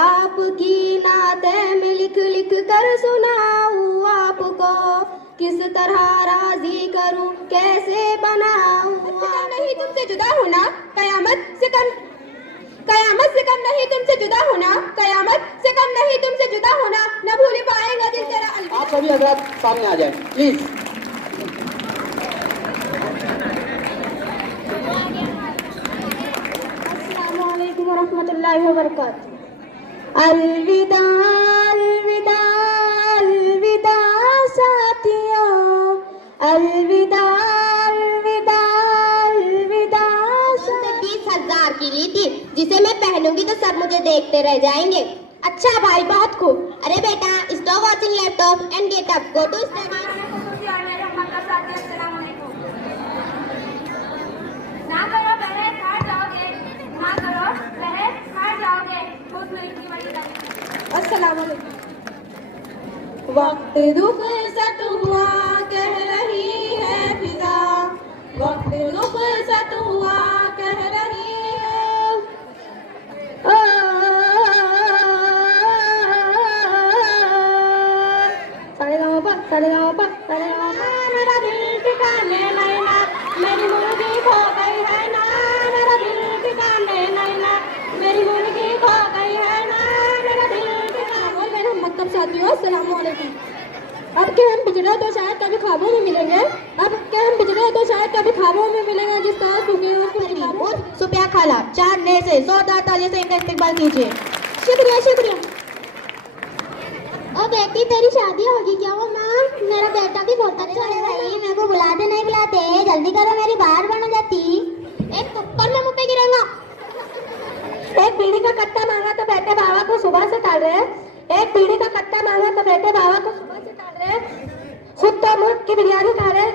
आपकी नाते में लिख लिख कर सुनाऊं आपको, किस तरह राजी करूं कैसे बनाऊं। नहीं तुमसे जुदा होना कयामत से कम नहीं तुमसे जुदा होना, कयामत से कम नहीं तुमसे जुदा होना, न भूल पाएगा दिल तेरा। आप सभी हजरात सामने आ जाए प्लीज। अस्सलामु अलैकुम वरहमतुल्लाहि वबरकातुहू। अलविदा अलविदा अलविदा साथियों, अलविदा अलविदा अलविदा। 20,000 की ली थी, जिसे मैं पहनूंगी तो सब मुझे देखते रह जाएंगे। अच्छा भाई बहुत खूब। अरे बेटा stop watching laptop and get up, go to study. ना करो बहन हार जाओगे, ना करो बहन हार जाओगे। अस्सलाम वालेकुम। वक्त रुखसत हुआ कह रही है फिजा, वक्त रुखसत हुआ कह रही है। मेरा दिल ठिकाने नैना, मेरी मुर्गी खो गई है ना, मेरा दिल ठिकाने नैना, मेरी मुर्गी खो गई है ना, मेरा दिल ठिकाने। और मेरे मतलब साथियों अस्सलाम वालेकुम। अब के हम बिछड़े तो शायद कभी ख्वाबों में मिलेंगे, अब के हम बिछड़े तो शायद कभी ख्वाबों में मिलेंगे, जिस तरह सूखे और सुपिया खाला 4 नए से 100 तालियों से इनका इस्तेमाल कीजिए। शुक्रिया शुक्रिया। ओ बेटी तेरी शादी होगी क्या? वो मैम मेरा बेटा भी बहुत अच्छा है। भाई मेरे को बुलाते नहीं बुलाते, जल्दी करो मेरी बाहर बन जाती। एक थप्पड़ में मुंह पे गिरेगा। एक बीड़ी का कट्टा मांगा तो बेटे बाबा को सुबह से टाल रहे हैं, एक बीड़ी का कट्टा मांगा तो बेटे बाबा को सुबह से टाल रहे हैं। सुट्टा मुर्ग की बिरयानी खा रहे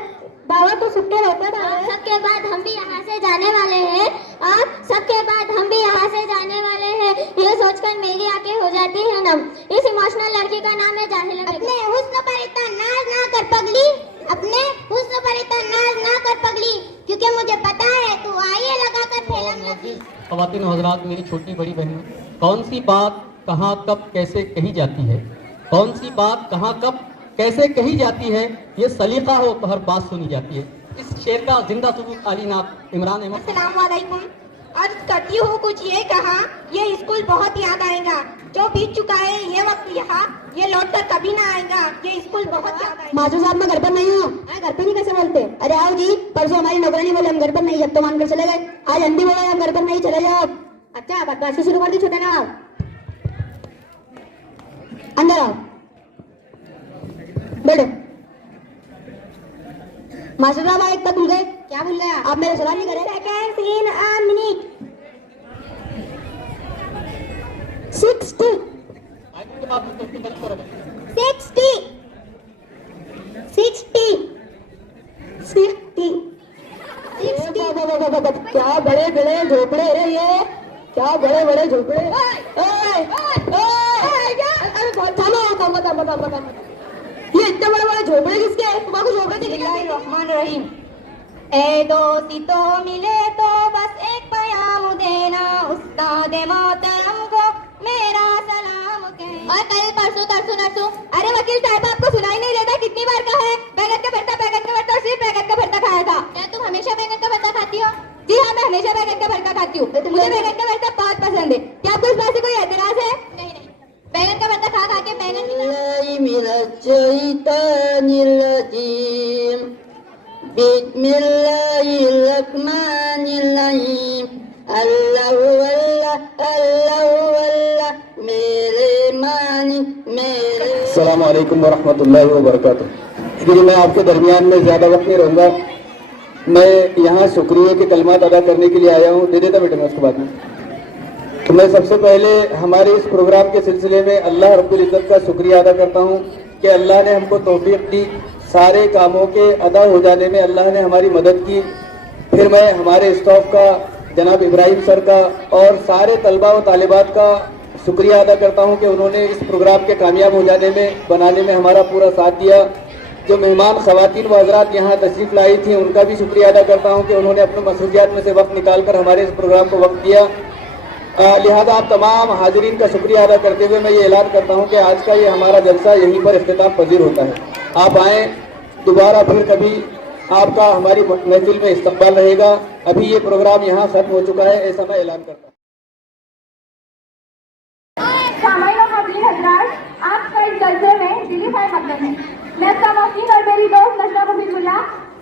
बाबा तो सुट्टे रहते हैं। सबके बाद हम भी यहाँ से जाने वाले हैं, और सबके बाद हम भी यहाँ से जाने वाले हैं, ये सोचकर मेरी आंखें हो जाती है नम। इस इमोशनल लड़की का नाम है जाहिल। अपने हुस्न पर इतना नाज ना कर पगली, अपने हुस्न पर इतना नाज ना कर पगली, क्योंकि मुझे पता है तू आइए लगा कर फैलम लगी। ख़वातीन व हज़रात, मेरी छोटी बड़ी बहनों, कौन सी बात कहाँ कब कैसे कही जाती है, कौन सी बात कहाँ कब कैसे कही जाती है, ये सलीका हो तो हर बात सुनी जाती है। इस शेर का जिंदा सबूत आली नात इमरान अहमद। अस्सलाम वालेकुम। अर्ज करती हूँ कुछ ये कहा, ये स्कूल बहुत याद आएगा, जो बीत चुका है ये वक्त यहाँ, ये लौट कर कभी ना आएगा, ये स्कूल बहुत याद आएगा। माजू साहब मैं घर पर नहीं हूँ। घर पे नहीं कैसे बोलते? अरे आओ जी, परसों हमारी नौकरानी बोले हम घर पर नहीं, जब तो मानकर चले गए। आज अंधी बोले हम घर पर नहीं, चले जाओ। अच्छा बदमाशी शुरू कर दी छोटे ना, अंदर आओ बैठो। मास्टर साहब एक बात भूल गए। क्या भूल गए? आप मेरे सवाल नहीं करे। सेकंड सीन अ मिनट 60 क्या बड़े बड़े झोपड़े रे ये, क्या बड़े बड़े झोपड़े। ये इतने बड़े बड़े झोपड़े किसके? तुम्हारे झोपड़े दिखे? रहमान रहीम। ए दोस्ती तो मिले तो बस एक पैगाम देना, उस्ताद मोहतरम को मेरा सलाम कहना। और कल परसों तरसों नरसों। अरे वकील साहब आपको सुनाई नहीं देता? कितनी बार कहा है बैगन का भरता और सिर्फ बैगन का भरता खाया था। क्या तुम हमेशा बैगन का भरता खाती हो? जी हाँ, मैं हमेशा बैगन का भरता खाती हूँ, मुझे बैगन का भरता बहुत पसंद है। क्या आपको इस बात से कोई एतराज है? नहीं नहीं, बैगन का भरता खा खा के बैगन बिस्मिल्लाहिर्रहमानिर्रहीम। अल्लाहु अल्लाह अल्लाहु अल्लाह मेरे मालिक मेरे। अस्सलामु अलैकुम वरहमतुल्लाहि वबरकातुहू। इसलिए मैं आपके दरमियान में ज़्यादा वक्त नहीं रहूँगा। मैं यहाँ शुक्रिया के कलमात अदा करने के लिए आया हूँ। दे देता बेटा मैं उसके बाद में। तो मैं सबसे पहले हमारे इस प्रोग्राम के सिलसिले में अल्लाह रब्बुल इज़्ज़त का शुक्रिया अदा करता हूँ कि अल्लाह ने हमको तौफीक दी, सारे कामों के अदा हो जाने में अल्लाह ने हमारी मदद की। फिर मैं हमारे स्टाफ का, जनाब इब्राहिम सर का और सारे तलबा व तालिबात का शुक्रिया अदा करता हूँ कि उन्होंने इस प्रोग्राम के कामयाब हो जाने में, बनाने में हमारा पूरा साथ दिया। जो मेहमान ख़वातीन व हज़रात यहाँ तशरीफ़ लाई थी उनका भी शुक्रिया अदा करता हूँ कि उन्होंने अपने मसरूफियात में से वक्त निकाल कर हमारे इस प्रोग्राम को वक्त दिया। लिहाजा आप तमाम हाजिरीन का शुक्रिया अदा करते हुए मैं ये ऐलान करता हूँ कि आज का ये हमारा जलसा यहीं पर इख्तिताम पजीर होता है। आप आएँ, दोबारा फिर कभी आपका हमारी महफिल में इस्तकबाल रहेगा। अभी ये प्रोग्राम यहाँ ख़त्म हो चुका है, ऐसा मैं ऐलान करता हूँ। सामाईन और खातिन हज़रात, आपका इस जलसे में दिली खैर मकसद है। मैं आपका मौसीन और मेरी दोस्त नजला मुबीनुल्लाह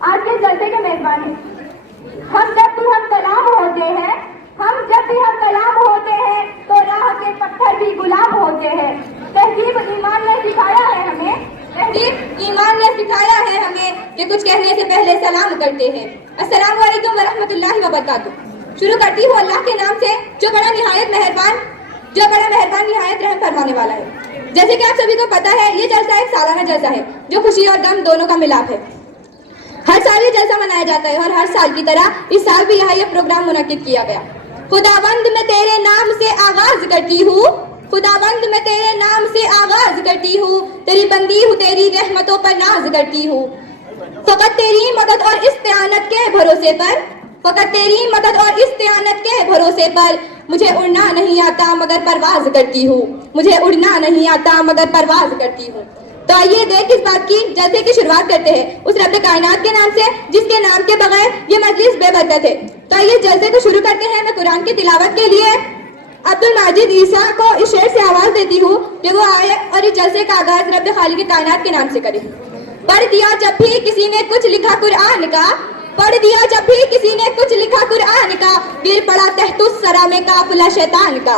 आज के जलसे के मेजबान हैं। हम जब भी हम कलाम होते हैं तो राह के पत्थर भी गुलाम होते हैं। तहजीब ईमान ने सिखाया है हमें कि कुछ कहने से पहले सलाम करते हैं। अस्सलाम वालेकुम व रहमतुल्लाहि व बरकातुहू। शुरू करती हूँ अल्लाह के नाम से जो बड़ा मेहरबान निहायत रहम फरमाने वाला है। जैसे कि आप सभी को पता है, ये जलसा एक सालाना जलसा है जो खुशी और गम दोनों का मिलाप है। हर साल ये जलसा मनाया जाता है और हर साल की तरह इस साल भी यहाँ ये प्रोग्राम मुनक्किद किया गया। खुदावंद मैं तेरे नाम से आगाज करती हूँ, तेरी बंदी हूँ, तेरी रहमतों पर नाज करती हूँ। फकत तेरी मदद और इस्तिआनत के भरोसे पर मुझे उड़ना नहीं आता मगर परवाज करती हूँ। तो आइए देख इस बात की जलसे की शुरुआत करते हैं उस रब्बे कायनात के नाम से जिसके नाम के बगैर ये मजलिस बेबरकत है। तो आइए जलसे को शुरू करते हैं। मैं कुरान की तिलावत के लिए अब्दुल माजिद ईसा को इस शेर से आवाज देती हूँ कि वो आए और इस जलसे का आगाज रब्बे खालिक कायनात के नाम से करे। पढ़ दिया जब भी किसी ने कुछ लिखा कुरान का, गिर पड़ा तहतुस सरा में काफिला शैतान का।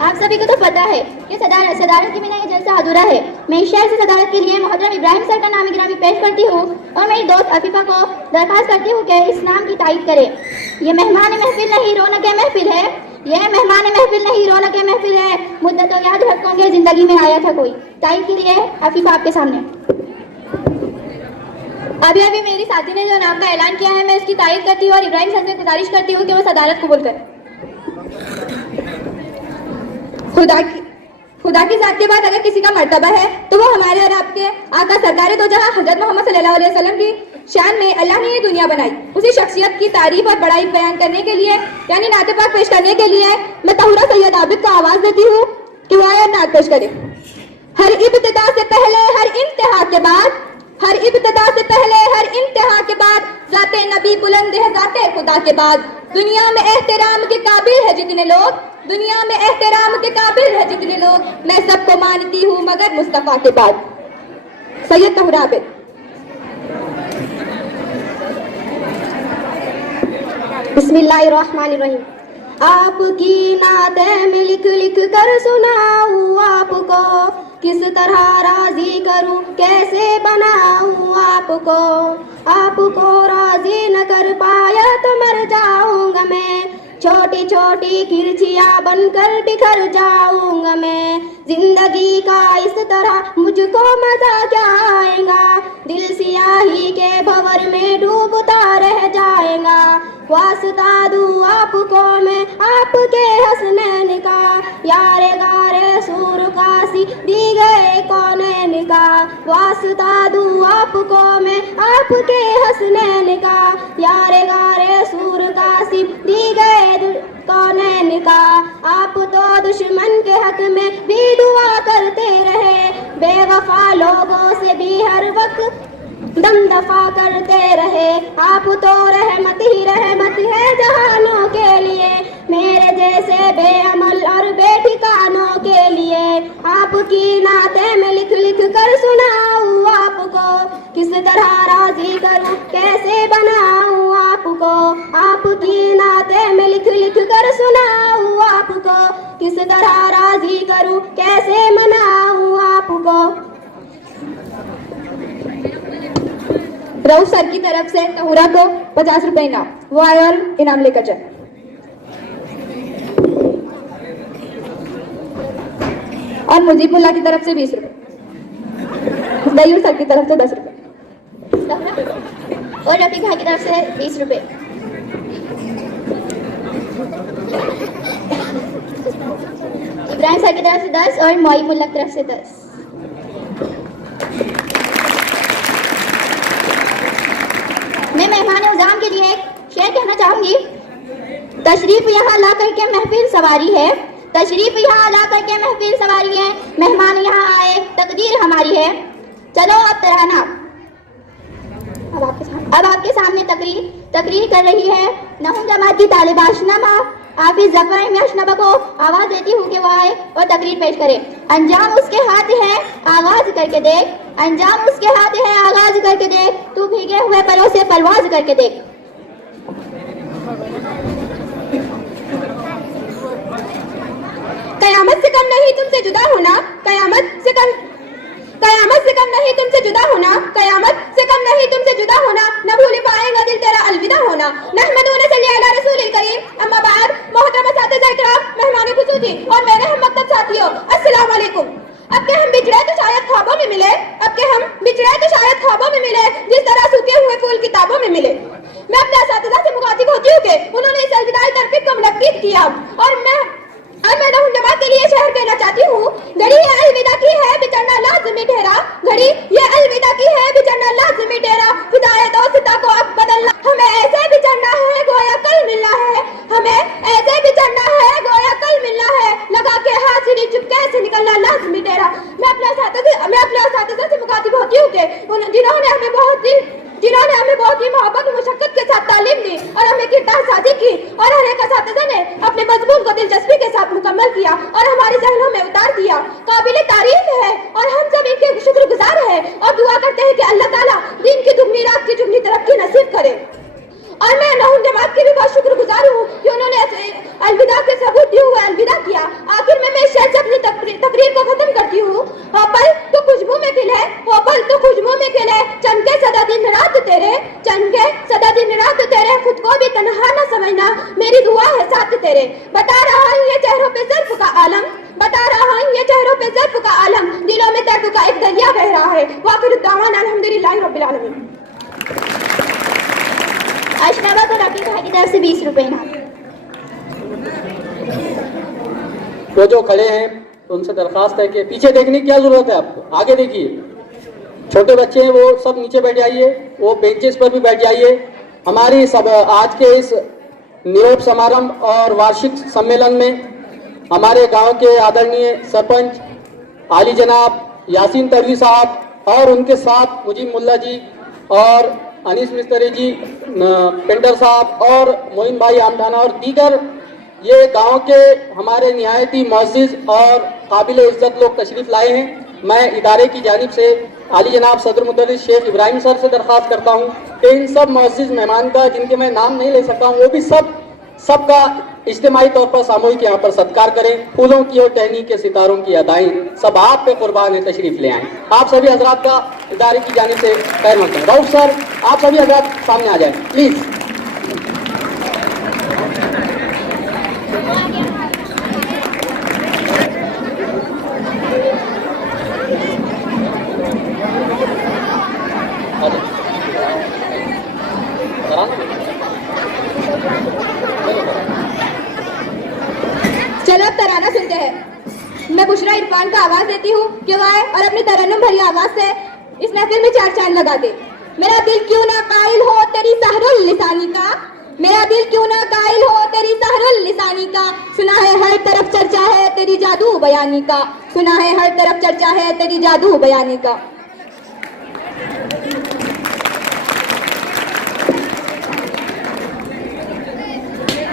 आप सभी को तो पता है कि सदारत के बिना ये जलसा अधूरा है। मैं इस शहर से सदारत के लिए मोहतरम इब्राहिम सर का नाम गिरामी पेश करती हूँ और मेरी दोस्त अफीफा को दरखास्त करती हूँ कि इस नाम की तारीफ करे। ये मेहमान महफिल नहीं रौनक महफिल है, मुद्दत याद रखोगे जिंदगी में आया था कोई। तारीफ के लिए अफीफा आपके सामने। अभी मेरी साथी ने जो नाम का ऐलान किया है मैं इसकी तारीफ करती हूँ और इब्राहिम सर से गुजारिश करती हूँ कि वो सदारत कबूल करें। खुदा की जात के बाद अगर किसी का मर्तबा है तो वो हमारे और आपके आका सरकार दो जहां हजरत मोहम्मद सल्लल्लाहु अलैहि वसल्लम की शान में अल्लाह ने ये दुनिया बनाई। उसी शख्सियत की तारीफ और बड़ाई बयान करने के लिए यानी नाते पाक पेश करने के लिए मैं तहुरा सैयद आबिद को आवाज देती हूँ कि वो आए नात पेश करे। हर इब्तिदा से पहले हर इंतहा के बाद जाते नबी बुलंद है जाते खुदा के बाद। दुनिया में एहतराम के काबिल है जितने लोग मैं सबको मानती हूँ मगर मुस्तफा के बाद। सैयद तहुरा आबिद। बिस्मिल्लाहिर्रहमानिर्रहीम। आपकी नाते में लिख लिख कर सुनाऊं आपको, किस तरह राजी करूं, कैसे बनाऊं आपको राजी न कर पाया तो मर जाऊंगा मैं। छोटी छोटी किरचियां बनकर बिखर जाऊंगा मैं। जिंदगी का इस तरह मुझको मजा क्या आएगा, दिल सियाही के भंवर में डूबता रह जाएगा। वास्ता दूं आपको मैं आपके हंसने का, यारे गारे सूर कासी दी गए कौनैन का। वास्ता दूं आपको मैं आपके हंसने का, यारे गारे सूर कासी दी गए कौनैन का। आप तो दुश्मन के हक में भी दुआ करते रहे, बेवफा लोगों से भी हर वक्त दम दफा करते रहे। आप तो रहमत ही रहमत है जहानों के लिए, मेरे जैसे बेअमल और बेठिकानों के लिए। आपकी नाते में लिख लिख कर सुनाऊं आपको, किस तरह राजी करूं, कैसे बनाऊं आपको। आपकी नाते में लिख लिख कर सुनाऊं आपको, किस तरह राजी करूं, कैसे मनाऊं आपको। रऊफ सर की तरफ से तहुरा को 50 रुपए इनाम, वो आए और इनाम लेकर जाए। और मुजीबुल्लाह की तरफ से 20 रुपए, दयूर सर की तरफ से 10 रुपए और रफीक भाई की तरफ से 20 रुपए। इब्राहिम सर की तरफ से 10 और मोइमुल्लाह की तरफ से 10। मैं मेहमान उज़ाम के लिए एक शेर कहना चाहूंगी। तशरीफ यहाँ ला करके महफिल सवारी है, तशरीफ यहाँ ला करके महफिल सवारी है। मेहमान यहाँ आए तकदीर हमारी है। चलो अब तराना, अब आपके सामने तकरीर कर रही है नहूम जमात की तालिब आशनामा हाफिज ज़फ़र अशनबा को आवाज देती हूँ कि वो आए और तकरीर पेश करे। अंजाम उसके हाथ है आगाज करके देख, अंजाम उसके हाथ है आगाज करके देख, तू भीगे हुए पलों से परवाज करके देख। कयामत से कम नहीं तुमसे जुदा होना, कयामत से कम नहीं तुमसे जुदा होना, कयामत से कम नहीं तुमसे जुदा होना। न भूल पाएगा दिल तेरा अलविदा होना। नहमदुन सल्ली अला रसूलिल करीम, अम्मा बाद, मोहतरम असातिज़ा इकराम, मेहमान खुसूसी और मेरे हम मकतब साथियों, अस्सलाम वालेकुम। अब के हम बिछड़े तो शायद ख्वाबों में मिले, अब के हम बिछड़े तो शायद ख्वाबों में मिले, जिस तरह सूखे हुए फूल किताबों में मिले। मैं अपने असातिज़ा से मुखातिब होती हूँ कि उन्होंने इस अलविदाई तरकीब को मुनक्किद किया और मैं नहूम जमात के लिए शहर कहना चाहती हूँ। घड़ी ये अलविदा की है बिछड़ना लाज़िमी ठहरा, घड़ी ये अलविदा की है बिछड़ना लाज़िमी ठहरा। फिदाए दोस्ता को अब बदलना, हमें ऐसे बिछड़ना है गोया कल मिलना है, हमें ऐसे बिछड़ना है गोया कल मिलना है। लगा के हाजिरी चुपके से निकलना लाज़िमी ठहरा। मैं अपने असातिज़ा से मुखातिब होती हूँ कि जिन्होंने हमें बहुत ही मोहब्बत और मुशक्कत के साथ तालीम दी और हमें किरदार साजी की, और हर एक असातिज़ा ने अपने मजमून को दिलचस्पी के साथ मुकम्मल किया और हमारे ज़हनों में उतार दिया। काबिल तारीफ है और हम सब इनके शुक्रगुजार हैं और दुआ करते हैं कि अल्लाह ताला दिन की दुगनी रात की जुगनी तरक्की नसीब करे। और मैं नहूम जमात की भी बहुत शुक्रगुजार हूँ कि उन्होंने अलविदा के सबूत दिए हुए अलविदा किया। आखिर में मैं इस शेर से अपनी तकरीर को खत्म करती हूँ। पल तो खुशबू में खिले, पल तो खुशबू में खिले, चमके सदा दिन रात तेरे, चमके सदा दिन रात तेरे, खुद को भी तन्हा न समझना, मेरी दुआ है साथ तेरे। बता रहा हूँ ये चेहरों पे ज़र्फ़ का आलम, बता रहा हूँ ये चेहरों पे ज़र्फ़ का आलम, दिलों में दर्द का एक दरिया बह रहा है। वाक़िर दावाना अल्हम्दुलिल्लाहि रब्बिल आलमीन। अशनबा को रफीक भाई की तरफ से 20 रुपए इनाम। वो जो खड़े हैं तो उनसे दरखास्त है कि पीछे देखने की क्या जरूरत है आपको, आगे देखिए। छोटे बच्चे हैं वो सब नीचे बैठ जाइए, वो बेंचेस पर भी बैठ जाइए। हमारी सब आज के इस निरोप समारंभ और वार्षिक सम्मेलन में हमारे गांव के आदरणीय सरपंच आली जनाब यासीन तरवी साहब और उनके साथ मुजीब मुल्ला जी और अनीस मिस्त्री जी, पेंटर साहब और मोइन भाई आमठाना और दीगर ये गांव के हमारे निहायती मुअज़्ज़िज़ और काबिल इज़्ज़त लोग तशरीफ़ लाए हैं। मैं इदारे की जानिब से आली जनाब सदर मुदर्रिस शेख इब्राहिम सर से दरख्वास्त करता हूँ कि इन सब मुअज़्ज़िज़ मेहमान का, जिनके मैं नाम नहीं ले सकता हूँ, वो भी सब सबका इज्तिमाई तौर पर सामूहिक यहाँ पर सत्कार करें। फूलों की और टहनी के सितारों की अदाएं सब आप पे कुर्बान है, तशरीफ ले आए। आप सभी हजरात का इदारे की जानिब से खैर मकदम। राउफ सर, आप सभी हजरात सामने आ जाए प्लीज। चलो अब तराना सुनते हैं। मैं बुशरा इरफान का आवाज देती हूँ कि वो आए और अपनी तरन्नुम भरी आवाज से इस महफिल में चार चांद लगा दे। मेरा दिल क्यों ना कायल हो तेरी सहरुल लिसानी का, मेरा दिल क्यों ना कायल हो तेरी सहरुल लिसानी का। सुना है हर तरफ चर्चा है तेरी जादू बयानी का, सुना है हर तरफ चर्चा है तेरी जादू बयानी का।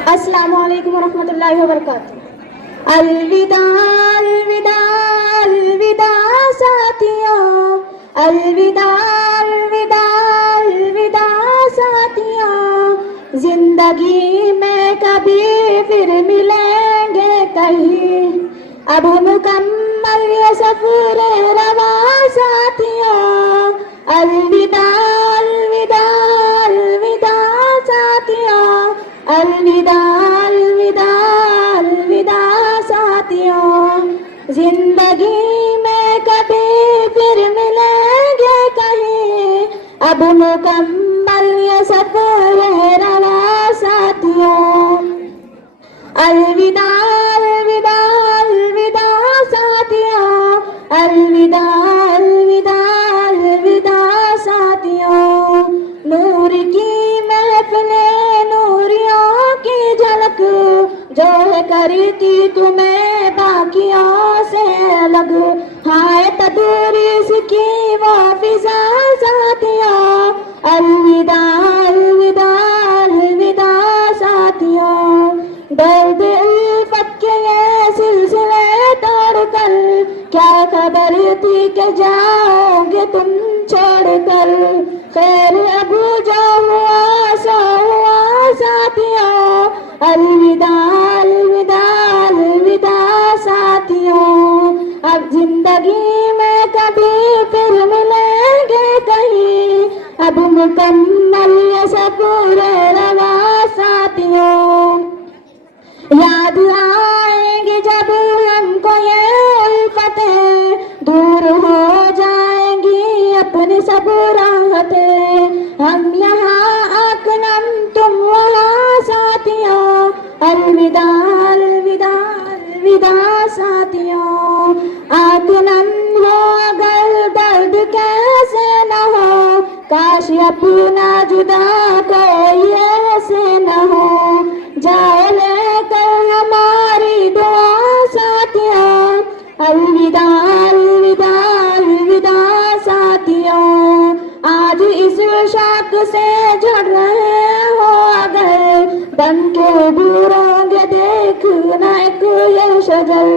अस्सलामु अलैकुम वरहमतुल्लाहि वबरकातुहू। अलविदा अलविदा अलविदा साथियों, अलविदा अलविदा अलविदा साथियों। जिंदगी में कभी फिर मिलेंगे कहीं, अब मुकम्मल ये सफर रवा साथियों। अलविदा अलविदा अलविदा साथियों, अलविदा अलविदा अलविदा साथियों। जिंदगी में कभी फिर मिलेंगे कहीं, अब मुकम्मल ये सफर है रवा साथियों। अलविदा अलविदा अलविदा साथियों, अलविदा अलविदा अलविदा साथियों। नूर की महफिले नूरियों की झलक जो है करती तुम्हें बाकियों से अलग, हाय तदरीस की वो फिजा साथियों। अलविदा अलविदा अलविदा साथियों। दर्द उल्फत के ये सिलसिले तोड़कर क्या खबर थी कि जाओगे तुम छोड़कर। खैर अब जो हुआ सो हुआ साथियों। अलविदा अलविदा अलविदा साथियों। अब जिंदगी में कभी फिर मिलेंगे कहीं, अब मुकम्मल ये सफर रवा साथियों। याद आएंगे जब हमको ये उल्फतें, दूर हो जाएंगी अपनी सब राहतें। हम यहाँ आकनम तुम वहाँ साथियों। अलविदा अलविदा अलविदा साथियों। आकनम हो अगर दर्द कैसे न हो, काश अपना जुदा कोई ऐसे न हो। जाओ लेकर हमारी दुआ साथियों। अलविदा अलविदा अलविदा साथियों। आज इस शाख से झड़ रहे हो अगर, बन के दूरोगे देखना एक ये शजर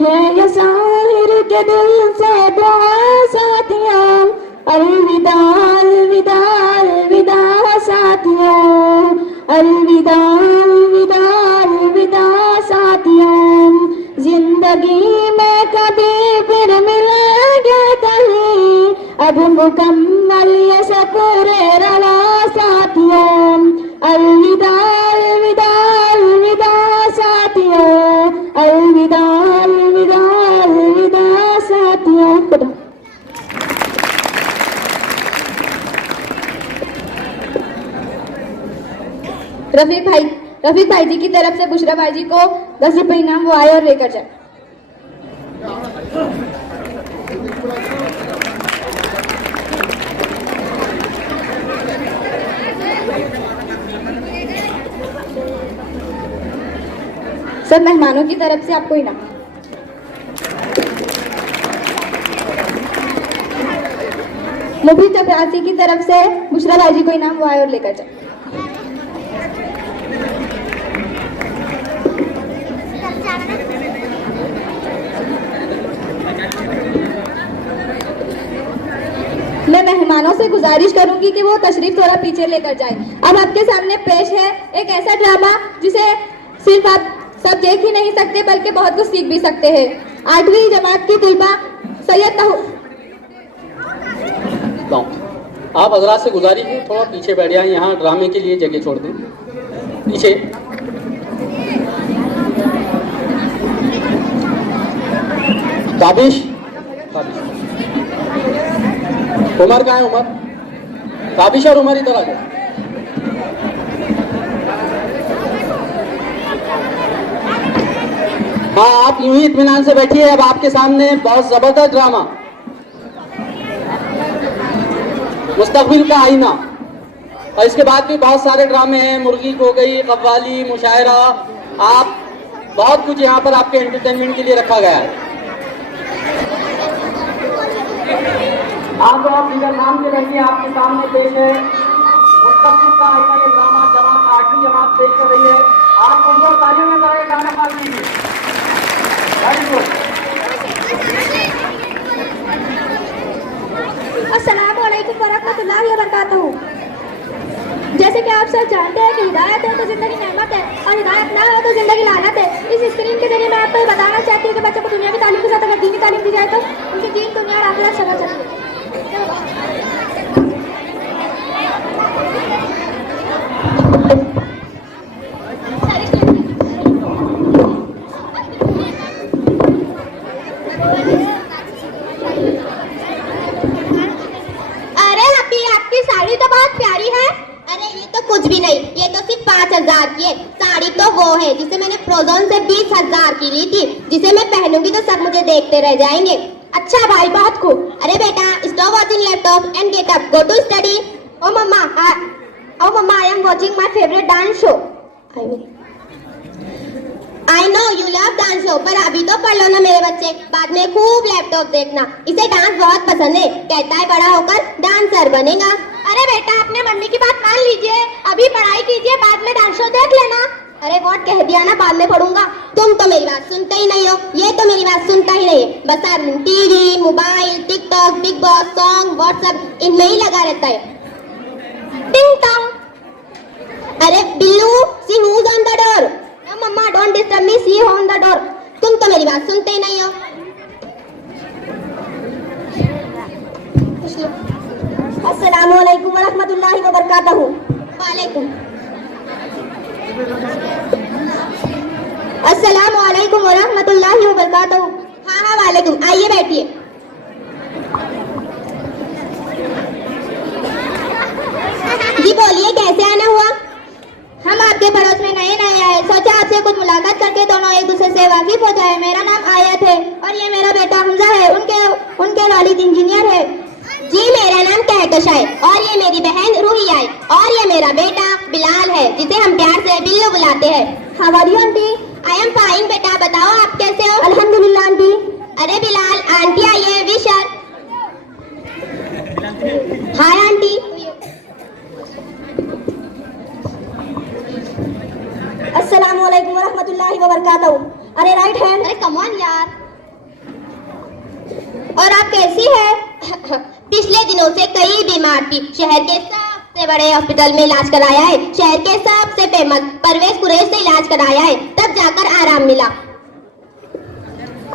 है, ये साहिर के दिल से दुआ साथियों। अलविदा अलविदा अलविदा साथियों। अलविदा अलविदा अलविदा साथियों। जिंदगी में कभी फिर मिलेंगे कहीं, अब मुकम्मल ये सफर रवा साथियों। अलविदा अलविदा अलविदा साथियों। अलविदा अलविदा अलविदा साथियों। खुदा रफीक भाई जी की तरफ से बुशरा भाई जी को 10 रुपये इनाम वो आए और लेकर जाए। सब मेहमानों की तरफ से आपको इनाम। मुबीन चपरासी की तरफ से बुशरा भाई जी को इनाम वो आए और लेकर जाए। मैं मेहमानों से गुजारिश करूंगी कि वो तशरीफ थोड़ा पीछे लेकर जाए। अब आपके सामने पेश है एक ऐसा ड्रामा जिसे सिर्फ आप सब देख ही नहीं सकते बल्कि बहुत कुछ सीख भी सकते हैं। 8वीं जमात की तुलबा सैयद आप हजरात से गुजारिश है थोड़ा पीछे बैठ जाएं, यहाँ ड्रामे के लिए जगह छोड़ दें पीछे। ताबिश उमर कहाँ है? उमर, ताबिश और उमर इधर आ जाओ। हाँ, आप यूं ही इत्मीनान से बैठिए। अब आपके सामने बहुत जबरदस्त ड्रामा मुस्तकबिल का आईना, और इसके बाद भी बहुत सारे ड्रामे हैं। मुर्गी हो गई, कव्वाली, मुशायरा, आप बहुत कुछ यहाँ पर आपके एंटरटेनमेंट के लिए रखा गया है। आप इधर नाम के रखिए। आपके सामने पेश है मुस्तकबिल का आईना, ये ड्रामा जमात 8वीं जमात पेश कर रही है। आप उनको तालियों में करें, गाना पास कीजिए। Very good. अस्सलाम वालेकुम वरहमतुल्लाहि वबरकातुहू। जैसे कि आप सब जानते हैं कि हिदायत है तो जिंदगी नेमत है और हिदायत ना हो तो जिंदगी लानत है। इस स्क्रीन के जरिए मैं आपको ये बताना चाहती हूँ कि बच्चों को दुनिया की तालीम के साथ अगर दीनी तालीम दी जाए तो उनकी दीन, दुनिया और आखिरत समझ सकती है। साड़ी तो बहुत प्यारी है। अरे ये तो कुछ भी नहीं, ये तो सिर्फ 5000 की है। साड़ी तो वो है जिसे मैंने प्रोजोन से 20,000 की ली थी, जिसे मैं पहनूंगी तो सब मुझे देखते रह जाएंगे। अच्छा भाई, बहुत खूब। अरे बेटा, stop watching laptop and get up, go to study. Oh मम्मा, I am watching my favourite dance show. I know you love dance show, पर अभी तो पढ़ लो ना मेरे बच्चे, बाद में खूब लैपटॉप देखना। इसे डांस बहुत पसंद है, कहता है बड़ा होकर डांसर बनेगा। अरे बेटा, अपने मम्मी की बात मान लीजिए, अभी पढ़ाई कीजिए, बाद में डांस शो देख लेना। अरे व्हाट कह दिया ना, बाद में पढ़ूंगा। तुम तो मेरी बात सुनते ही नहीं हो, ये तो मेरी बात सुनता ही नहीं है। बस आप TV, mobile, TikTok, Bigg Boss, song, WhatsApp, इनमें ही लगा रहता है। टिंग टॉन्ग। अरे Billu, see who's on the door. Mamma don't disturb me, see on the door. तुम तो मेरी बात सुनते ही नहीं हो। अस्सलामु अलैकुम वरहमतुल्लाहि वबरकातुहू। वालेकुम अस्सलामु अलैकुम वरहमतुल्लाहि वबरकातुहू। हाँ, वालेकुम। आइए बैठिए। जी बोलिए, कैसे आना हुआ? हम आपके पड़ोस में नए आए, सोचा आपसे कुछ मुलाकात करके दोनों एक दूसरे से वाकिफ हो जाए। मेरा नाम आयत है और ये मेरा बेटा हमजा है, उनके वालिद इंजीनियर है। जी मेरा नाम कहकश है और ये मेरी बहन रूहिया है, और ये मेरा बेटा बिलाल है, जिसे हम प्यार से बिल्लू बुलाते हैं। How are you aunty? I am fine बेटा, बताओ आप कैसे हो? अल्हम्दुलिल्लाह आंटी। अरे बिलाल, आंटी आई है, विशर। Hi aunty. अस्सलामु अलैकुम वरहमतुल्लाहि वबरकातुहू। अरे राइट हैंड। अरे कम ऑन यार। और आप कैसी है? पिछले दिनों से कई बीमार थी, शहर के सबसे बड़े हॉस्पिटल में इलाज कराया है, शहर के सबसे फेमस परवेज कुरैश से इलाज कराया है, तब जाकर आराम मिला।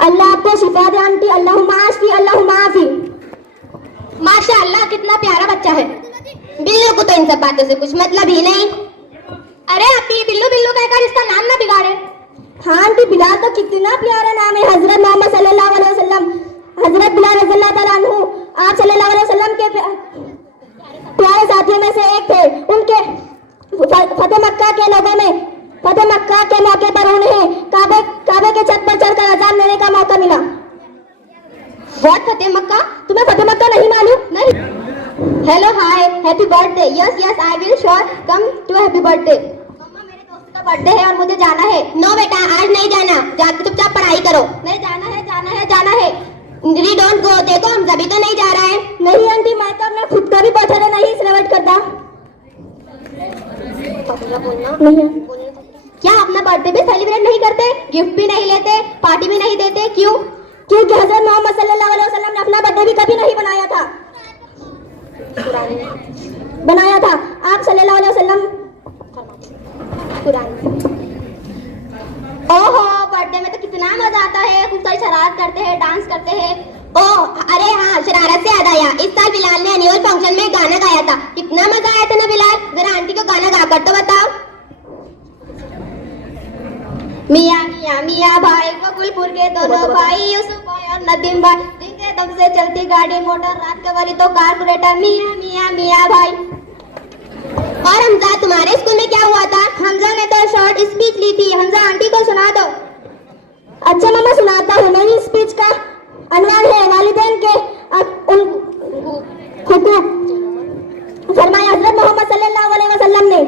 अल्लाह आपको शिफा दे आंटी। अल्लाहुम्मा आफी, अल्लाहुम्मा आफी। माशाअल्लाह, कितना प्यारा बच्चा है। बिल्लू को तो इन सब बातों से कुछ मतलब ही नहीं। अरे अभी बिल्लू बिल्लू कहकर इसका नाम ना बिगाड़े। हाँ आंटी, बिलाल तो कितना प्यारा नाम है। हजरत मोहम्मद सल्लल्लाहु अलैहि वसल्लम, हजरत बिलाल रज़ियल्लाहु ताला अन्हु, आप सल्लल्लाहु अलैहि वसल्लम के प्यारे साथियों में से एक थे। उनके फतेह मक्का के लोगों में, फतेह मक्का के मौके पर उन्हें काबे के छत पर चढ़कर अज़ान देने का मौका मिला। व्हाट फतेह मक्का? तुम्हें फतेह मक्का नहीं मालूम? नहीं। Hello, hi, happy birthday. Yes I will sure come to happy birthday. Mamma, मेरे दोस्त का बर्थडे है और मुझे जाना है। नो बेटा, आज नहीं जाना, जाकर चुपचाप पढ़ाई करो। नहीं, जाना है। We don't go. देखो, हम सभी तो नहीं जा रहा है। नहीं आंटी, मैं तो अपना खुद का भी बर्थडे नहीं सेलिब्रेट करता। नहीं। क्या अपना बर्थडे भी सेलिब्रेट नहीं करते? गिफ्ट भी नहीं लेते, पार्टी भी नहीं देते? क्यों? क्योंकि हजरत मोहम्मद सल्लल्लाहु अलैहि वसल्लम ने अपना बर्थडे भी कभी नहीं बनाया था। इस साल बिलाल ने एनुअल फंक्शन में गाना गाया था। कितना मजा आया था ना बिलाल, जरा आंटी को गाना गाकर तो बताओ। मियाँ मियाँ मियाँ भाई बकुलपुर के दोनों भाई यूसुफ भाई और नदीम भाई, जिनके दम से चलती गाड़ी मोटर रात का वाली तो कारपोरेटर। मियाँ मियाँ मियाँ भाई। और हमजा, तुम्हारे स्कूल में क्या हुआ था? हमजा ने तो शॉर्ट स्पीच ली थी। हमजा आंटी को सुना दो। अच्छा मामा सुनाता हूँ। मेरी स्पीच का अनवान है वालिदैन के हुकूक। फरमाया हजरत मोहम्मद सल्लल्लाहु अलैहि वसल्लम ने,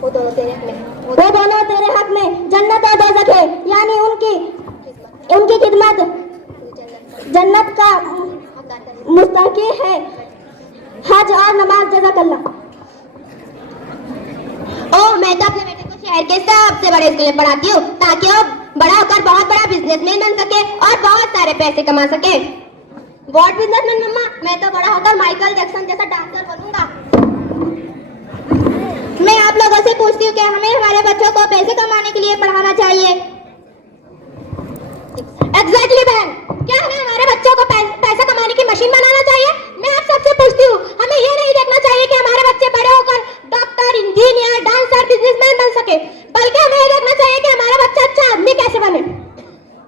वो दोनों तेरे हक में जन्नत और दोज़ख है, यानी उनकी खिदमत जन्नत का मुस्तहकी है। हज और नमाज, जज़ाकल्लाह। मैं तो अपने बेटे को शहर के सबसे बड़े स्कूल में पढ़ाती हूँ, ताकि वो बड़ा होकर बहुत बड़ा बिजनेसमैन बन सके और बहुत सारे पैसे कमा सके। व्हाट बिजनेसमैन मम्मा? मैं तो बड़ा होकर माइकल जैक्सन जैसा डांसर बनूंगा। मैं आप लोगों से पूछती हूँ कि हमें हमारे बच्चों को पैसे कमाने के लिए पढ़ाना चाहिए? एग्जैक्टली बहन, क्या हमें हमारे बच्चों को पैसा कमाने की मशीन बनाना चाहिए? मैं आप सबसे पूछती हूँ, हमें ये नहीं देखना चाहिए कि हमारे बच्चे बड़े होकर डॉक्टर, इंजीनियर, डांसर, बिजनेसमैन बन सके, बल्कि हमें ये देखना चाहिए कि हमारा बच्चा अच्छा आदमी कैसे बने।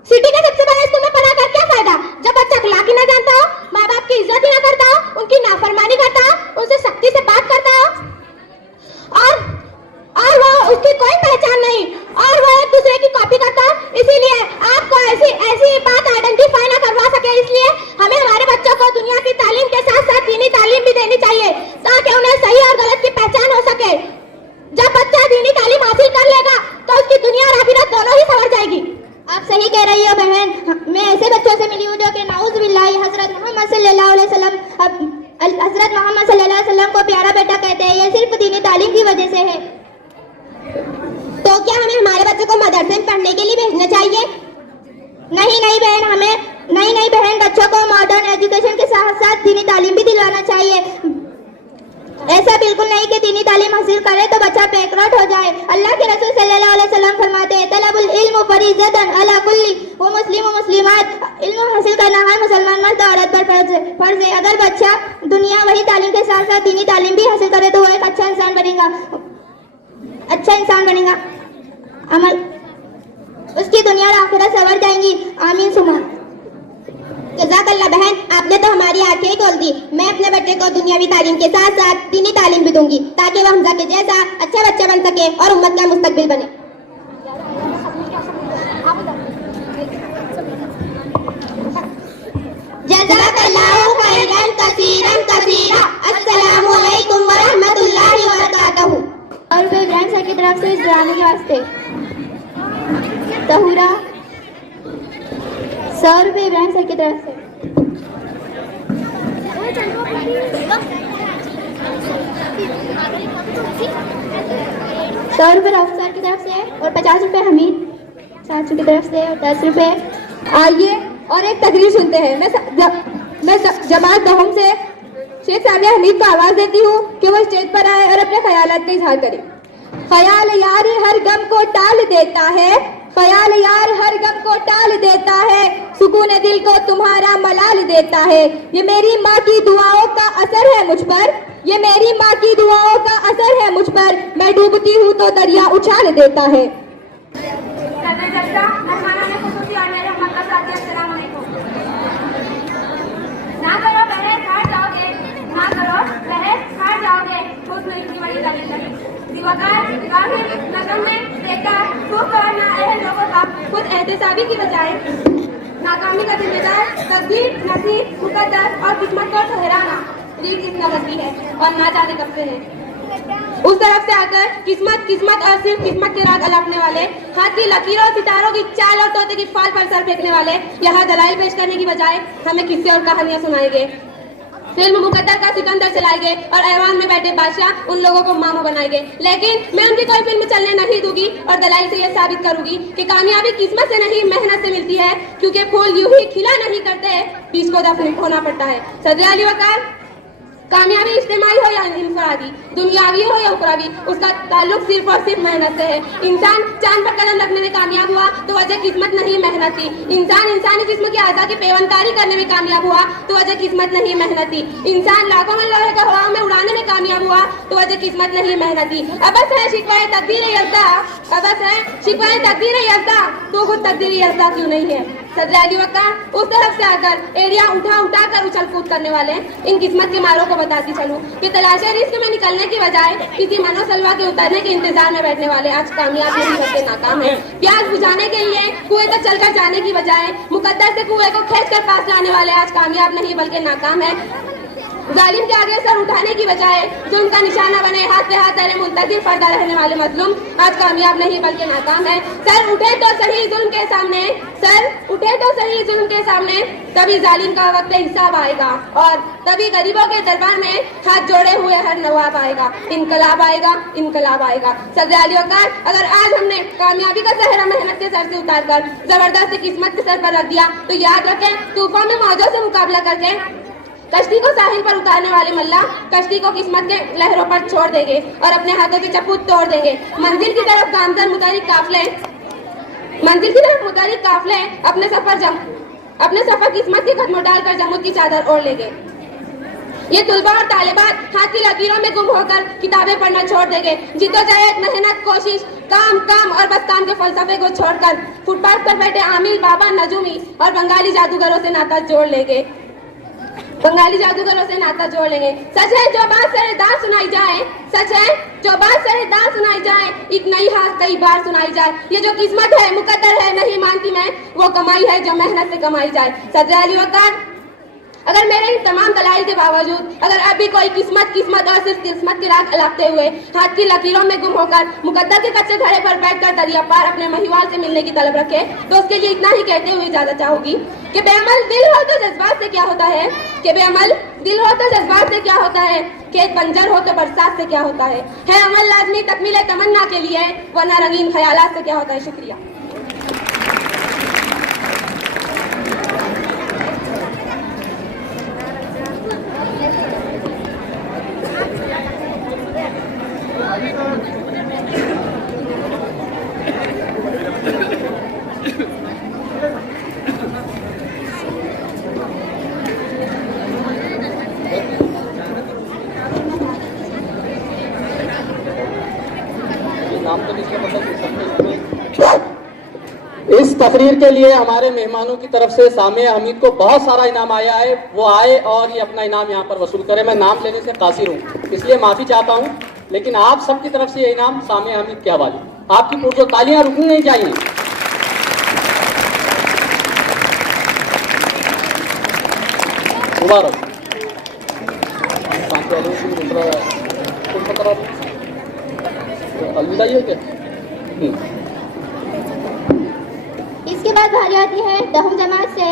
सिटी के सबसे बड़े स्कूल में पढ़ाकर क्या फायदा जब बच्चा अखलाक ही ना जानता हो, माँ बाप की इज्जत ही ना करता हो, उनकी नाफरमानी करता हो, उनसे सख्ती से बात करता हो, और वो उसकी कोई पहचान नहीं, और वो एक दूसरे की कॉपी करता है। इसीलिए आपको ऐसी बात आइडेंटिफाई ना करवा सके, इसलिए हमें हमारे बच्चों को दुनिया की तालीम के साथ साथ दीनी तालीम भी देनी चाहिए, ताकि उन्हें सही और गलत की पहचान हो सके। जब बच्चा दीनी तालीम हासिल कर लेगा तो उसकी दुनिया और आखिरत दोनों ही संवर जाएगी। आप सही कह रही हो बहन। मैं ऐसे बच्चों से मिली हूँ जो कि नाउज़ुबिल्लाह हजरत मोहम्मद सल्लल्लाहु अलैहि वसल्लम को प्यारा बेटा कहते हैं। ये सिर्फ दीनी तालीम की वजह से है। तो क्या हमें हमारे बच्चों को मदरसे में पढ़ने के लिए भेजना चाहिए? नहीं बहन, बच्चों को मॉडर्न एजुकेशन के साथ साथ दीनी तालीम भी दिलवाना चाहिए। ऐसा बिल्कुल नहीं कि दीनी तालीम हासिल करे तो बच्चा बैकवर्ड हो जाए। अल्लाह के रसूल सल्लल्लाहु अलैहि वसल्लम फरमाते हैं, तलबुल इल्म फरीज़तन अला कुल्ली व मुस्लिम व मुस्लिमात। इल्म हासिल करना हर मुसलमान मर्द और औरत पर फर्ज है। अगर बच्चा दुनिया वही तालीम के साथ साथ दीनी तालीम भी हासिल करे तो वो एक अच्छा इंसान बनेगा। अमल उसकी दुनिया और आखिरत संवर जाएंगी। आमीन सुमा। जज़ाकल्लाह बहन, आपने तो हमारी आंखें ही खोल दी। मैं अपने बेटे को दुनियावी तालीम के साथ साथ दीनी तालीम भी दूंगी, ताकि वह हमजा के जैसा अच्छा बच्चा बन सके और उम्मत का मुस्तकबिल बने। जज़ाकल्लाहु खैरन कसीरन कसीरा। अस्सलामु अलैकुम व रहमतुल्लाहि व बरकातहू। और इब्राहिम सर की तरफ से इस ड्रामे के वास्ते तहुरा 100 रुपये इब्राहिम सर की तरफ से। ₹100 राउफ सर की तरफ से और 50 रुपये हमीद सासू की तरफ से और 10 रुपये। आइए और एक तकरीर सुनते हैं। मैं जमात दहम से शेख सामिया हमीद को आवाज देती हूँ कि वो स्टेज पर आए और अपने ख्यालात का इजहार करें। ख्याल यार हर गम को टाल देता है, ख्याल यार हर गम को टाल देता है, सुकून दिल को तुम्हारा मलाल देता है। ये मेरी माँ की दुआओं का असर है मुझ पर, ये मेरी माँ की दुआओं का असर है मुझ पर। मैं डूबती हूँ तो दरिया उछाल देता है। ना करो बहरे हार जाओगे, ना करो बहरे हार जाओगे। खुद नहीं इतनी बड़ी दलील नहीं। दिवाकर काफिर नगम में देखा खूब करना अहल लोगों का खुद एहतसाबी की बजाय नाकामी का जिम्मेदार तकदीर, नसीब, मुकद्दर और किस्मत को ठहराना रीत इस नगदी है और ना जाने कब से है। उस तरफ से आकर किस्मत और सिर्फ किस्मत के राग अलपने वाले, हाथ की लकीरों, सितारों की चाल और तोते की फाल पर सर फेंकने वाले यहाँ दलाइल पेश करने की बजाय हमें किस्से और कहानियां सुनाएंगे। फिल्म मुकद्दर का सिकंदर चलाएंगे और ऐवान में बैठे बादशाह उन लोगों को मामू बनाएंगे। लेकिन मैं उनकी कोई फिल्म चलने नहीं दूंगी और दलाइल से यह साबित करूंगी कि कामयाबी किस्मत से नहीं मेहनत से मिलती है, क्योंकि फूल यूं ही खिला नहीं करते, बीज को दफन होना पड़ता है। सदर अली वकार कामयाबी इज्तिमाई हो या इंफरादी, दुनियावी हो या उखरावी, उसका ताल्लुक सिर्फ और सिर्फ मेहनत से है। इंसान चांद पर कदम रखने में कामयाब हुआ तो वजह किस्मत नहीं मेहनत थी। इंसान इंसानी जिस्म की आज़ा की पेवनकारी करने में कामयाब हुआ तो वजह किस्मत नहीं मेहनत थी। इंसान लाखों में लोहे को हवा में उड़ाने में कामयाब हुआ तो वजह किस्मत नहीं मेहनत थी। अबस है शिकवाए तकदीर यज़्दा, अबस है शिकवाए तकदीर यज़्दा, तो खुद तकदीर यज़्दा क्यों नहीं है। सदर अली वक़ार उस तरफ से आकर एड़ियां उठा उठा कर उछल कूद करने वाले इन किस्मत के मारों को बताती चलूं कि तलाशे रिस्क में निकलने की बजाय किसी मनोसलवा के उतरने के इंतजार में बैठने वाले आज कामयाब नहीं होते नाकाम है। प्यास बुझाने के लिए कुएं तक चलकर जाने की बजाय मुकद्दर से कुएं को खींच कर पास लाने वाले आज कामयाब नहीं बल्कि नाकाम है। जालिम के आगे सर उठाने की बजाय जो उनका निशाना बने हाथ पे हाथ धरे मुंतजिर पर्दा रहने वाले मजलूम आज कामयाब नहीं बल्कि नाकाम है। सर उठे तो सही जुल्म के सामने, सर उठे तो सही जुल्म के सामने, तभी जालिम का वक्त हिसाब आएगा और तभी गरीबों के दरबार में हाथ जोड़े हुए हर नवाब आएगा। इनकलाब आएगा, इनकलाब आएगा। सदर अली वक़ार अगर आज हमने कामयाबी का सहरा मेहनत के सर से उतार कर जबरदस्त किस्मत के सर पर रख दिया तो याद रखें तूफान में मौजों से मुकाबला करके कश्ती को साहिल पर उतारने वाले मल्ला कश्ती को किस्मत के लहरों पर छोड़ देंगे और अपने हाथों की चप्पू तोड़ देंगे। मंजिल की तरफ गामजन मुतारिक काफले, मंजिल की तरफ मुतारिक काफले अपने सफर किस्मत के कदमों डालकर जमुत की चादर ओढ़ लेंगे। ये तुलबा और तालिबात हाथ की लकीरों में गुम होकर किताबें पढ़ना छोड़ देंगे। जिद्दोजहद, मेहनत, कोशिश, काम काम और बस काम के फलसफे को छोड़कर फुटपाथ पर बैठे आमिल, बाबा, नजूमी और बंगाली जादूगरों से नाता जोड़ लेंगे। बंगाली जादूगरों से नाता जोड़ लेंगे। सच है जो बात सरेदार सुनाई जाए, सच है जो बात सरेदार सुनाई जाए, एक नई हाथ कई बार सुनाई जाए। ये जो किस्मत है मुकद्दर है नहीं मानती मैं, वो कमाई है जो मेहनत से कमाई जाए। सदर अली वक़ार अगर मेरे इन तमाम दलाइल के बावजूद अगर अभी कोई किस्मत और सिर्फ किस्मत की राह अलगते हुए हाथ की लकीरों में गुम होकर मुकद्दर के कच्चे घड़े पर बैठकर दरिया पार अपने महिवाल से मिलने की तलब रखे तो उसके लिए इतना ही कहते हुए इजाजत चाहूंगी कि बेअमल दिल हो तो जज्बात से क्या होता है, कि बेअमल दिल हो तो जज्बात से क्या होता है, खेत बंजर हो तो बरसात से क्या होता है अमल लाजमी तकमील तमन्ना के लिए वरना रंगीन ख्यालात से क्या होता है। शुक्रिया। इस तकरीर के लिए हमारे मेहमानों की तरफ से सामिया हमीद को बहुत सारा इनाम आया है। वो आए और ये अपना इनाम यहाँ पर वसूल करें। मैं नाम लेने से कासिर हूँ इसलिए माफ़ी चाहता हूँ, लेकिन आप सबकी तरफ से ये इनाम सामिया हमीद के हवाले। आपकी पुरजो तालियां रुकनी नहीं चाहिए। मुबारक। अलविदा ही हो क्या? इसके बाद बारी आती है दहम जमात से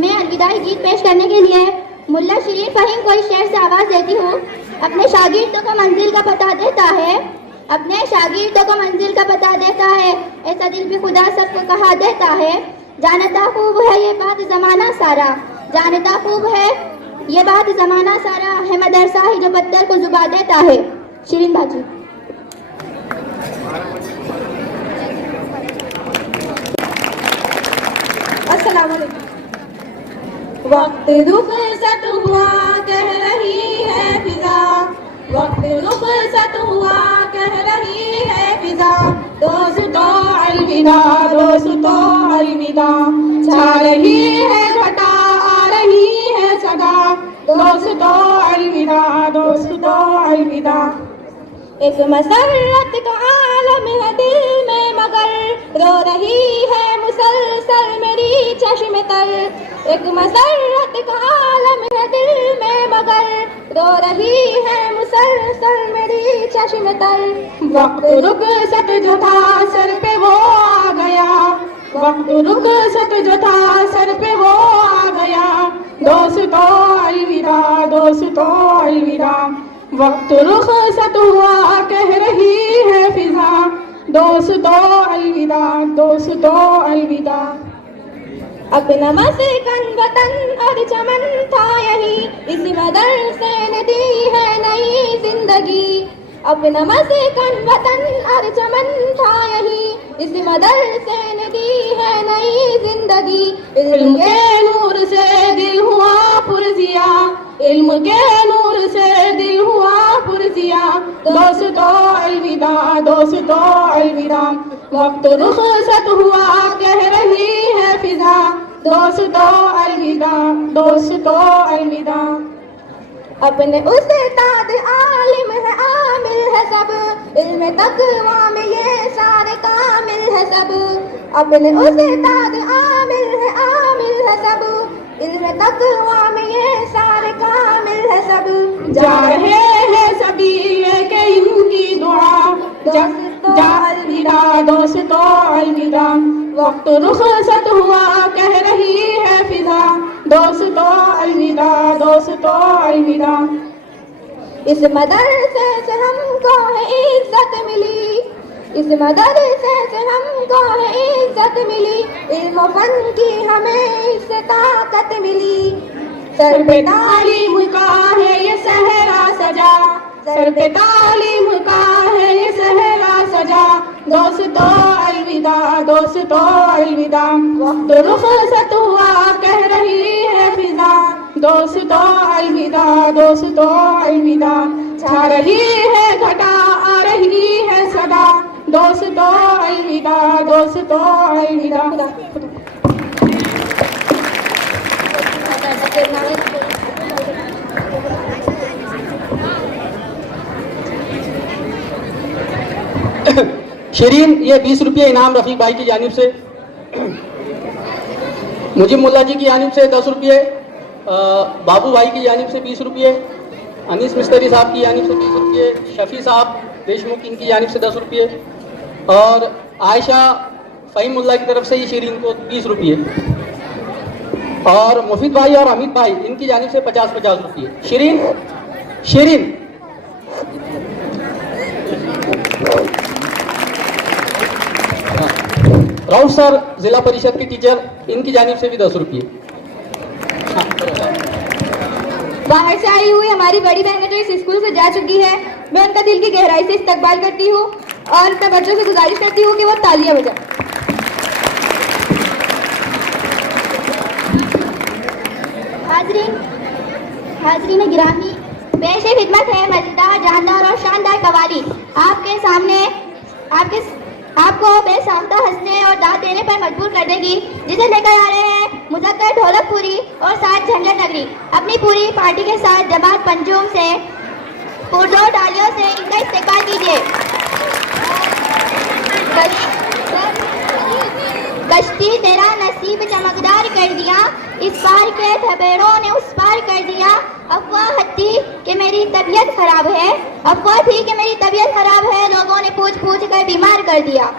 मैं अलविदाई गीत पेश करने के लिए मुल्ला शरीफ फहीम को इस शेर से आवाज देती हूँ। अपने शागिर्दों को मंजिल का पता देता है, अपने शागिर्दों को मंजिल का पता देता है, ऐसा दिल भी खुदा सबको कहा देता है। जानता खूब है ये बात जमाना सारा, जानता खूब है ये बात जमाना सारा, है मदरसा ही जो पत्थर को जुबा देता है। शिरीन बाजी। वक्त रुखसत हुआ कह रही है फिजा, वक्त रुखसत हुआ कह रही है फिजा, दोस्तों अलविदा, दोस्तों अलविदा, छा रही है घटा आ रही है सदा, दोस्तों अलविदा, दोस्तों अलविदा। एक मसरत का आलम है दिल में मगर रो रही है मुसलसल मेरी चश्म तर, एक मसरत का आलम है दिल में मगर रो रही है मुसलसल मेरी चश्म तर। वक्त रुखसत जो था सर पे वो आ गया, वक्त रुखसत जो था सर पे वो आ गया, दोस्तों अलविदा, दोस्तों अलविदा। वक्त रुखसत हुआ कह रही है फिजा, दोस्तों अलविदा, दोस्तों अलविदा। अपना मस्कन वतन और चमन था यही, इस मदरसे ने दी है नई जिंदगी, अपना मस्कन वतन और चमन था यही, इस मदरसे ने दी है नई जिंदगी। इल्म के नूर से दिल हुआ पुरजिया, इल्म के नूर से दिल हुआ पुरजिया। दोस्तों अलविदा, दोस्तों अलविदा, वक्त रुखसत हुआ कह रही है फिजा। दोस्तों अलविदा, दोस्तों अलविदा। अपने उस्ताद आलिम है आमिल है सब, इल्म तकवा में ये सारे कामिल है सब। अपने उस्ताद आमिल है सब, इल्म तकवा में ये सारे कामिल है सब। जा रहे हैं सभी ये कि इनकी दुआ, जा अलविदा, दोस्तों अलविदा, वक्त रुखसत हुआ कह रही है फिजा। दोस्तों अलविदा, दोस्तों अलविदा। इस मदरसे से हमको है इज्जत मिली, इस मदरसे से हमको है इज्जत मिली। इल्म फन की हमें इससे ताकत मिली। सर पे तालीम का है ये सहरा सजा, सर पे तालीम का है ये सहरा सजा। दोस्तों अलविदा, दोस्तों अलविदा, वक्त रुखसत हुआ कह रही है फिजा। दोस्तों अलविदा, दोस्तों अलविदा, छा रही है घटा आ रही है सदा। दोस्तों अलविदा, दोस्तों अलविदा। शिरीन, ये 20 रुपये इनाम रफीक भाई की जानिब से, मुजिब मुल्ला जी की जानिब से 10 रुपये, बाबू भाई की जानिब से 20 रुपये, अनीस मिस्त्री साहब की जानिब से 20 रुपये, शफी साहब देशमुख इनकी जानिब से 10 रुपये, और आयशा फ़हीम मुल्ला की तरफ से ये शिरीन को 20 रुपये, और मुफीद भाई और हमीद भाई इनकी जानिब से 50-50 रुपये। शिरीन, शिरीन राउत सर जिला परिषद की टीचर, इनकी जानिब से भी 10 रुपये। बाहर से आई हुई हमारी बड़ी बहनें जो इस स्कूल से जा चुकी है, मैं उनका दिल की गहराई से इस्तकबाल करती हूँ और मैं बच्चों से गुजारिश करती हूँ कि वो तालियां बजाएं। हाजरीन गिरामी, पेश खिदमत है मजेदार, जानदार और शानदार कवाली। आपके सामने आपको बेसाख्ता हंसने और दाद देने पर मजबूर कर देगी, जिसे लेकर आ रहे हैं मुजक्कर ढोलकपुरी और साथ झंझट नगरी। अपनी पूरी पार्टी के साथ जमात पंजुम से पुरजोर तालियों से इनका इस्तेमाल कीजिए। कश्ती तेरा नसीब चमकदार कर दिया, इस पार के थपेड़ों ने उस पार कर दिया। अफवाह थी कि मेरी तबीयत खराब है, अफवाह थी कि मेरी तबीयत खराब है, लोगों ने पूछ पूछ कर बीमार कर दिया।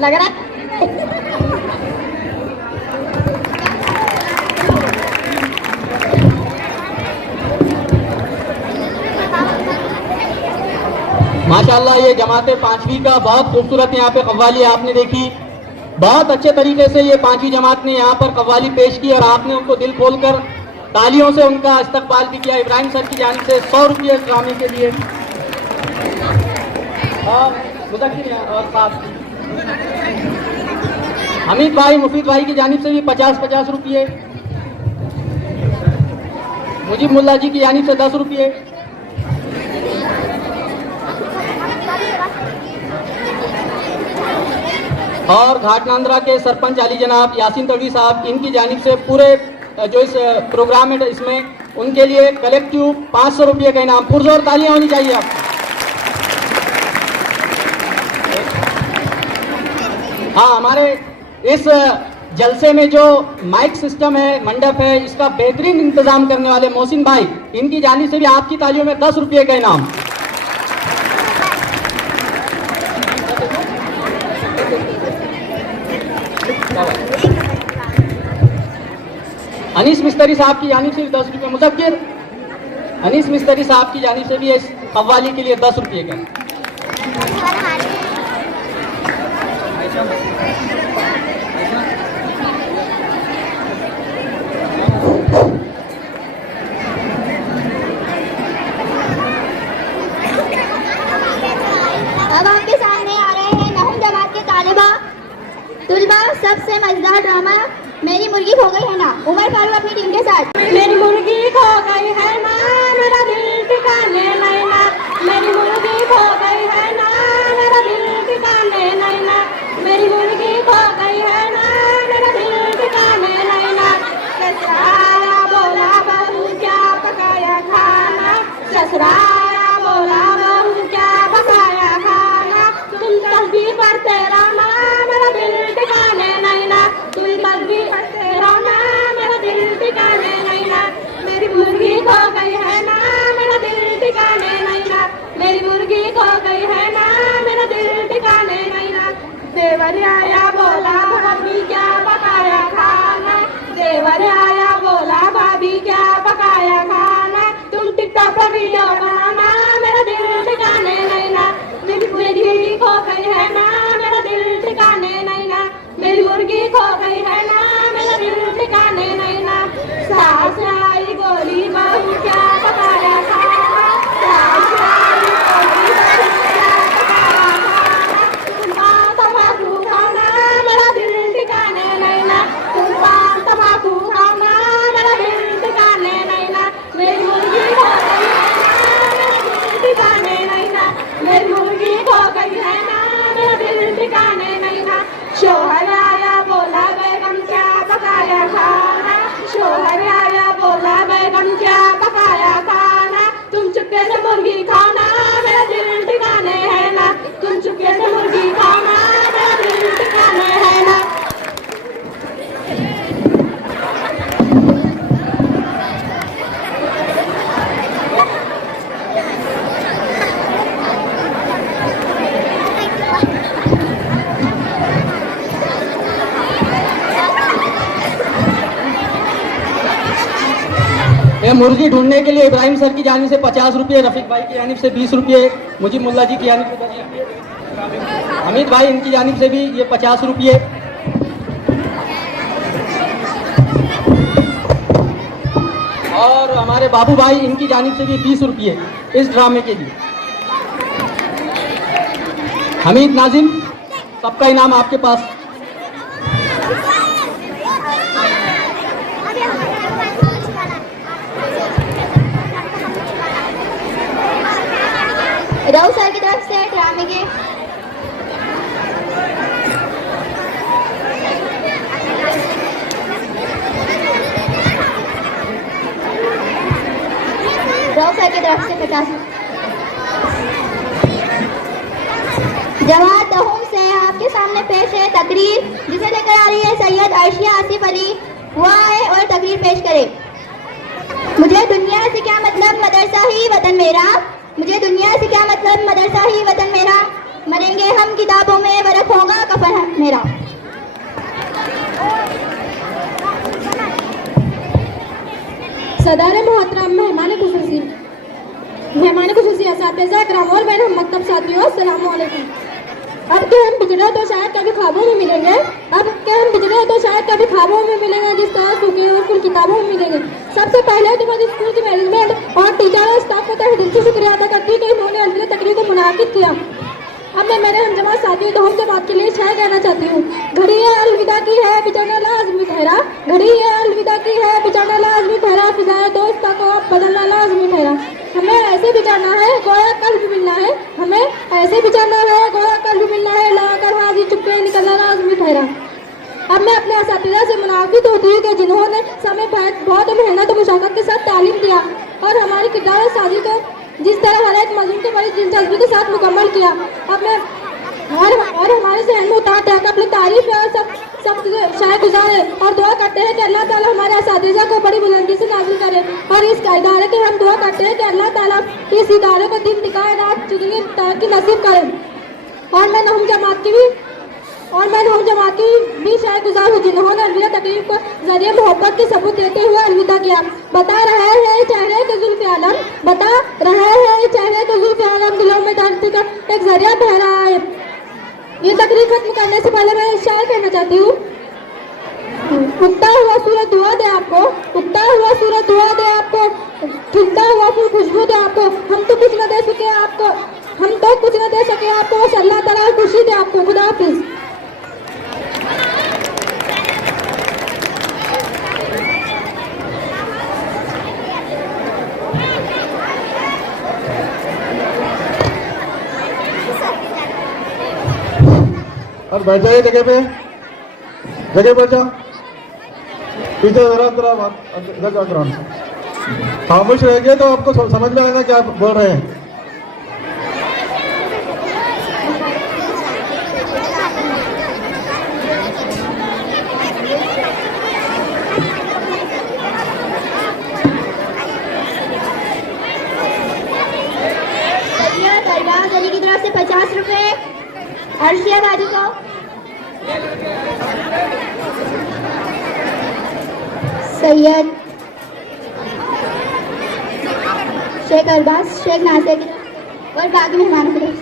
लग रहा है। माशाल्लाह ये जमाते पांचवी का बहुत खूबसूरत यहाँ पे कव्वाली आपने देखी। बहुत अच्छे तरीके से ये पांचवी जमात ने यहाँ पर कव्वाली पेश की और आपने उनको दिल खोलकर तालियों से उनका इस्तकबाल भी किया। इब्राहिम सर की जानिब से 100 रुपये ड्रामे के लिए और हमीद भाई मुफीद भाई की जानिब से भी 50-50 रुपये, मुजीब मुल्ला जी की जानिब से 10 रुपये, और घाटनांद्रा के सरपंच अली जनाब यासीन तड़वी साहब, इनकी जानिब से पूरे जो इस प्रोग्राम है इसमें उनके लिए कलेक्टिव 500 रुपये का इनाम। पुरजोर तालियां होनी चाहिए आप। हाँ, हमारे इस जलसे में जो माइक सिस्टम है, मंडप है, इसका बेहतरीन इंतजाम करने वाले मोहसिन भाई, इनकी जानिब से भी आपकी तालियों में 10 रुपये का इनाम। अनीस मिस्त्री साहब की जानिब से भी 10 रुपये। मुज़क्किर अनीस मिस्त्री साहब की जानिब से भी इस कव्वाली के लिए 10 रुपये का। अब आपके सामने आ रहे हैं नहुम जमात के तुलबा सबसे मजेदार ड्रामा मेरी मुर्गी खो गई है ना। उमर फारूक अपनी टीम के साथ। मेरी मुर्गी खो गई है ना, मेरा दिल ठिकाने नहीं ना, मेरी मुर्गी खो गई है ना, मेरा दिल ठिकाने नहीं ना, मेरी मुर्गी खो गई है ना, मेरा दिल ठिकाने नहीं ना। ससुराया बोला बहू क्या पकाया खाना, ससुराया बोला बहू क्या पकाया खाना, तुम तस्बीह पढ़ते रहना, मेरा दिल ठिकाने नहीं ना, तुम तस्बीह पढ़ते रहना, मेरा दिल ठिकाने नहीं ना। मेरी मुर्गी खो गई है ना, मेरा दिल ठिकाने नहीं ना, मेरी मुर्गी खो गई है ना, मेरा दिल ठिकाने नहीं ना। देवर आया बोला भाभी क्या पकाया खाना, देवर आया बोला भाभी क्या पकाया खाना, तुम टिकटॉक पर वीडियो बनाना, मेरा दिल ठिकाने नहीं ना। मेरी मुर्गी खो गई है ना, मेरा दिल ठिकाने नहीं ना, मेरी मुर्गी खो गई है ना, मेरा दिल ठिकाने नहीं ना। सास आई बोली बहू क्या पकाया खाना, सास आई बोली बहू क्या पकाया खाना, तुम पान तम्बाकू खाना, मेरा दिल ठिकाने नहीं ना, तुम पान तम्बाकू खाना, मेरा दिल ठिकाने नहीं ना। मेरी मुर्गी खो गई है ना, मेरा दिल ठिकाने नहीं ना, मेरी मुर्गी खो गई है ना, मेरा दिल ठिकाने नहीं ना। शोहर आया बोला बेगम क्या पकाया खाना, शोहर आया बोला बेगम क्या पकाया खाना, तुम चुपके से मुर्गी खाना, मेरा दिल ठिकाने है ना, तुम चुपके से मुर्गी खाना, मेरा दिल ठिकाने है ना। मुर्गी ढूंढने के लिए इब्राहिम सर की जानिब से 50 रुपये, रफीक भाई की जानिब से 20 रुपये, मुजीब मुल्ला जी की जानिब से 10 रुपये, हमीद भाई इनकी जानिब से भी ये 50 रुपये, और हमारे बाबू भाई इनकी जानिब से भी 20 रुपये इस ड्रामे के लिए। हमीद नाजिम, सबका इनाम आपके पास। राव सर की तरफ से ड्रामे के राव सर की तरफ से 50। जमात दहूम से आपके सामने पेश है तकरीर, जिसे लेकर आ रही है सैयद अर्शिया आसिफ अली। वो आए और तकरीर पेश करे। मुझे दुनिया से क्या मतलब, मदरसा ही वतन मेरा, मुझे दुनिया से क्या मतलब, मदरसा ही वतन मेरा, मरेंगे हम किताबों में, बरफ होगा कफन मेरा। सदार मोहतरम मेहमान खुसूसी असातिज़ा किराम और बहन मकतब साथियों, अस्सलाम वालेकुम। अब के हम बिछड़े तो शायद कभी ख्वाबों में मिलेंगे, जिस तरह सूखे और कुल किताबों में मिलेंगे। सबसे पहले तो मैं स्कूल की मैनेजमेंट और टीचर और स्टाफ का तहे दिल से शुक्रिया अदा करती हूँ कि इन्होंने अलविदा तकरीर को मुनाकिद किया। अब मैं मेरे हमजमा साथियों तो हमसे बात के लिए शायद कहना चाहती हूँ। घड़ी है अलविदा की है बिछड़ना लाजमी ठहरा, घड़ी है अलविदा की है बिछड़ना लाजमी ठहरा, फिजाए दोस्ता को अब बदलना लाजमी ठहरा। हमें ऐसे बिछड़ना है गोया कल भी मिलना है, हमें ऐसे बिछड़ना है गोया कल भी मिलना है, लगाकर हाजी चुपके निकलना लाजमी ठहरा। अब मैं अपने असातिज़ा से मुनाफिद होती हूँ कि जिन्होंने समय बहुत मेहनत और मुशाकत के साथ तालीम दिया और हमारी किरदार साजी को जिस तरह हर एक मजून को बड़ी दिलचस्पी के साथ मुकम्मल किया। अब मैं और हमारे जहन में उतारते हैं कि अपनी तारीफ और सब शायद गुजारे और दुआ करते हैं कि अल्लाह ताला हमारे असातिज़ा को बड़ी बुलंदी से नाज़िल करे और इस इदारे के हम दुआ करते हैं कि अल्लाह ताला इस इदारे को दिन दिखाए रात चुगनी तरक्की नसीब करे। और मैं नहुम जमात की भी शायद गुजार हूँ जिन्होंने अलविदा तकरीर को जरिए मोहब्बत के सबूत देते हुए अलविदा किया। बता रहे हैं चेहरे के जुल्फ़े आलम दिलों में दर्द का एक जरिया बह रहा है। ये तकरीर खत्म करने से पहले मैं शायर कहना चाहती हूँ। उगता हुआ सूरज दुआ दे आपको, उगता हुआ सूरज दुआ दे आपको, खिलता हुआ फूल खुशबू दे आपको। हम तो कुछ न दे सके आपको, बस अल्लाह ताला खुशी दे आपको। खुदा हाफिज। और बैठ जाइए जगह पे बैठ जाओ। पीछे जरा इधर जाओ ग्राउंड। खामोश रह गए तो आपको समझ में आएगा क्या बोल रहे हैं। गली की तरफ से 50 रुपए अर्शिया बाजी को। सैयद शेख अरबाज शेख नासिर और बाकी मेहमानों की तरफ से।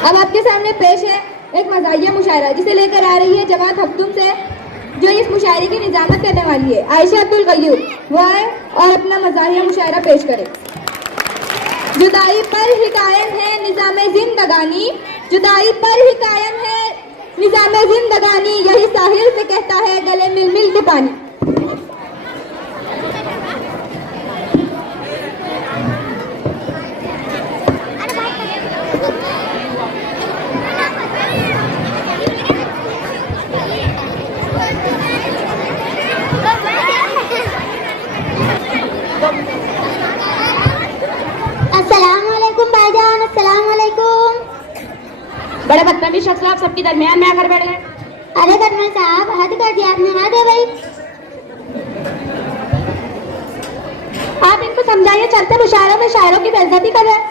अब आपके सामने पेश है एक मज़ाहिया मुशायरा जिसे लेकर आ रही है जमात हफ्तुम से, जो इस मुशायरे की निजामत करने वाली है आयशा अब्दुल गयूर। वो आए और अपना मज़ाहिया मुशायरा पेश करे। जुदाई पर ही कायम है निज़ाम जिंदगानी, जुदाई पर ही कायम है निज़ाम जिंदगानी, यही साहिल से कहता है गले मिल मिल के पानी। बड़े बदतमीज शख्स आप सबके दरमियान में आकर बैठ गए। अरे कटमल साहब हद कर दिया आपने। हद है भाई। आप इनको समझाइए, चलते मुशायरों में शायरों की बेइज्जती कर रहे हैं।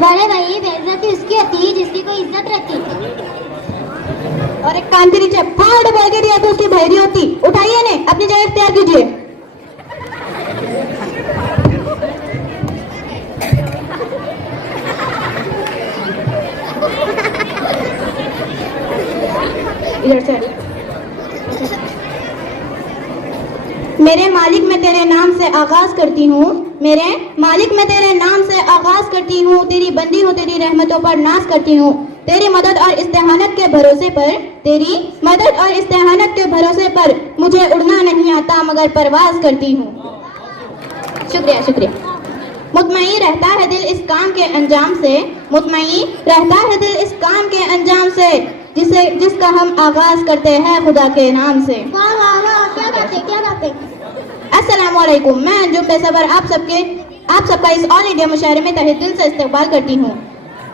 बड़े भाई बेइज्जती उसकी होती है जिसकी कोई इज्जत रहती। और एक कान के नीचे फाड़ बोल के दिया तो उसकी बहरी होती। उठाइए ने अपनी जगह इख्तियार कीजिए। इधर से मेरे मालिक मैं तेरे नाम से आगाज करती हूँ, मेरे मालिक मैं तेरे नाम से आगाज करती हूँ, तेरी बंदी हूँ तेरी रहमतों पर नाज करती हूँ, तेरी मदद और इस्तेहानत के भरोसे पर, तेरी मदद और इस्तेहानत के भरोसे पर मुझे उड़ना नहीं आता मगर परवाज करती हूँ। शुक्रिया शुक्रिया। मुतमईन रहता है दिल इस काम के अंजाम से, मुतमईन रहता है दिल इस काम के अंजाम से, जिसका हम आगाज करते हैं खुदा के नाम से। वाह वाह वाह, क्या बात है क्या बात है। अस्सलाम वालेकुम। मैं अंजुम बेसबर आप सबके आप सबका इस ऑल इंडिया मुशायरे में तहे दिल से इस्तकबाल करती हूँ।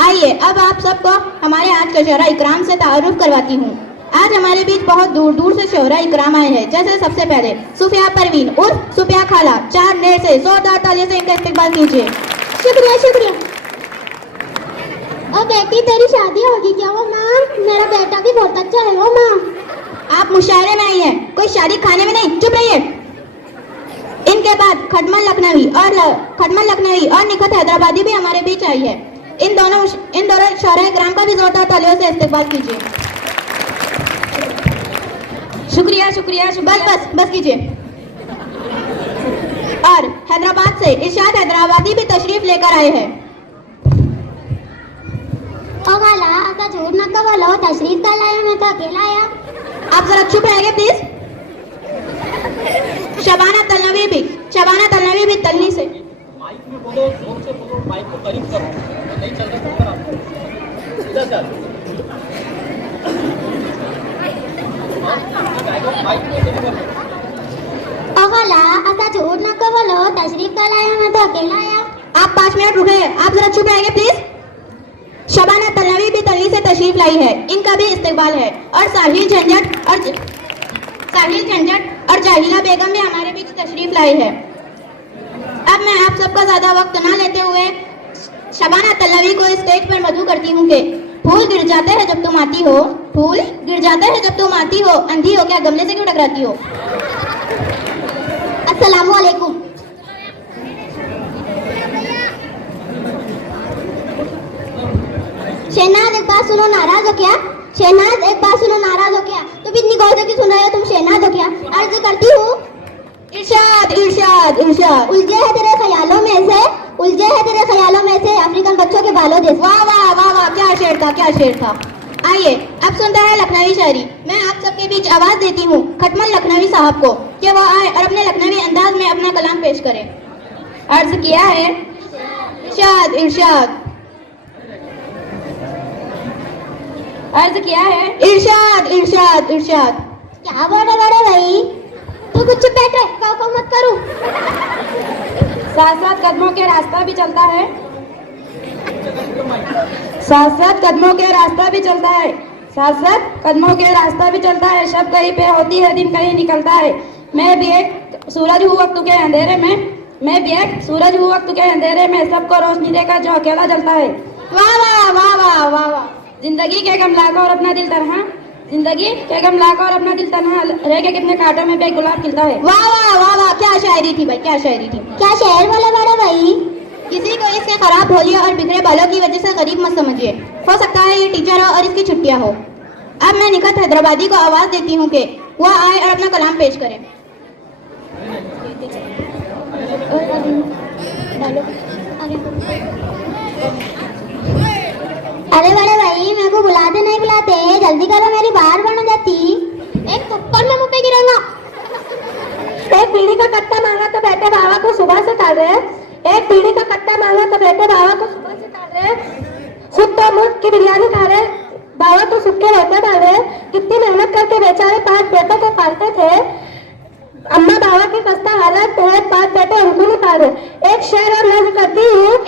आइए अब आप सबको हमारे आज के शोहरा इकराम से तारुफ करवाती हूँ। आज हमारे बीच बहुत दूर दूर से शोहरा इकराम आए हैं। जैसे सबसे पहले सुफिया परवीन उर्फ सुफिया खाला, 4 नेर से जोरदार तालियों से इनका इस्तकबाल कीजिए। शुक्रिया शुक्रिया। और बेटी तेरी शादी होगी क्या वो माँ? मेरा बेटा भी बहुत अच्छा है वो माँ। आप मुशायरे में आई हैं, कोई शादी खाने में नहीं, चुप रहिए। इनके बाद खटमल लखनवी और निखत हैदराबादी भी हमारे बीच आई है। इन दोनों शोहरा इकराम का भी जोरदार तालियों से इस्तकबाल कीजिए। शुक्रिया शुक्रिया शुक्रिया। बस कीजिए। और हैदराबाद से इरशाद हैदराबादी भी तशरीफ लेकर आए हैं। ओ खाला आता झूठ न बोलो, तशरीफ का लाया, मैं तो अकेला आया। आप जरा चुप रहेंगे प्लीज। शबाना तलनवी भी तलनी से। माइक में बोलो, जोर से बोलो, माइक को करीब करो, नहीं चल रहा तो आप इधर चल। ओ खाला आता झूठ न बोलो, तशरीफ का लाया, मैं तो अकेला आया। आप 5 मिनट रुके, आप जरा चुप रहेंगे प्लीज। शबाना तलनवी भी तलनी से तशरीफ लाई है, इनका भी इस्तकबाल है। और साहिल झंझट और जाहिला बेगम भी हमारे बीच तशरीफ लाई है। अब मैं आप सबका ज्यादा वक्त ना लेते हुए शबाना तलनवी को स्टेज पर मधु करती हूँ कि फूल गिर जाते हैं जब तुम आती हो, फूल गिर जाते हैं जब तुम आती हो, अंधी हो क्या गमले से क्यों टकराती हो? अस्सलाम वालेकुम। शहनाज एक बात सुनो, नाराज हो क्या? शहनाज एक बात सुनो, नाराज हो क्या? तुम इतनी गौर से क्यों सुन रहे हो? तुम शहनाज हो क्या? अर्ज करती हूँ। इरशाद उलझे है तेरे ख्यालों में से अफ्रीकन बच्चों के बालों जैसे। वाह वाह वाह वाह, क्या शेर था। आइए अब सुनते हैं लखनवी शायरी। मैं आप सबके बीच आवाज देती हूँ खटमल लखनवी साहब को कि वो आए और अपने लखनवी अंदाज में अपना कलाम पेश करें। अर्ज किया है इरशाद क्या बोल रहे भाई? तू कुछ चुप बैठ रहे, काऊ मत करूं। साथ साथ कदमों के रास्ता भी चलता है, शब कहीं पे होती है, दिन कहीं निकलता है। मैं भी एक सूरज हूँ वक्त के अंधेरे में, सबको रोशनी देकर जो अकेला जलता है। वाह वाह वाह वाह वाह वाह। जिंदगी के गम लाखों और अपना दिल तन्हा रह के कितने कांटों में बेगुलाब खिलता है। वाह वाह वाह वाह, क्या शायरी थी भाई, क्या शायरी थी। क्या शहर वाले बड़े भाई? किसी को इसके खराब होलियों और बिखरे बालों की वजह से गरीब मत समझिए। हो सकता है ये टीचर हो और इसकी छुट्टियां हो। अब मैं निखत हैदराबादी को आवाज देती हूँ कि वह आए और अपना कलाम पेश करें। अरे बड़े भाई, मेरे को बुलाते नहीं बुलाते, जल्दी करो, मेरी बाहर बन जाती। एक थप्पड़ में मुंह पे गिरेगा। एक बीड़ी का कट्टा मांगा तो बेटे बाबा को सुबह से टाल रहे। सुख तो मुफ्त की बिरयानी खा रहे, बाबा तो सुख के रोटे डाल रहे। कितनी मेहनत करके बेचारे 5 बेटों को पालते थे। अम्मा बाबा की खस्ता हालत है, 5 बेटे उनको नहीं पा रहे। एक शेर और नज़्म करती हूँ।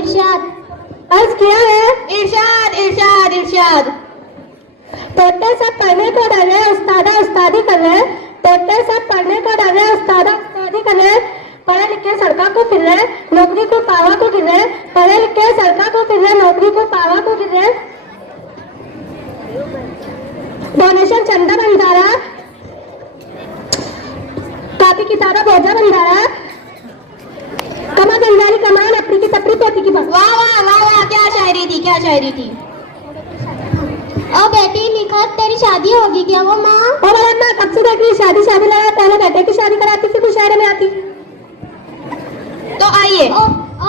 इरशाद अर्ज किया है इरशाद। तोते सब पढ़ने को डरे, उस्तादी कर रहे। तोते सब पढ़ने को डरे, उस्तादी कर रहे। पढ़े लिखे सड़का को फिर रहे, नौकरी को पावा को गिर रहे। पढ़े लिखे सड़का को फिर रहे, नौकरी को पावा को गिर रहे। डोनेशन चंदा भंडारा, कापी किताबा बोझा भंडारा। कमा गंजारी कमान, अपनी की तपरी पोती की बात। वाह वाह वाह वाह, क्या शायरी थी। ओ बेटी निखत, तेरी शादी होगी क्या वो माँ? और अम्मा कब से देख रही शादी लगा, पहले बेटे की शादी कराती फिर मुशायरे में आती। तो आइए। ओ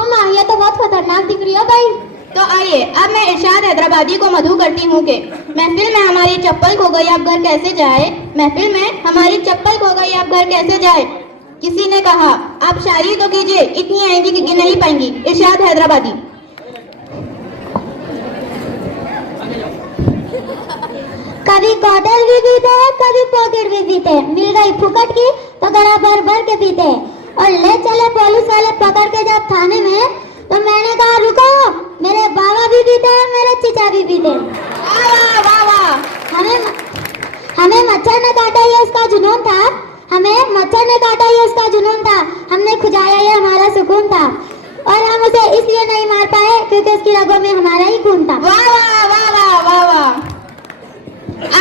माँ, ये तो बहुत खतरनाक दिख रही है भाई। तो आइए अब मैं इरशाद हैदराबादी को मधु करती हूँ कि महफिल में हमारी चप्पल खो गई, अब घर कैसे जाए। किसी ने कहा आप शायरी तो कीजिए, इतनी आएंगी कि गिन नहीं पाएंगी। इरशाद हैदराबादी। कभी क्वार्टर भी पीते हैं, कभी पॉकेट भी पीते हैं। मिल गई फुकट की तो गड़ा भर भर के पीते हैं। और ले चले पुलिस वाले पकड़ के जब थाने में, तो मैंने कहा रुको, मेरे बाबा भी पीते हैं, मेरे चचा भी पीते हैं। वाह वाह, हमें मच्छर ने काटा ये इसका जुनून था, हमें मच्छर ने काटा ये इसका जुनून था, हमने खुजाया ये हमारा सुकून था, और हम उसे इसलिए नहीं मार पाए क्योंकि उसकी रगों में हमारा ही खून था। वाह वाह वाह वाह वाह वाह।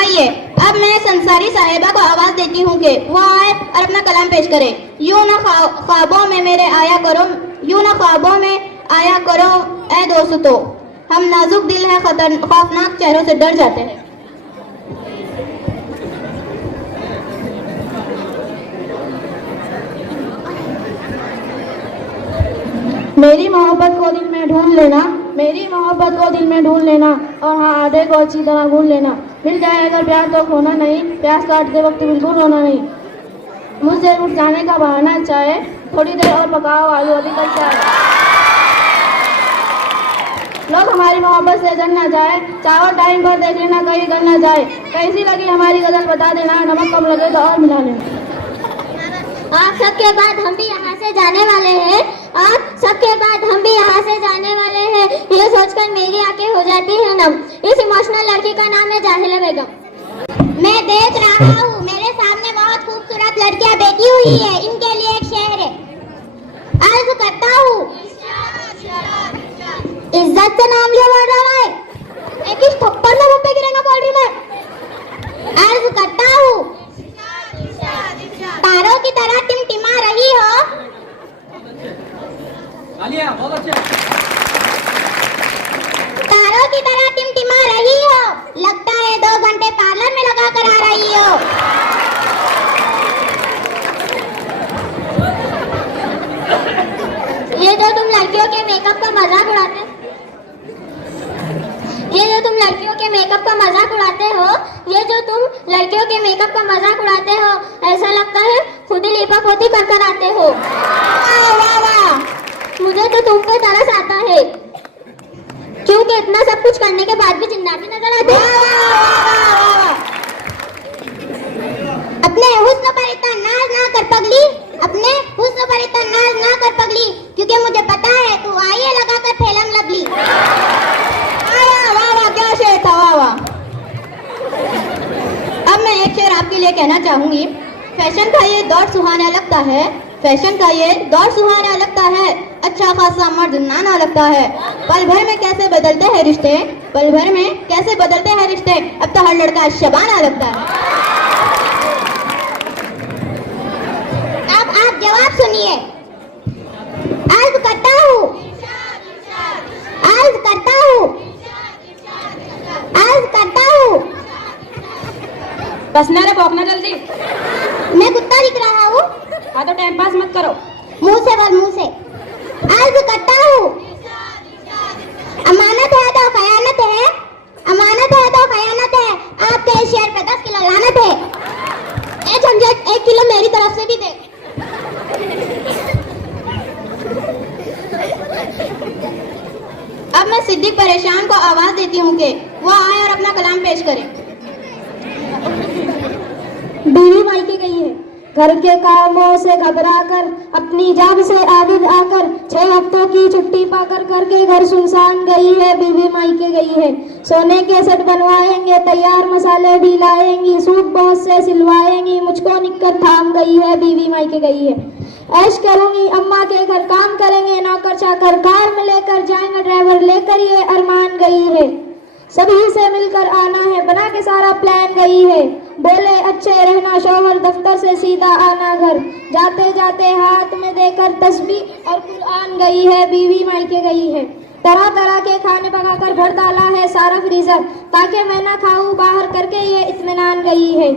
आइए अब मैं संसारी साहिबा को आवाज देती हूँ कि वो आए और अपना कलाम पेश करे। यूं ना ख्वाबों में मेरे आया करो, यूं ना ख्वाबों में आया करो ए दोस्तों, हम नाजुक दिल है खौफनाक चेहरों से डर जाते हैं। मेरी मोहब्बत को दिल में ढूंढ लेना, मेरी मोहब्बत को दिल में ढूंढ लेना, और हाँ आधे को अच्छी तरह भून लेना। मिल जाए अगर प्यार तो खोना नहीं, प्यास काटते वक्त बिल्कुल रोना नहीं। मुझसे उठ जाने का बहाना चाहे, थोड़ी देर और पकाओ आलू अभी तक चाहे। लोग हमारी मोहब्बत से जल ना जाए, चाहो टाइम पर देख लेना कहीं गल ना जाए। कैसी लगी हमारी गजल बता देना, नमक कम लगे तो और मिला लेना। आप सबके बाद हम भी यहाँ से जाने वाले हैं, आप सबके बाद हम भी यहाँ से जाने वाले हैं, ये सोचकर मेरी आंखें हो जाती है नम। इस इमोशनल लड़की का नाम है जाहिला बेगम। मैं देख रहा हूँ मेरे सामने बहुत खूबसूरत लड़कियाँ बैठी हुई है, इनके लिए एक शेर है। अर्ज करता हूँ, इज्जत से नाम लिया बोल रहा है, एक इस थप्पड़ में मुंह पे गिरेगा बोल रही मैं। अर्ज करता हूँ, तारों की तरह टिमटिमा रही हो, तारों की तरह टिमटिमा रही हो, लगता है 2 घंटे पार्लर में लगा कर आ रही हो। ये जो तुम लड़कियों के मेकअप का मजाक उड़ाते, ये जो तुम लड़कियों के मेकअप का मजाक उड़ाते हो, ये जो तुम लड़कियों के मेकअप का मजाक उड़ाते हो, ऐसा लगता है खुद ही लीपापोती कर कर आते हो। वाह वाह, मुझे तो तुम पे तरस आता है, क्योंकि इतना सब कुछ करने के बाद भी जिंदा भी नजर आते हो। अपने हुस्न पर इतना नाज ना कर पगली, अपने हुस्न पर इतना नाज ना कर पगली, क्योंकि मुझे पता है तू आई है लगा कर फेलम लवली। वाह वाह, क्या शेर था, वाह वाह। अब मैं एक शेर आपके लिए कहना चाहूंगी। फैशन का ये दौर सुहाना लगता है, फैशन का ये दौर सुहाना लगता है, अच्छा खासा मर्द नाना लगता है। पल भर में कैसे बदलते हैं रिश्ते, पल भर में कैसे बदलते हैं रिश्ते, अब तो हर लड़का शबाना लगता है। अब आप जवाब सुनिए। अर्ज करता हूँ, अर्ज करता हूँ, अर्ज करता हूँ। बस ना रे, भौंकना जल्दी। मैं कुत्ता दिख रहा हूँ? हाँ तो टाइम पास मत करो, मुंह से बोल, मुंह से। अर्ज करता हूँ, अमानत है तो खयानत है, अमानत है तो खयानत है, आपके शेर पे 10 किलो लानत है। ए झंझट, 1 किलो मेरी तरफ से भी दे। अब मैं सिद्दीक परेशान को आवाज देती हूँ कि वो आए और अपना कलाम पेश करें। बीवी मायके गई है, घर के कामों से घबराकर, अपनी जान से आबिद आकर, 6 हफ्तों की छुट्टी पाकर करके घर सुनसान गई है, बीवी मायके गई है। सोने के सेट बनवाएंगे, तैयार मसाले भी लाएंगी, सूट बहुत से सिलवाएंगी, मुझको निककर थाम गई है, बीवी मायके गई है। ऐश करूंगी अम्मा के घर, काम करेंगे नौकर चाकर, कार में लेकर जाएंगे ड्राइवर, लेकर ये अरमान गई है। सभी से मिलकर आना है, बना के सारा प्लान गई है, बोले अच्छे रहना शौहर, दफ्तर से सीधा आना घर, जाते जाते हाथ में देकर तस्बीह और कुरान गई है, बीवी मायके गई है। तरह तरह के खाने पकाकर भर डाला है सारा फ्रीजर, ताकि मैं ना खाऊं बाहर करके ये इत्मीनान गई है।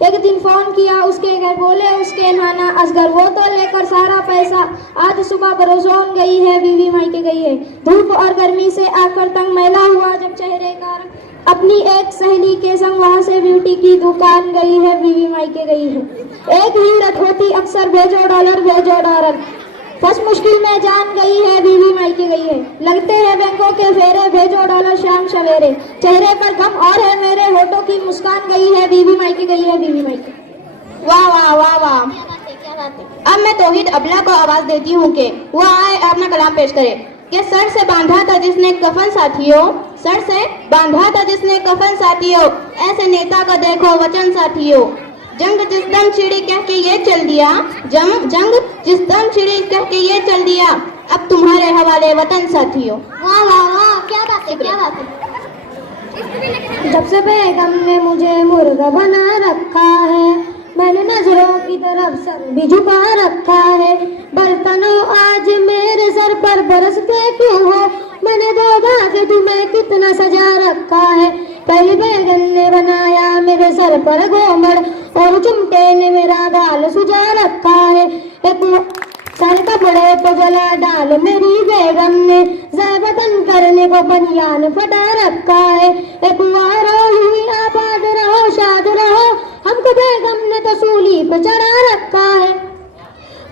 एक दिन फोन किया उसके घर, बोले उसके नाना असगर, वो तो लेकर सारा पैसा आज सुबह बरोजोन गई है, बीवी मायके गई है। धूप और गर्मी से आकर तंग मैला हुआ जब चेहरे का रंग, अपनी एक सहेली के संग वहां से ब्यूटी की दुकान गई है, बीवी मायके गई है। एक ही रट होती अक्सर, भेजो डॉलर भेजो डॉलर, फंस मुश्किल में जान गई है, बीवी मायके गई है। लगते हैं बैंकों के फेरे, भेजो डॉलर शाम सवेरे, चेहरे पर गम और है मेरे, होठों की मुस्कान गई है, बीवी मायके गई है, बीवी मायके। वाह वाह वाह वाह। क्या बात है, क्या बात है। अब मैं तौहीद अबला को आवाज देती हूँ कि वो आए अपना कलाम पेश करे। कि सर से बांधा था जिसने कफन साथियों, सर से बांधा था जिसने कफन साथियों, ऐसे नेता का देखो वचन साथियों। जंग जिस दम छिड़ी कह के ये चल दिया, जंग जिस दम छिड़ी कह के ये चल दिया, अब तुम्हारे हवाले वतन साथियों। वाह वाह वाह, क्या बात है, क्या बात है। जब से बेगम ने मुझे मुर्गा बना रखा है, मैंने नजरों की तरफ सर भी झुका रखा है। बर्तनों आज मेरे सर पर बरसते क्यों हो, मैंने दो धागे तुम्हें कितना सजा रखा है। पहली बेगम ने बनाया मेरे सर पर घोंघट और चुमटे ने मेरा गाल सुझा रखा है। एक सर कपड़े तो जला डाल मेरी बेगम ने, ज़ैबतन करने को बनियान फटा रखा है। एक वारो हुई आबाद रहो शाद रहो, हमको बेगम ने तो सूली पे चढ़ा रखा है।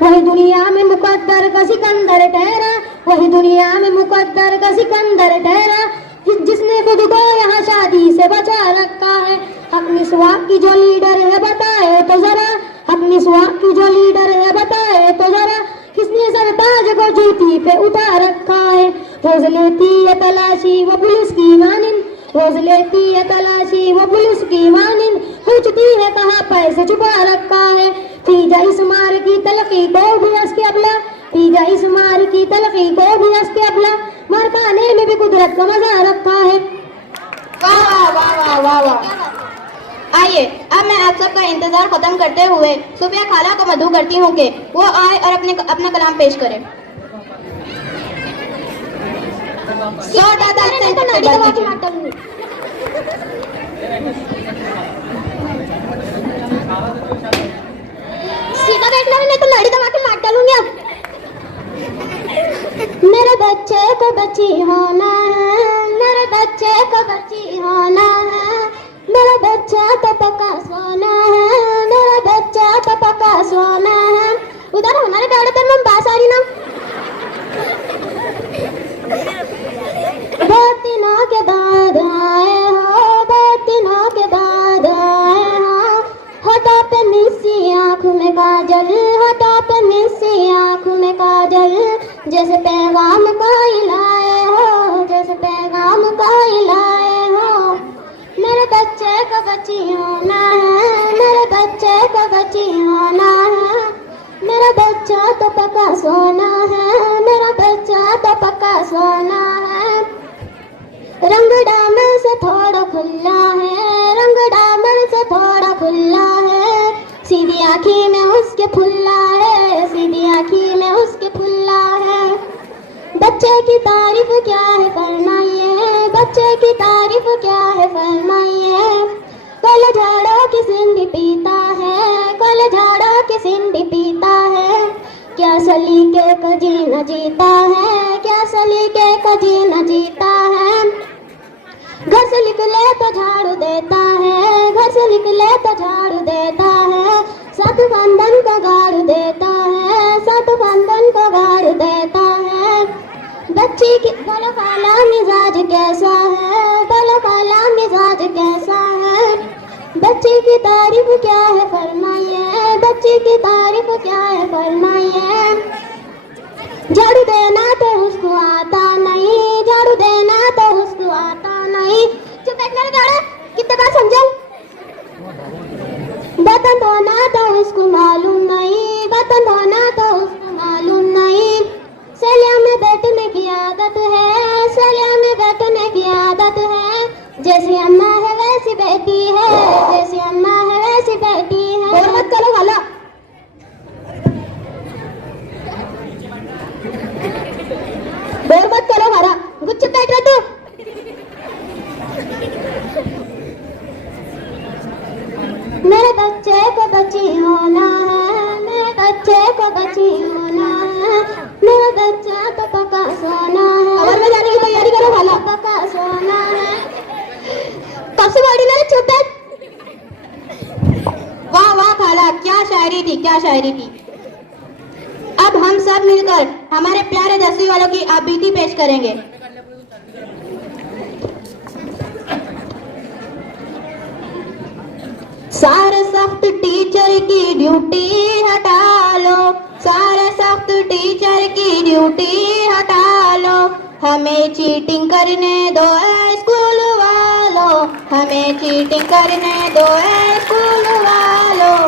वही दुनिया में मुकद्दर का सिकंदर ठहरा, वही दुनिया में मुकद्दर का सिकंदर ठहरा, जिसने खुद को यहाँ शादी से बचा रखा है। हक मिसवाक की जो लीडर है बताए तो जरा, हक मिसवाक की जो लीडर है बताए तो जरा, किसने सरताज को जूती पे उतार रखा है। रोज लेती है तलाशी वो पुलिस की मानिंद, रोज लेती है तलाशी वो पुलिस की मानिंद, पूछती है कहाँ पैसे छुपा रखा है। तीजा इस मार की तलखी को भी हंस के अबला, तीजा इस मार की तलखी को भी हंस के अबला, मार खाने में भी कुदरत का मजा रखा है। वाह वाह वाह वाह वाह। आइए अब मैं आप सबका इंतजार खत्म करते हुए सुफिया खाला को मदऊ करती हूँ कि वो आए और अपना कलाम पेश करें। सीधा बैठना नहीं तो नाड़ी दबा के मार डालूंगी अब। मेरे बच्चे को बच्ची होना है, मेरे बच्चे को बच्ची होना है, मेरा बच्चा तो पक्का सोना है, मेरा बच्चा तो पक्का सोना है। उधर हमारे गाड़ी पर हम बास आ रही ना। बहुत दिनों के बाद आए हो, बहुत दिनों के बाद आए हो, होठों पे मिस्सी आँखों में काजल, होठों पे मिस्सी आँखों में काजल, जैसे पैगाम कोई लाए हो, जैसे पैगाम कोई लाए हो। मेरे बच्चे को बच्ची होना है, मेरे बच्चे को बच्ची होना है, मेरा बच्चा तो पक्का सोना है, मेरा बच्चा तो पक्का सोना है। रंग डामर से थोड़ा खुला है, रंग डामर से थोड़ा खुला है, सीधी आँखी में उसके फुल्ला है, सीधी आँखी में उसके फुल्ला है। बच्चे की तारीफ क्या है फरमाइए, बच्चे की तारीफ क्या है फरमाइए। कल झाड़ों की सिंधी पीता है, कल झाड़ों की सिंधी पीता है, क्या सलीके को जीना जीता है, क्या सलीके को जीना जीता है। घर से निकले तो झाड़ू देता है, घर से निकले तो झाड़ू देता है, सात बंधन को गाड़ देता है, सात बंधन को गाड़ देता है। बच्ची की बोलो काला मिजाज कैसा है, बोलो काला मिजाज कैसा है। बच्ची की तारीफ क्या है फरमाइए, बच्ची की तारीफ क्या है फरमाइए। झाड़ू देना तो उसको आता नहीं, झाड़ू देना तो उसको आता नहीं। चुप बैठना रे गाड़ा, कितने बार समझाऊं। बर्तन धोना तो उसको मालूम नहीं, बर्तन धोना तो उसको मालूम नहीं। सलिया में बैठने की आदत है, सलिया में बैठने की आदत है, जैसी अम्मा है वैसी बेटी है, जैसी अम्मा है वैसी बेटी है। और मत करो वाला, बोल मत करो हरा, गुच्छ बैठ रहे तू। मेरे बच्चे को बच्ची होना है, मेरे बच्चे को बच्ची होना है, मेरा बच्चा तो पक्का सोना है। और में जाने की तैयारी करो वाला, पक्का सोना है। कब से बॉडी ना चुप बैठ। वाह वाह खाला, क्या शायरी थी, क्या शायरी थी। अब हम सब मिलकर हमारे प्यारे 10वीं वालों की आबीती पेश करेंगे। सारे सख्त टीचर की ड्यूटी हटा लो, ड्यूटी हटा लो, हमें चीटिंग करने दो ऐ स्कूल वालों, हमें चीटिंग करने दो ऐ स्कूल वालों।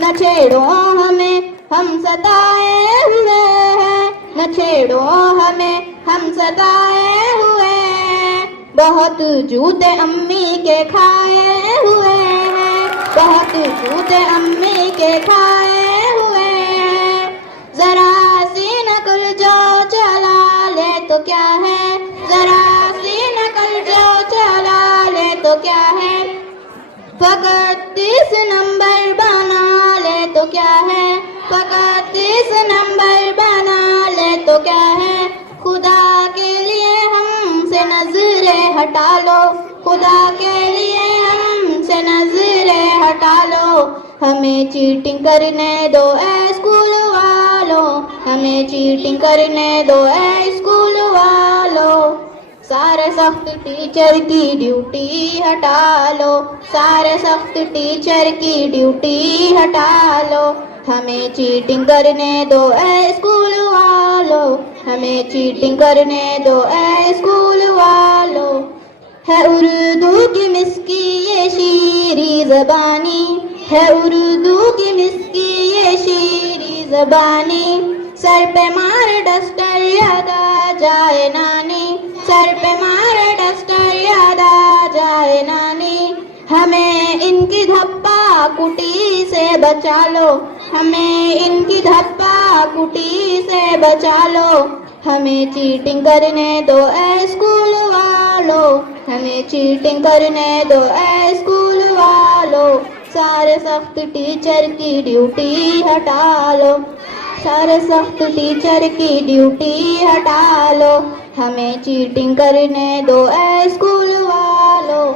न छेड़ो हमें, हम सताए हुए हैं, न छेड़ो हमें, हम सताए हुए हैं। बहुत जूते अम्मी के खाए हुए हैं, बहुत जूते अम्मी के खाए हुए हैं। जरा सी नकल जो चला ले तो क्या है, जरा सी नकल जो चला ले तो क्या है। फकत 30 नंबर बना ले तो क्या है, फकत 30 नंबर बना ले तो क्या है। खुदा के लिए हमसे नजरें हटा लो, खुदा के लिए हमसे नजरें हटा लो। हमें चीटिंग करने दो ऐ स्कूल वालों, हमें चीटिंग करने दो ऐ स्कूल वालों। सारे सख्त टीचर की ड्यूटी हटा लो, सारे सख्त टीचर की ड्यूटी हटा लो। हमें चीटिंग करने दो ऐ स्कूल वालों, हमें चीटिंग करने दो ऐ स्कूल वालों। है उर्दू की मिस्की ये शीरी ज़बानी, है उर्दू की मिस्की ये शीरी ज़बानी। सर पे मार डस्टर याद आ जाए नानी, सर पे मार डस्टर याद आ जाए नानी। हमें इनकी धप्पा कुटी से बचा लो, हमें इनकी धप्पा कुटी से बचा लो। हमें चीटिंग करने दो ऐ स्कूल वालों, हमें चीटिंग करने दो ऐ स्कूल वालों। सारे सख्त टीचर की ड्यूटी हटा लो, सारे सख्त टीचर की ड्यूटी हटा लो। हमें चीटिंग करने दो ऐ स्कूल वालों,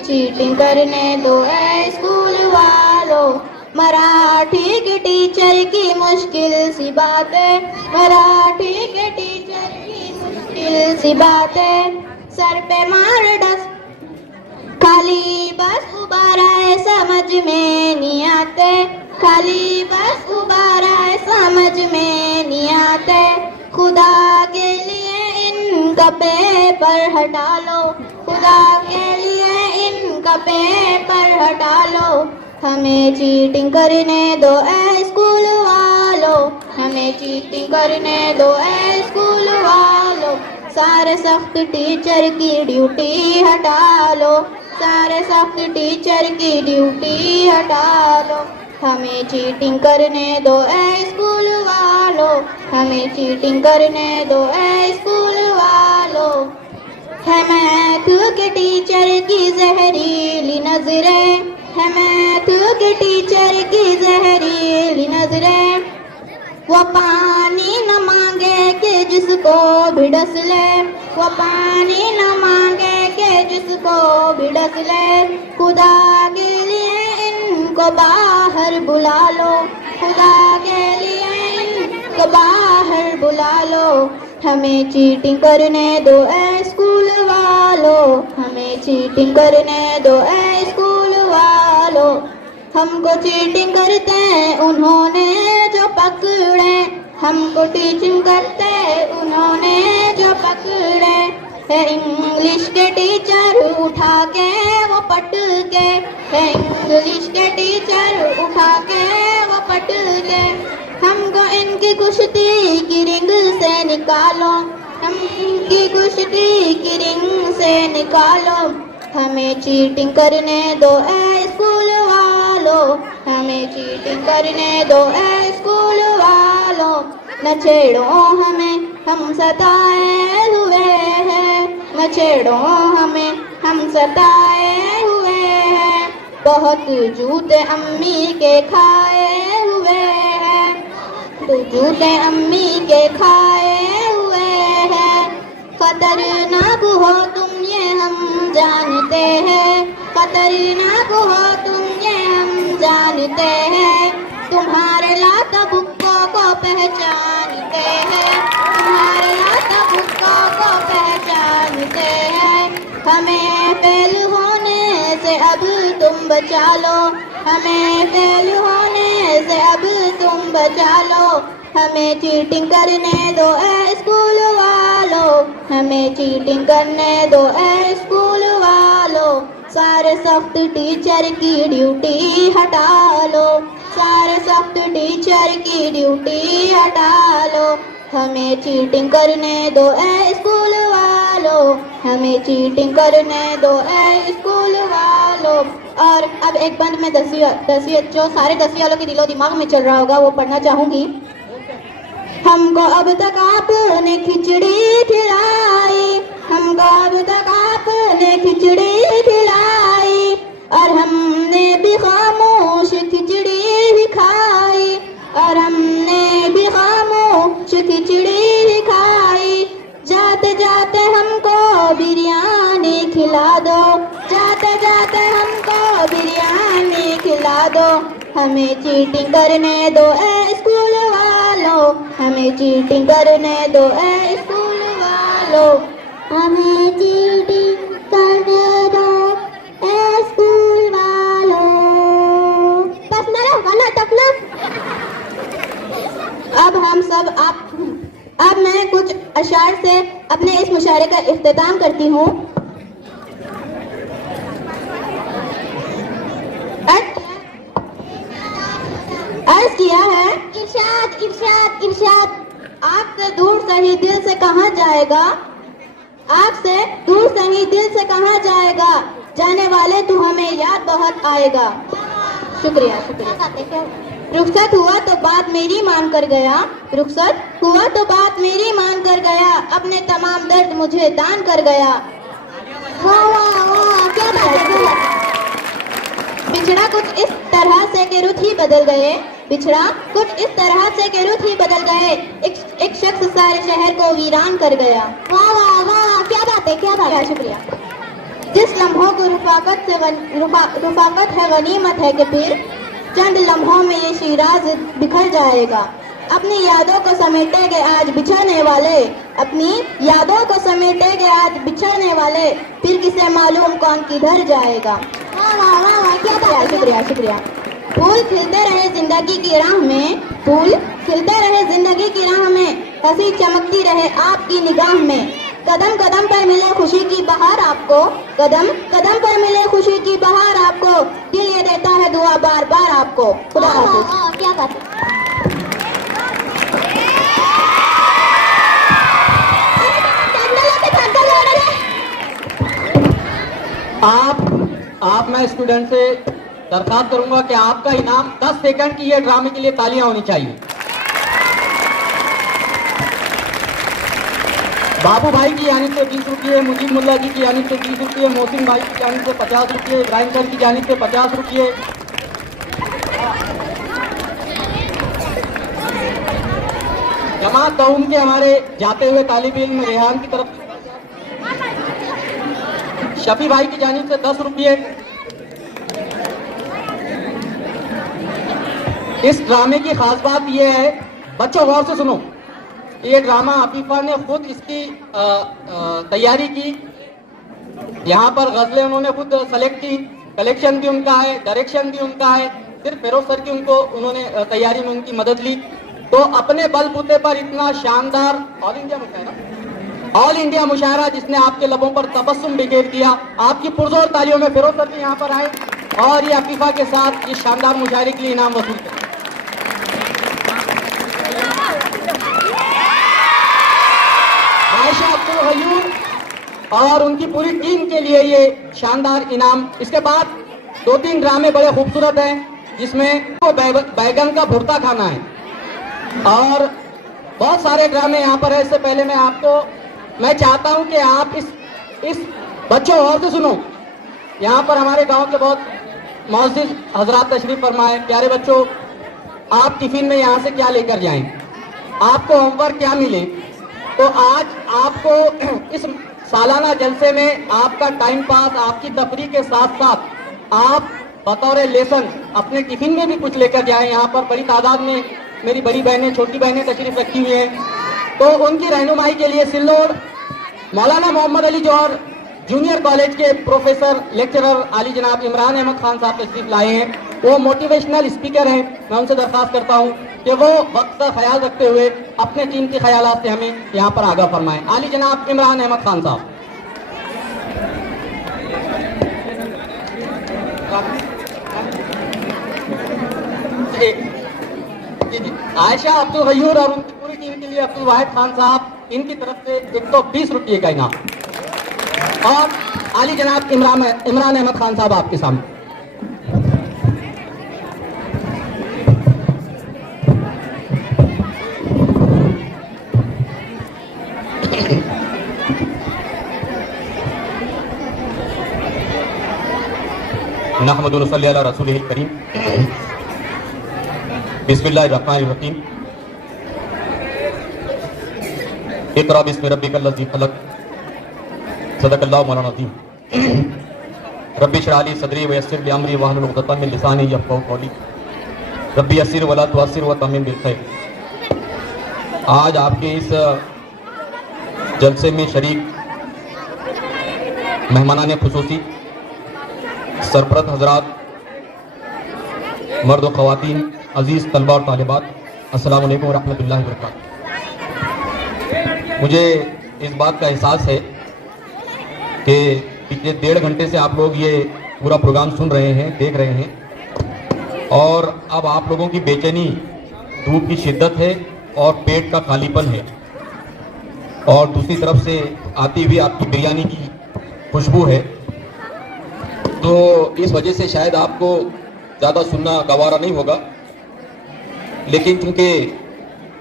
चीटिंग करने दो ऐ स्कूल वालों। मराठी के टीचर की मुश्किल सी बात है, मराठी के टीचर की मुश्किल सी बात है। सर पे मार डस्ट खाली बस गुब्बारा है समझ में नहीं आते, खाली बस गुब्बारा है समझ में नहीं आते। खुदा के लिए इनका पेपर हटा लो, खुदा के लिए इनका पेपर हटा लो। हमें चीटिंग करने दो ऐ स्कूल वालों, हमें चीटिंग करने दो ऐ स्कूल वालों। सारे सख्त टीचर की ड्यूटी हटा लो, सारे सख्त टीचर की ड्यूटी हटा लो। हमें चीटिंग करने दो ऐ स्कूल वालों, हमें चीटिंग करने दो ऐ स्कूल वालों। है मैथ के टीचर की जहरीली नजरें, है मैथ के टीचर की जहरीली नजरें। वो पानी न मांगे कि जिसको भी डस ले, वो पानी न मांगे कि जिसको भी डस ले। खुदा के लिए इनको बाहर बुला लो, खुदा के लिए इनको बाहर बुला लो। हमें चीटिंग करने दो ऐ स्कूल वालों, हमें चीटिंग करने दो ऐ स्कूल वालों। हमको चीटिंग करते उन्होंने जो पकड़े, हमको टीचिंग करते उन्होंने जो पकड़े। है इंग्लिश के टीचर उठा के वो पट के, है इंग्लिश के टीचर उठा के वो पट के। हमको इनकी कुश्ती की रिंग से निकालो, हम इनकी कुश्ती की रिंग से निकालो। हमें चीटिंग करने दो ऐ स्कूल वालों, हमें चीटिंग करने दो ऐ स्कूल वालों। न छेड़ो हमें, हम सताए हुए हैं, न छेड़ो हमें, हम सताए हुए हैं। बहुत जूते अम्मी के खाए हुए हैं, तो जूते अम्मी के खाए हुए हैं। खतरनाक हो तुम ये हम जानते हैं, खतरनाक हो तुम ये हम जानते हैं। तुम्हारे लाता बुक्कों को पहचानते हैं, तुम्हारे लाता बुक्कों को पहचानते हैं। हमें फेल होने से अब तुम बचा लो, हमें फेल होने से अब तुम बचा लो, हमें चीटिंग करने दो ए स्कूल वालों, हमें चीटिंग करने दो ए स्कूल वालों। सारे सख्त टीचर की ड्यूटी हटा लो, सारे सख्त टीचर की ड्यूटी हटा लो, हमें चीटिंग करने दो ए स्कूल वालों, हमें चीटिंग करने दो ए स्कूल वालों। और अब एक बंद में 10वीं जो सारे 10वीं वालों के दिलो दिमाग में चल रहा होगा वो पढ़ना चाहूंगी। हमको अब तक आपने खिचड़ी खिलाई, हमको अब तक आपने खिचड़ी खिलाई, और हमने भी खामोश खिचड़ी ही खाई, और हमने भी खामोश खिचड़ी ही खाई। जाते जाते हमको बिरयानी खिला दो, जाते जाते हमको बिरयानी खिला दो, हमें चीटिंग करने दो ए स्कूल वालों, हमें चीटिंग करने दो ए स्कूल वालों, हमें चीटिंग करने दो ए स्कूल वालों। बस मेरा गाना टपना। अब हम सब अब मैं कुछ अशार से अपने इस मुशायरे का इख्तिताम करती हूँ। अर्ज किया है इरशाद इरशाद इरशाद, आँख से दूर सही दिल से कहाँ जाएगा, आँख से दूर सही दिल से कहाँ जाएगा, जाने वाले तू हमें याद बहुत आएगा। शुक्रिया शुक्रिया। रुखसत हुआ तो बात मेरी मान कर गया, रुखसत हुआ तो बात मेरी मान कर गया, अपने तमाम दर्द मुझे दान कर गया। वाह वाह वाह क्या बात है। बिछड़ा कुछ इस तरह से कि रुत ही बदल गए, बिछड़ा कुछ इस तरह से कि रुत ही बदल गए, एक शख्स सारे शहर को वीरान कर गया। वाह वाह वाह क्या बात है, क्या बात है। शुक्रिया। जिस लम्हों को रुफाकत है गनीमत है कि फिर चंद लम्हों में ये शिराज बिखर जाएगा। अपनी यादों को समेटेंगे आज बिछड़ने वाले, अपनी यादों को समेटेंगे आज बिछड़ने वाले, फिर किसे मालूम कौन किधर जाएगा। वाह वाह वाह वाह क्या बात है। शुक्रिया शुक्रिया। फूल खिलते रहे जिंदगी की राह में, फूल खिलते रहे जिंदगी की राह में, हंसी चमकती रहे आपकी निगाह में, कदम कदम पर मिले खुशी की बहार आपको, कदम कदम पर मिले खुशी की बहार आपको, दिल ये देता है दुआ बार बार आपको। खुदा हाफिज। क्या बात है। आप मैं स्टूडेंट से दरखास्त करूंगा कि आपका इनाम 10 सेकंड की ये ड्रामे के लिए तालियां होनी चाहिए। बाबू भाई की यानी से 20 रुपये, मुजीब मुल्ला जी की यानी से 30 रुपये, मोहसिन भाई की यानी से 50 रुपये, इब्राहिम सर की यानी से 50 रुपये। जमात दाऊम के हमारे जाते हुए तालिब इल्म रेहान की तरफ शफी भाई की जानिब से 10 रुपये। इस ड्रामे की खास बात यह है, बच्चों गौर से सुनो, ये ड्रामा अफीफा ने खुद इसकी तैयारी की, यहाँ पर गजलें उन्होंने खुद सेलेक्ट की, कलेक्शन भी उनका है, डायरेक्शन भी उनका है, सिर्फ फेरोज सर की उन्होंने तैयारी में उनकी मदद ली। तो अपने बलबूते पर इतना शानदार ऑल इंडिया मुशायरा जिसने आपके लबों पर तबस्सुम बिखेर दिया, आपकी पुरजोर तालियों में फेरोज सर भी यहाँ पर आए और ये अफीफा के साथ इस शानदार मुशायरे के लिए इनाम वसूल करें। आयशा अब्दुल गयूर और उनकी पूरी टीम के लिए ये शानदार इनाम। इसके बाद 2-3 ड्रामे बड़े खूबसूरत हैं जिसमें तो बैगन का भुर्ता खाना है और बहुत सारे ड्रामे यहाँ पर है। इससे पहले मैं चाहता हूँ कि आप इस बच्चों और से सुनो, यहाँ पर हमारे गांव के बहुत मौजूद हजरात तशरीफ फरमाए। प्यारे बच्चों, आप टिफिन में यहाँ से क्या लेकर जाएं, आपको होमवर्क क्या मिले, तो आज आपको इस सालाना जलसे में आपका टाइम पास, आपकी तफरीह के साथ साथ आप बतौर लेसन अपने टिफिन में भी कुछ लेकर जाएं। यहाँ पर बड़ी तादाद में मेरी बड़ी बहनें, छोटी बहनें तशरीफ रखी हुई हैं, तो उनकी रहनुमाई के लिए सिल्लोड मौलाना मोहम्मद अली जौहर जूनियर कॉलेज के प्रोफेसर लेक्चरर आली जनाब इमरान अहमद खान साहब तशरीफ लाए हैं। वो मोटिवेशनल स्पीकर हैं। मैं उनसे दरख्वास्त करता हूँ कि वो वक्त का ख्याल रखते हुए अपने कीमती ख्यालात से हमें यहाँ पर आगाह फरमाएं। आली जनाब इमरान अहमद खान साहब। आयशा अब्दुल गयूर और उनकी पूरी टीम के लिए अब्दुल वाहिद खान साहब, इनकी तरफ से 120 रुपये का इनाम। और आली जनाब इमरान अहमद खान साहब आपके सामने। नहमदुहु व नसल्ली अला रसूलिहिल करीम। बिस्मिल्लाहिर्रहमानिर्रहीम। इक़रा बिस्मि रब्बिकल लज़ी ख़लक़। सदक़ल्लाहु मौलाना अज़ीम। रब्बि इश्रह ली सदरी व यस्सिर ली अमरी वहलुल उक़दतम मिन लिसानी यफ़क़हू क़ौली। रब्बि यस्सिर व ला तुअस्सिर व तम्मिम बिल खैर। आज आपके इस जलसे में शरीक मेहमानान खुसूसी, सरप्रत हजरात, मर्द व ख़वातीन, अजीज़ तलबा और तालिबात, अस्सलामु अलैकुम व रहमतुल्लाहि व बरकातहू। मुझे इस बात का एहसास है कि पिछले 1.5 घंटे से आप लोग ये पूरा प्रोग्राम सुन रहे हैं, देख रहे हैं, और अब आप लोगों की बेचैनी, धूप की शिद्दत है और पेट का खालीपन है, और दूसरी तरफ से आती हुई आपकी बिरयानी की खुशबू है। तो इस वजह से शायद आपको ज़्यादा सुनना गवारा नहीं होगा, लेकिन चूँकि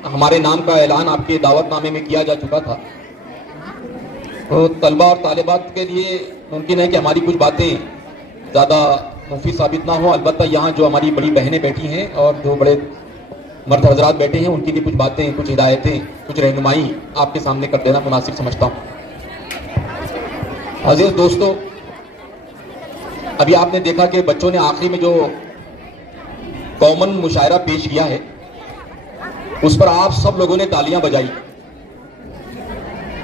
हमारे नाम का ऐलान आपके दावतनामे में किया जा चुका था, तो तलबा और तालिबात के लिए मुमकिन है कि हमारी कुछ बातें ज़्यादा मुफीद साबित ना हो। अलबत्ता यहाँ जो हमारी बड़ी बहनें बैठी हैं और जो बड़े मर्द हजरात बैठे हैं, उनके लिए कुछ बातें, कुछ हिदायतें, कुछ रहनुमाई आपके सामने कर देना मुनासिब समझता हूँ। अजीज़ दोस्तों, अभी आपने देखा कि बच्चों ने आखिरी में जो कॉमन मुशायरा पेश किया है, उस पर आप सब लोगों ने तालियां बजाई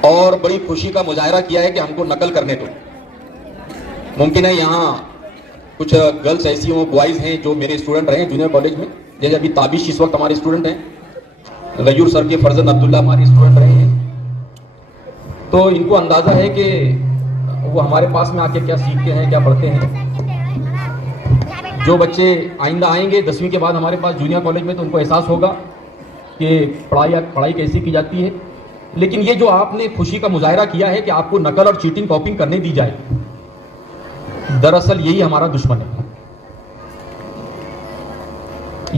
और बड़ी खुशी का मुजाहरा किया है कि हमको नकल करने दो। मुमकिन है यहाँ कुछ गर्ल्स ऐसी हों, बॉयज़ हैं जो मेरे स्टूडेंट रहे हैं जूनियर कॉलेज में, जैसे अभी ताबिश इस वक्त हमारे स्टूडेंट हैं, गयूर सर के फर्जंद अब्दुल्ला हमारे स्टूडेंट रहे हैं। तो इनको अंदाज़ा है कि वो हमारे पास में आके क्या सीखते हैं, क्या पढ़ते हैं। जो बच्चे आइंदा आएंगे 10वीं के बाद हमारे पास जूनियर कॉलेज में, तो उनको एहसास होगा कि पढ़ाई कैसे की जाती है। लेकिन ये जो आपने खुशी का मुजाहरा किया है कि आपको नकल और चीटिंग कॉपिंग करने दी जाए, दरअसल यही हमारा दुश्मन है।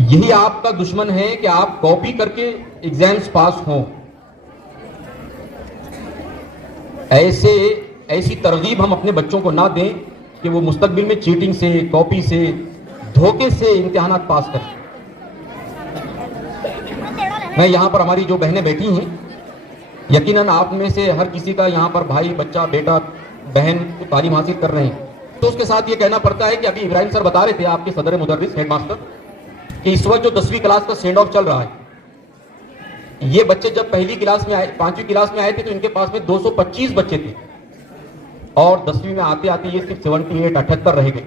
यही आपका दुश्मन है कि आप कॉपी करके एग्जाम्स पास हों। ऐसी तरगीब हम अपने बच्चों को ना दें कि वो मुस्तकबिल में चीटिंग से, कॉपी से, धोखे से इम्तिहानात पास करें। मैं यहाँ पर हमारी जो बहनें बैठी हैं, यकीनन आप में से हर किसी का यहाँ पर भाई, बच्चा, बेटा, बहन तालीम हासिल कर रहे हैं। तो उसके साथ ये कहना पड़ता है कि अभी इब्राहिम सर बता रहे थे, आपके सदर मुदर्रिस, हेडमास्टर, कि इस वक्त जो 10वीं क्लास का सेंड ऑफ चल रहा है, ये बच्चे जब पहली क्लास में आए, 5वीं क्लास में आए थे, तो इनके पास में 225 बच्चे थे, और 10वीं में आते आते ये सिर्फ 78 रह गए।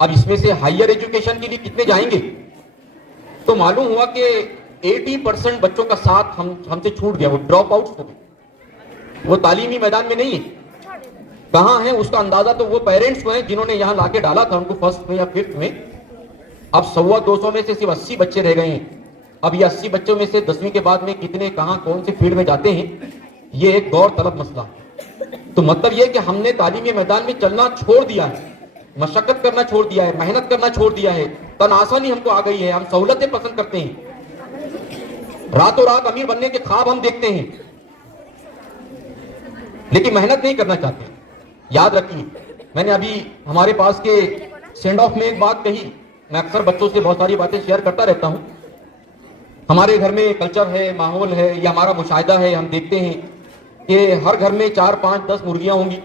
अब इसमें से हायर एजुकेशन के लिए कितने जाएंगे? तो मालूम हुआ कि 80% बच्चों का साथ हमसे छूट गया, वो ड्रॉप आउट हो गए, वो तालीमी मैदान में नहीं है। कहाँ है उसका अंदाजा तो वो पेरेंट्स को है जिन्होंने यहाँ लाके डाला था उनको फर्स्ट में या 5th में। अब 125 में से सिर्फ 80 बच्चे रह गए हैं। अब ये 80 बच्चों में से 10वीं के बाद में कितने, कहाँ, कौन से फील्ड में जाते हैं, ये एक गौर तलब मसला। तो मतलब ये कि हमने तालीमी मैदान में चलना छोड़ दिया है, मशक्कत करना छोड़ दिया है, मेहनत करना छोड़ दिया है, तन आसानी हमको आ गई है, हम सहूलतें पसंद करते हैं, रातों रात अमीर बनने के ख्वाब हम देखते हैं, लेकिन मेहनत नहीं करना चाहते। याद रखिए, मैंने अभी हमारे पास के सेंड ऑफ में एक बात कही, मैं अक्सर बच्चों से बहुत सारी बातें शेयर करता रहता हूं। हमारे घर में कल्चर है, माहौल है, या हमारा मुशाहिदा है, हम देखते हैं कि हर घर में 4, 5, 10 मुर्गियां होंगी,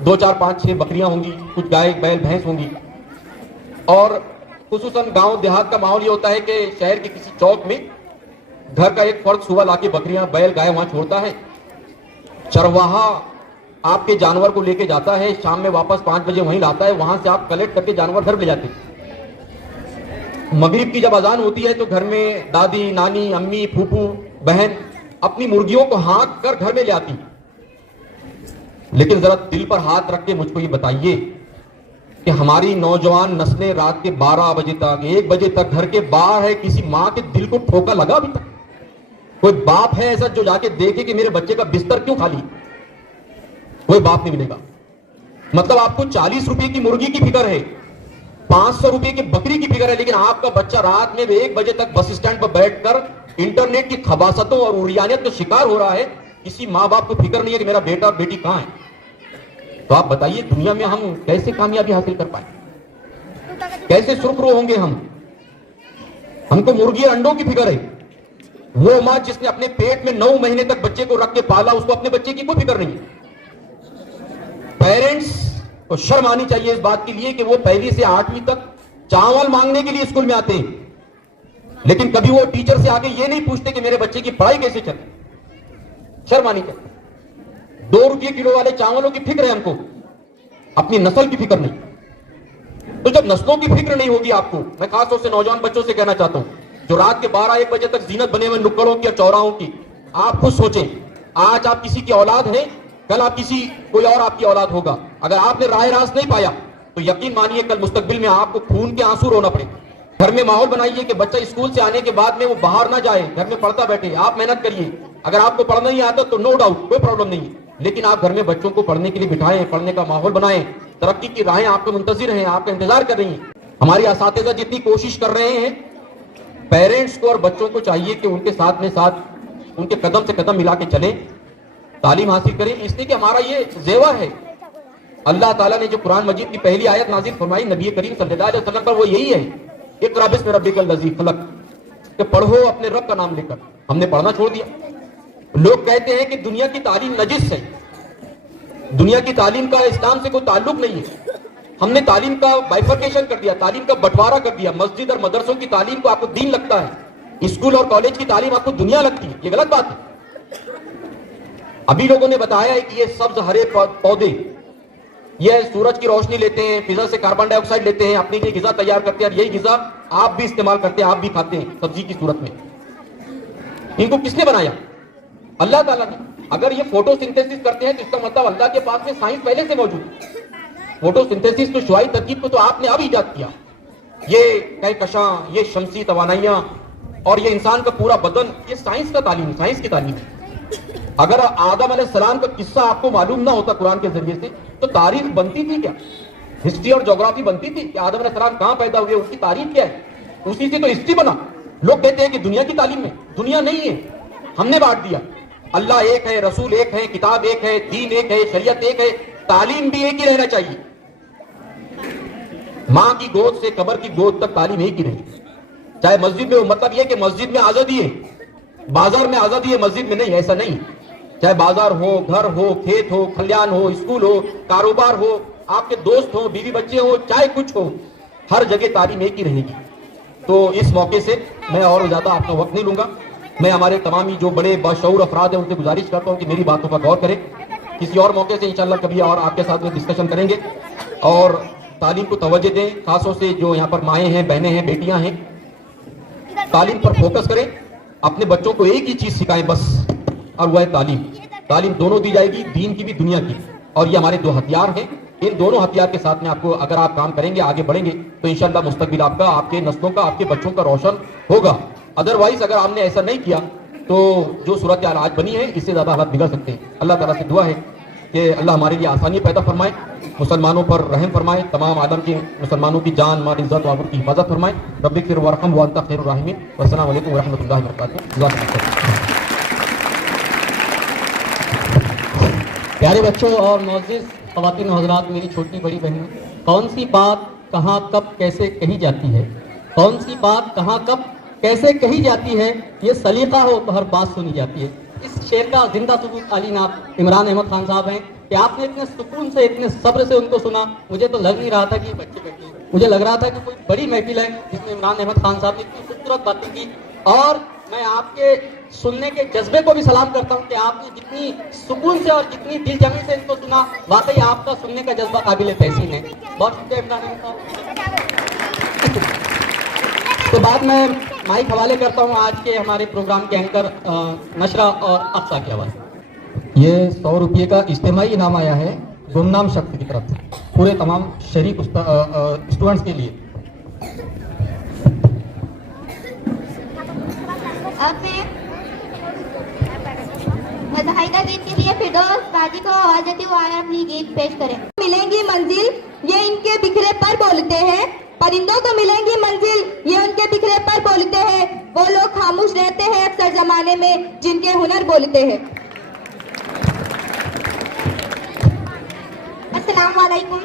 2, 4, 5, 6 बकरियां होंगी, कुछ गाय, बैल, भैंस होंगी। और खुसूसन गांव देहात का माहौल ये होता है कि शहर के किसी चौक में घर का एक फर्द सुबह लाके बकरियां, बैल, गाय वहां छोड़ता है, चरवाहा आपके जानवर को लेके जाता है, शाम में वापस 5 बजे वहीं लाता है, वहां से आप कलेक्ट करके जानवर घर ले जाते हैं। मगरिब की जब अजान होती है तो घर में दादी, नानी, अम्मी, फूफू, बहन अपनी मुर्गियों को हाँक कर घर में ले आती। लेकिन जरा दिल पर हाथ रख के मुझको ये बताइए कि हमारी नौजवान नस्लें रात के 12 बजे तक, 1 बजे तक घर के बाहर है, किसी माँ के दिल को ठोका लगा अभी तक? कोई बाप है ऐसा जो जाके देखे कि मेरे बच्चे का बिस्तर क्यों खाली? कोई बाप नहीं मिलेगा। मतलब आपको 40 रुपए की मुर्गी की फिक्र है, 500 रुपए की बकरी की फिक्र है, लेकिन आपका बच्चा रात में 1 बजे तक बस स्टैंड पर बैठकर इंटरनेट की खबासतों और उड़ियानियत का शिकार हो रहा है। किसी माँ बाप को फिक्र नहीं है कि मेरा बेटा और बेटी कहां है। तो आप बताइए दुनिया में हम कैसे कामयाबी हासिल कर पाए, कैसे सुरखरू होंगे हम? हमको मुर्गी और अंडों की फिक्र है। वो मां जिसने अपने पेट में 9 महीने तक बच्चे को रख के पाला, उसको अपने बच्चे की कोई फिक्र नहीं है। पेरेंट्स को शर्म आनी चाहिए इस बात के लिए कि वो 1वीं से 8वीं तक चावल मांगने के लिए स्कूल में आते हैं, लेकिन कभी वो टीचर से आके ये नहीं पूछते कि मेरे बच्चे की पढ़ाई कैसे चले। शर्म आनी चाहिए। 2 रुपये किलो वाले चावलों की फिक्र है हमको, अपनी नस्ल की फिक्र नहीं। तो जब नस्लों की फिक्र नहीं होगी आपको, मैं खासतौर से नौजवान बच्चों से कहना चाहता हूं जो रात के 12-1 बजे तक जीनत बने हुए नुक्कड़ों की और चौराहों की, आप खुद सोचें, आज आप किसी की औलाद हैं, कल आप किसी कोई और आपकी औलाद होगा। अगर आपने राह रास्त नहीं पाया तो यकीन मानिए कल मुस्तकबिल में आपको खून के आंसू रोना पड़ेगा। घर में माहौल बनाइए कि बच्चा स्कूल से आने के बाद में वो बाहर ना जाए, घर में पढ़ता बैठे। आप मेहनत करिए, अगर आपको पढ़ना नहीं आता तो नो डाउट कोई प्रॉब्लम नहीं है, लेकिन आप घर में बच्चों को पढ़ने के लिए बिठाएं, पढ़ने का माहौल बनाएं। तरक्की की राहें आपको मुंतजिर हैं, आपका इंतजार कर रही हैं। हमारी असातिज़ा जितनी कोशिश कर रहे हैं, पेरेंट्स को और बच्चों को चाहिए कि उनके साथ में साथ उनके कदम से कदम मिला के चलें, तालीम हासिल करें, इसलिए कि हमारा ये जेवर है। अल्लाह ताला ने जो कुरान मजीद की पहली आयत नाजिल फरमाई नबी करीम सल्लल्लाहु अलैहि वसल्लम पर, वो यही है, इक़रा बिस्मि रब्बिकल लज़ी खलक़, कि पढ़ो अपने रब का नाम लेकर। हमने पढ़ना छोड़ दिया। लोग कहते हैं कि दुनिया की तालीम नजिस है, दुनिया की तालीम का इस्लाम से कोई ताल्लुक नहीं है। हमने तालीम का बाइफर्केशन कर दिया, तालीम का बंटवारा कर दिया। मस्जिद और मदरसों की तालीम को आपको दीन लगता है, स्कूल और कॉलेज की तालीम आपको दुनिया लगती है। ये गलत बात है। अभी लोगों ने बताया है कि ये सब्ज हरे पौधे, ये सूरज की रोशनी लेते हैं, फिजा से कार्बन डाइऑक्साइड लेते हैं, अपनी लिए गिजा तैयार करते हैं, और यही गिजा आप भी इस्तेमाल करते हैं, आप भी खाते हैं सब्जी की सूरत में। इनको किसने बनाया? अल्लाह ताला ने। अगर ये फोटोसिंथेसिस करते हैं तो इसका मतलब अल्लाह के पास में साइंस पहले से मौजूद है। फोटोसिंथेसिस तो शुआई तरकीब को तो आपने अब ईजाद किया। ये कहकशां, ये शमसी तवानाइयां और ये इंसान का पूरा बदन, ये साइंस का तालीम, साइंस की तालीम है। अगर आदम अलैहिस्सलाम का किस्सा आपको मालूम ना होता कुरान के जरिए से, तो तारीख बनती थी क्या? हिस्ट्री और ज्योग्राफी बनती थी कि आदम अलैहिस्सलाम कहां पैदा हुए, उसकी तारीख क्या है? उसी से तो हिस्ट्री बना। लोग कहते हैं कि दुनिया की तालीम में, दुनिया नहीं है, हमने बांट दिया। अल्लाह एक है, रसूल एक है, किताब एक है, दीन एक है, शरीयत एक है, तालीम भी एक ही रहना चाहिए। मां की गोद से कब्र की गोद तक तालीम एक ही रहे। चाहे मस्जिद में हो, मतलब यह कि मस्जिद में आजादी है, बाजार में आजादी है, मस्जिद में नहीं, ऐसा नहीं। चाहे बाजार हो, घर हो, खेत हो, खलियान हो, स्कूल हो, कारोबार हो, आपके दोस्त हो, बीवी बच्चे हो, चाहे कुछ हो, हर जगह तालीम एक ही रहेगी। तो इस मौके से मैं और ज्यादा आपका वक्त नहीं लूंगा। मैं हमारे तमाम जो बड़े बाशऊर अफराद हैं उनसे गुजारिश करता हूं कि मेरी बातों पर गौर करें। किसी और मौके से इंशाल्लाह कभी और आपके साथ में डिस्कशन करेंगे और तालीम को तवज्जो दें। खासतौर से जो यहाँ पर माएँ हैं, बहनें हैं, बेटियां हैं, तालीम पर फोकस करें। अपने बच्चों को एक ही चीज सिखाएं बस, और वह है तालीम। तालीम दोनों दी जाएगी, दीन की भी, दुनिया की। और ये हमारे 2 हथियार हैं। इन दोनों हथियार के साथ में आपको, अगर आप काम करेंगे, आगे बढ़ेंगे, तो इंशाल्लाह मुस्तकबिल आपका, आपके नस्लों का, आपके बच्चों का रोशन होगा। अदरवाइज अगर आपने ऐसा नहीं किया तो जो सूरत हाल आज बनी है, इससे ज्यादा हालात बिगड़ सकते हैं। अल्लाह ताला से दुआ है कि अल्लाह हमारे लिए आसानी पैदा फरमाए, मुसलमानों पर रहम फरमाए, तमाम आलम के मुसलमानों की जान, माल, इज्जत और की हिफाजत फरमाए। रब्बिग़फिर वरहम व अंता खैरुर राहिमीन। वस्सलामु अलैकुम व रहमतुल्लाहि व बरकातुहू। प्यारे बच्चों और मोअज़्ज़िज़ ख़वातीन व हज़रात, मेरी छोटी बड़ी बहनों, कौन सी बात कहाँ कब कैसे कही जाती है, कौन सी बात कहाँ कब कैसे कही जाती है, ये सलीका हो तो हर बात सुनी जाती है। इस शेर का जिंदा सबूत आलिनात इमरान अहमद खान साहब हैं कि आपने इतने सुकून से, इतने सब्र से उनको सुना। मुझे तो लग नहीं रहा था कि बच्चे बैठे, मुझे लग रहा था कि कोई बड़ी महफिल है जिसमें इमरान अहमद खान साहब ने इतनी खूबसूरत बातें की। और मैं आपके सुनने के जज्बे को भी सलाम करता हूँ कि आपने जितनी सुकून से और जितनी दिलजमी से इनको सुना, वाकई आपका सुनने का जज्बा काबिल तहसीन है। बहुत शुक्रिया इमरान अहमद साहब। बाद मैं माइक हवाले करता हूँ आज के हमारे प्रोग्राम के एंकर नशरा और अक्सा की आवाज़। ये 100 रुपये का इज्तिमाई इनाम आया है गुमनाम शख्स की तरफ से पूरे तमाम शरीक स्टूडेंट्स के लिए। अब मैं मज़ाहिदा गीत के लिए फिरदौस बाजी को आवाज देती हूँ, आया अपनी गीत पेश करें। मिलेंगी मंजिल ये इनके बिखरे पर बोलते हैं, परिंदों को मिलेंगी मंजिल ये उनके बिखरे पर बोलते हैं, वो लोग खामोश रहते हैं अक्सर जमाने में जिनके हुनर बोलते हैं। अस्सलाम वालेकुम।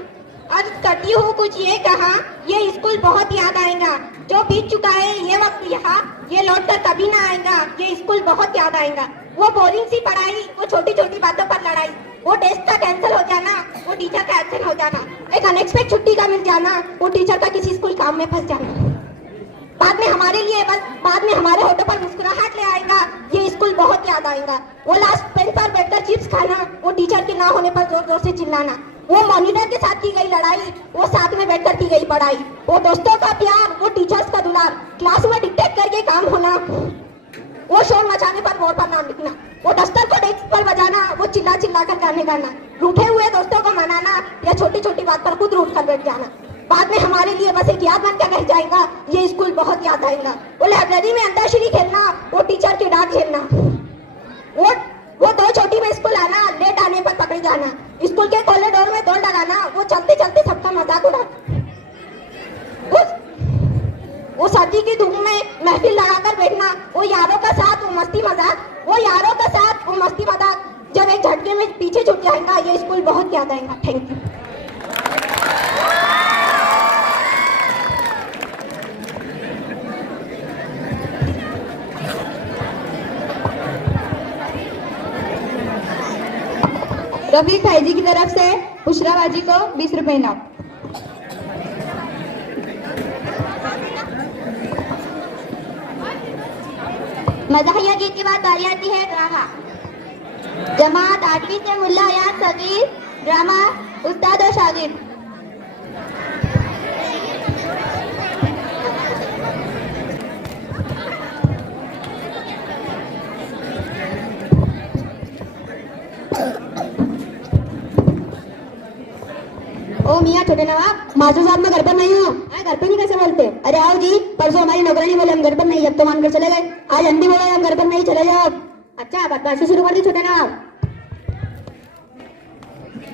आज करती हूँ कुछ ये कहा, ये स्कूल बहुत याद आएगा, जो बीत चुका है ये वक्त यहाँ, ये लौट कर कभी ना आएगा, ये स्कूल बहुत याद आएगा। वो बोरिंग सी पढ़ाई, वो छोटी छोटी बातों पर लड़ाई, वो टेस्ट का कैंसिल हो जाना, वो टीचर का एब्सेंट हो जाना, एक अनएक्सपेक्टेड छुट्टी का मिल जाना, वो टीचर का किसी स्कूल काम में फंस जाना। बाद में हमारे लिए बस बाद में हमारे होठों पर मुस्कुराहट ले आएगा, ये स्कूल बहुत याद आएगा। वो लास्ट बेंच पर बैठकर चिप्स खाना, वो टीचर के ना होने पर जोर जोर से चिल्लाना, वो मॉनिटर के साथ की गई लड़ाई, वो साथ में बैठकर की गई पढ़ाई, वो दोस्तों का प्यार, वो टीचर्स का दुलार, क्लास में डिक्टेट करके काम होना, वो शोर मचाने पर बोर्ड पर नाम लिखना, वो दस्तर को डेस्क पर बजाना, वो चिल्ला चिल्ला कर गाने गाना, रूठे हुए दोस्तों को मनाना या छोटी छोटी बात पर खुद रूठ कर बैठ जाना। बाद में हमारे लिए बस एक याद बनकर रह जाएगा, ये स्कूल बहुत याद आएगा। वो लाइब्रेरी में अंताक्षरी खेलना, वो टीचर के डांट झेलना, वो 2 छोटी में स्कूल आना, लेट आने पर पकड़े जाना, स्कूल के कॉरिडोर में दौड़ लगाना, वो चलते चलते सबका मजाक उड़ाना, वो सर्दी की धूप में महफिल लगाकर बैठना, वो यारों का साथ, वो मस्ती मजाक, वो यारों का साथ, वो मस्ती मजाक, जब एक झटके में पीछे छूट जाएगा, ये स्कूल बहुत याद आएगा। Thank you. रफीक भाई जी की तरफ से बुशरा बाजी को 20 रुपए इनाम। मज़ाहिया गीत के बाद बारी आती है ड्रामा। जमात 8वीं से मुल्ला याद सगीर, ड्रामा उस्ताद और शागिर्द। ओ मियाँ छोटे नवाब, मास्टर साहब मैं घर पर नहीं हूँ। घर पे नहीं कैसे बोलते? अरे आओ जी, परसों हमारी नौकरानी बोले हम घर पर नहीं, अब तो मानकर चले गए, आज हम भी बोले हम घर पर नहीं, चले जाओ। अच्छा बदमाशी शुरू कर दी छोटे नवाब,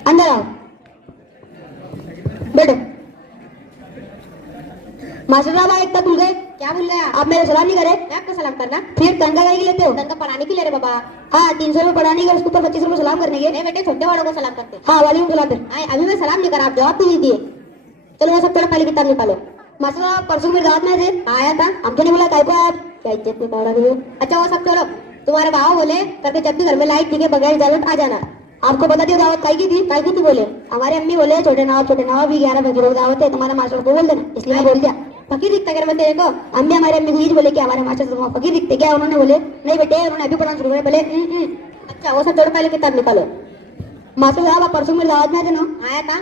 अंदर आओ बैठो। मास्टर साहब एक तक भूल गए। क्या भूल गया? आप मेरे सलाम नहीं करे? मैं आपको सलाम करना, फिर तनख्वाह की लेते हो? तनख्वाह पढ़ाने की ले रहे बाबा। हाँ 300 रुपए पढ़ाने के, उसके ऊपर 25 रुपए सलाम करने के। बेटे छोटे बड़ों को सलाम करते। हाँ वालेकुम सलाम। अभी मैं सलाम नहीं करा, आप जवाब भी नहीं दिए। चलो वो सब थोड़ा पहले किताब निकालो। मास्टर साहब परसों मेरे दावत में थे, आया था, हमको नहीं बोला, क्या आप क्या इज्जत में पड़ा रही हो। अच्छा वो सब छोड़ो, तुम्हारे बाबा बोले करके जब भी घर में लाइट थी के बगैर इजाजत आ जाना। आपको बता दिया दावत काई की थी बोले? हमारे अम्मी बोले छोटे नवाब भी 11 बजे रोज दावत है, तुम्हारे मास्टर को बोल देना, इसलिए मैं बोल दिया। फकीर दिखता क्या मैं तेरे को? अम्मी हमारे अम्मी को बोले कि हमारे मास्टर से फकीर दिखते क्या? उन्होंने बोले नहीं बेटे, उन्होंने अभी पढ़ाना शुरू किया। बोले अच्छा वो सब छोड़ो, पहले किताब निकालो। मास्टर साहब आप परसों मेरे दावत में थे ना? आया था।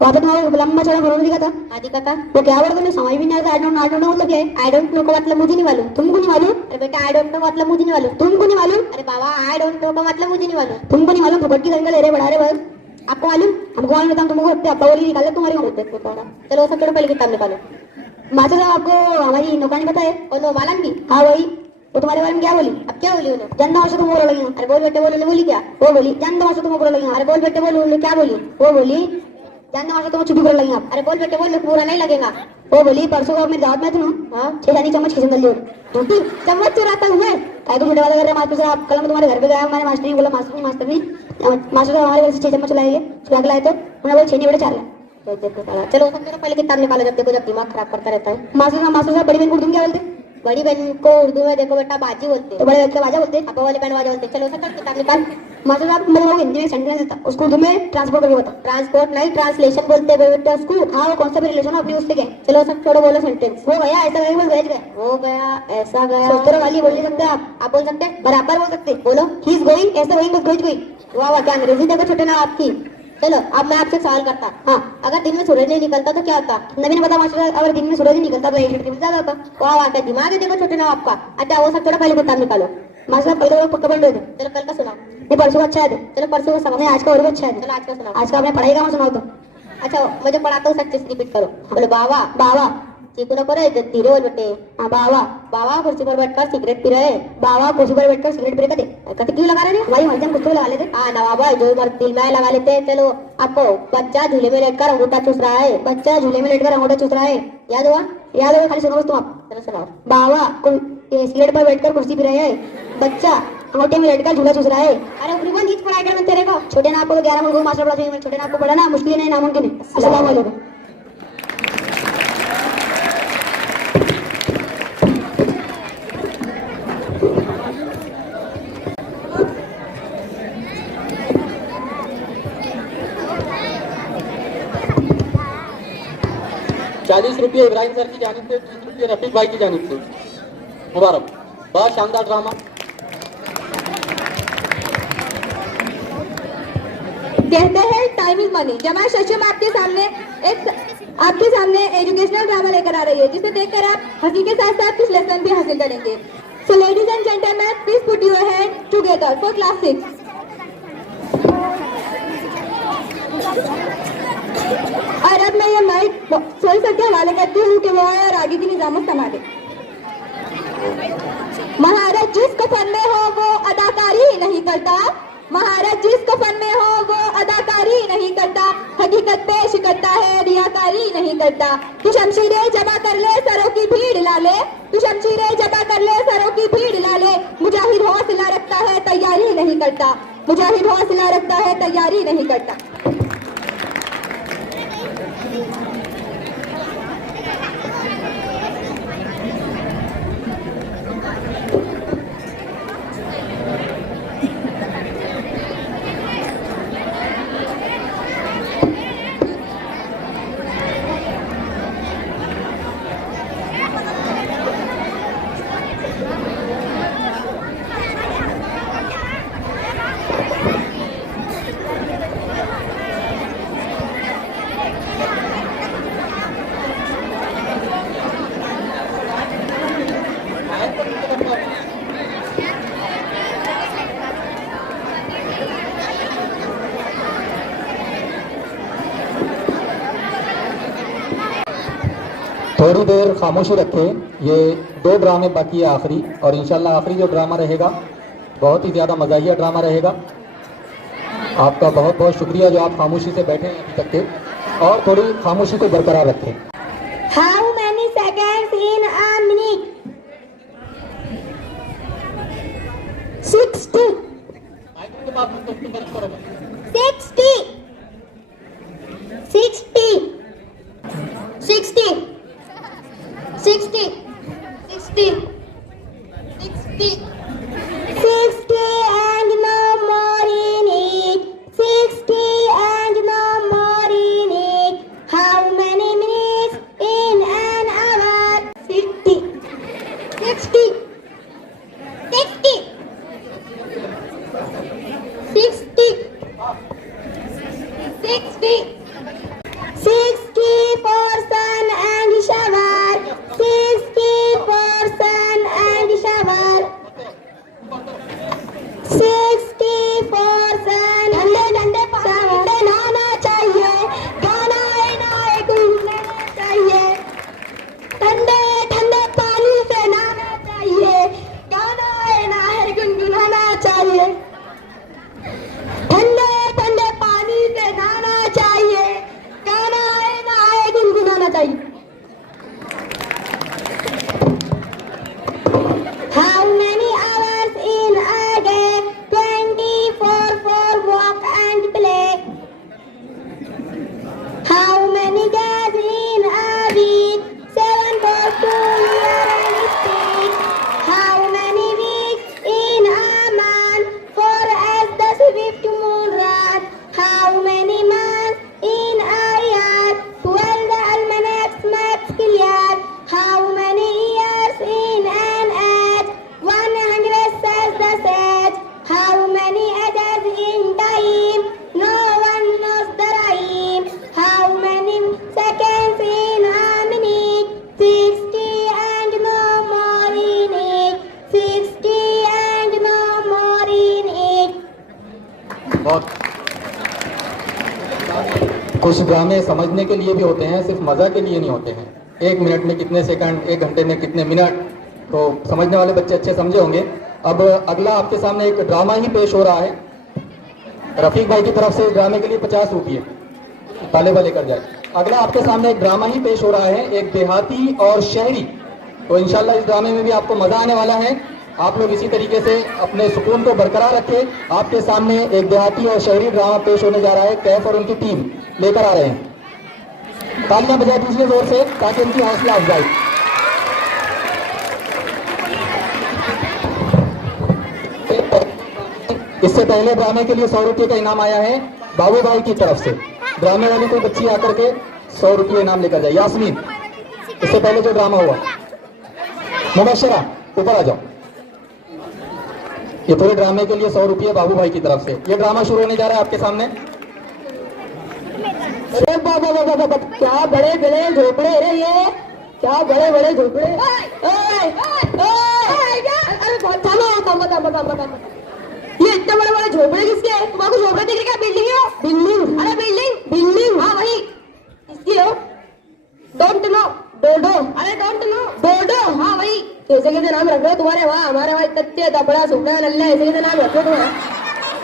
वहाँ पे तुम्हारा लंबा चौड़ा फोटो दिखा था। हाँ दिखा था। वो क्या बोल रहे समझ भी नहीं आता। आई डोंट नो मतलब क्या है? आई डोंट नो का मतलब मुझे नहीं मालूम, तुमको नहीं मालूम? अरे बेटा आई डोंट नो का मतलब मुझे नहीं मालूम, तुमको नहीं मालूम? अरे बाबा आई डोंट नो का मतलब मुझे नहीं मालूम, तुमको नहीं मालूम? फुकट की दंगल ले रहे बढ़ा रहे बस। आपको मालूम? हमको मालूम था, तुमको अपना बोली निकाले तुम्हारे होते। चलो वो सब छोड़ो, पहले किताब निकालो। मास्टर साहब आपको हमारी नौकरानी पता है? और मालूम की? हाँ वही। वो तुम्हारे बारे में क्या बोली? अब क्या बोली उन्होंने? जन्ना वर्ष तुम बोल रही हो। अरे बोल बेटे बोली क्या? वो बोली जन्ना वर्ष तुम बोल रही हो। अरे बोल बेटे बोल क्या बोली? वो बोली जानना वाला तो चुप कर लगी आप। अरे बोल बेटे बोल, पूरा नहीं लगेगा। वो बोली परसों को मेरी दावत में थी ना, हाँ 6 जानी चम्मच खिसक गई। झूठी चम्मच चुराता हुआ काय को झूठे वाला कर रहे मास्टर साहब। कल मैं तुम्हारे घर पे गया, हमारे मास्टर ने बोला मास्टर साहब हमारे घर से 6 चम्मच लाएंगे, चुरा के लाए तो उन्होंने बोला 6 नहीं बेटे 4 लाए। चलो सब पहले किताब निकालो, जब देखो जब दिमाग खराब करता रहता है। मास्टर साहब बड़ी बहन को तुम क्या बोलते? बड़ी बहन को उर्दू में देखो बेटा बाजी बोलते, तो बड़े बच्चे बाजा बोलते, अब वाले बहन बाजा बोलते। चलो सब किताब निकाल। मास्टर साहब मतलब हिंदी में सेंटेंस देता, उसको उर्दू में ट्रांसपोर्ट करके बताओ। ट्रांसपोर्ट नहीं ट्रांसलेशन बोलते हैं बेटा उसको। हाँ वो कौन सा भी रिलेशन हो अपनी उससे क्या? चलो सब छोड़ो, बोलो सेंटेंस। हो गया ऐसा गया, बोल भेज गए, हो गया ऐसा गया। सोचते वाली बोल नहीं सकते आप बोल सकते, बराबर बोल सकते। बोलो ही इज गोइंग, ऐसा गोइंग बस गोइंग। वाह वाह क्या अंग्रेजी देखो छोटे ना आपकी। चलो अब मैं आपसे सवाल करता। हाँ, अगर दिन में सूरज नहीं निकलता तो क्या होता? नबी ने बताया मास्टर अगर दिन में सूरज नहीं निकलता तो 1 लीटर दूध ज्यादा होता। वाह वाह, क्या दिमाग है देखो छोटे ना आपका। अच्छा वो सब छोड़ो, पहले किताब निकालो। मास्टर कल का पक्का बंद हो दे। चलो कल का सुनाओ। ये परसों अच्छा है। चलो परसों का समझ में, आज का और भी अच्छा है। चलो आज का सुनाओ। आज का आपने पढ़ाई का सुनाओ तो। अच्छा मुझे पढ़ाता हूँ, सच्चे से रिपीट करो। बोले बाबा बाबा चीकू ना करे धीरे बोल बेटे। हाँ बाबा बाबा कुर्सी पर बैठकर सिगरेट पी रहे। बाबा कुर्सी पर बैठकर सिगरेट पी रहे कहते क्यों लगा रहे? भाई हमारे कुछ तो लगा लेते। हाँ ना बाबा जो दिल में लगा लेते हैं। चलो आपको बच्चा झूले में लेटकर अंगूठा चूस रहा है। बच्चा झूले में लेटकर अंगूठा चूस रहा है। याद हुआ? याद होगा, खाली सुनो बस तुम आप। चलो सुनाओ। बाबा सिगरेट पर बैठकर कुर्सी पी रहे हैं। बच्चा अंगूठे में लेटकर झूला चूस रहा है। अरे ऊपरी बंद नीच पढ़ाई कर तेरे को। छोटे ना आपको 11 मुल्कों मास्टर पढ़ा चाहिए। छोटे ना आपको पढ़ा ना मुश्किल नहीं नामुमकिन है। अस्सलाम वालेकुम। ₹40 इब्राहिम सर की जानिब से, ₹20 रफीक भाई की जानिब से। मुबारक, बहुत शानदार ड्रामा। कहते हैं टाइम इज मनी। जमात शशम आपके सामने एजुकेशनल ड्रामा लेकर आ रही है, जिसे देखकर आप हंसी के साथ साथ कुछ लेसन भी हासिल करेंगे। So ladies and gentleman, please put your hand together for class 6। और अब मैं ये माइक सोई सर के हवाले करती हूँ कि वो और आगे की निजामत संभाले। महारत जिसको फन में हो वो अदाकारी नहीं करता। महारत जिसको फन में हो वो अदाकारी नहीं करता। हकीकत पेश करता है, रियाकारी नहीं करता। तू शमशीरें जमा कर ले, सरों की भीड़ ला ले। तू शमशीरें जमा कर ले, सरों की भीड़ ला ले। मुजाहिद हौसला रखता है, तैयारी नहीं करता। मुजाहिद हौसला रखता है, तैयारी नहीं करता। थोड़ी देर खामोशी रखें। ये 2 ड्रामे बाकी है आखिरी, और इंशाल्लाह आखिरी जो ड्रामा रहेगा बहुत ही ज़्यादा मज़ाहिया ड्रामा रहेगा। आपका बहुत बहुत शुक्रिया जो आप खामोशी से बैठे हैं अभी तक के, और थोड़ी खामोशी को बरकरार रखें। How many seconds in a minute? 60. 60. 60. 60. 60. 60. 60. 60 and no more in it. 60 and no more in it. How many minutes in an hour? 60. 60. 60. 60. 60. 60 for sun and shower. 60 for sun and shower. बहुत कुछ ड्रामे समझने के लिए भी होते हैं, सिर्फ मजा के लिए नहीं होते हैं। 1 मिनट में कितने सेकंड, 1 घंटे में कितने मिनट, तो समझने वाले बच्चे अच्छे समझे होंगे। अब अगला आपके सामने एक ड्रामा ही पेश हो रहा है। रफीक भाई की तरफ से इस ड्रामे के लिए 50 रुपये तालिबा लेकर जाए। अगला आपके सामने एक ड्रामा ही पेश हो रहा है, एक देहाती और शहरी। तो इंशाल्लाह इस ड्रामे में भी आपको मजा आने वाला है। आप लोग इसी तरीके से अपने सुकून को बरकरार रखें। आपके सामने एक देहाती और शहरी ड्रामा पेश होने जा रहा है। कैफ और उनकी टीम लेकर आ रहे हैं। तालियां बजाए दूसरे जोर से ताकि उनकी हौसला अफजाई। इससे पहले ड्रामे के लिए 100 रुपये का इनाम आया है बाबू भाई की तरफ से। ड्रामे वाली कोई बच्ची आकर के 100 रुपये इनाम लेकर जाए। यास्मीन, इससे पहले जो ड्रामा हुआ, मुबशरा ऊपर आ जाओ। ये पूरे ड्रामे के लिए 100 रुपये बाबू भाई की तरफ से। ये ड्रामा शुरू होने जा रहा है आपके सामने। अरे बाबा बाबा बाबा, क्या बड़े बड़े झोपड़े रे ये, क्या बड़े बड़े झोपड़े। अरे बहुत ये इतने बड़े बड़े झोपड़े किसके हैं? तुम्हारे झोपड़े दिख रहे क्या? बिल्डिंग है? बिल्डिंग? अरे बिल्डिंग बिल्डिंग, हाँ वही इसकी हो। डोंट नो डोडो, अरे डोंट नो डोडो, हाँ वही। कैसे कैसे नाम रख रहे हो तुम्हारे वहाँ? हमारे वहाँ तत्ते दबड़ा सुपड़ा नल्ला ऐसे कैसे नाम रख रहे हो तुम्हारा?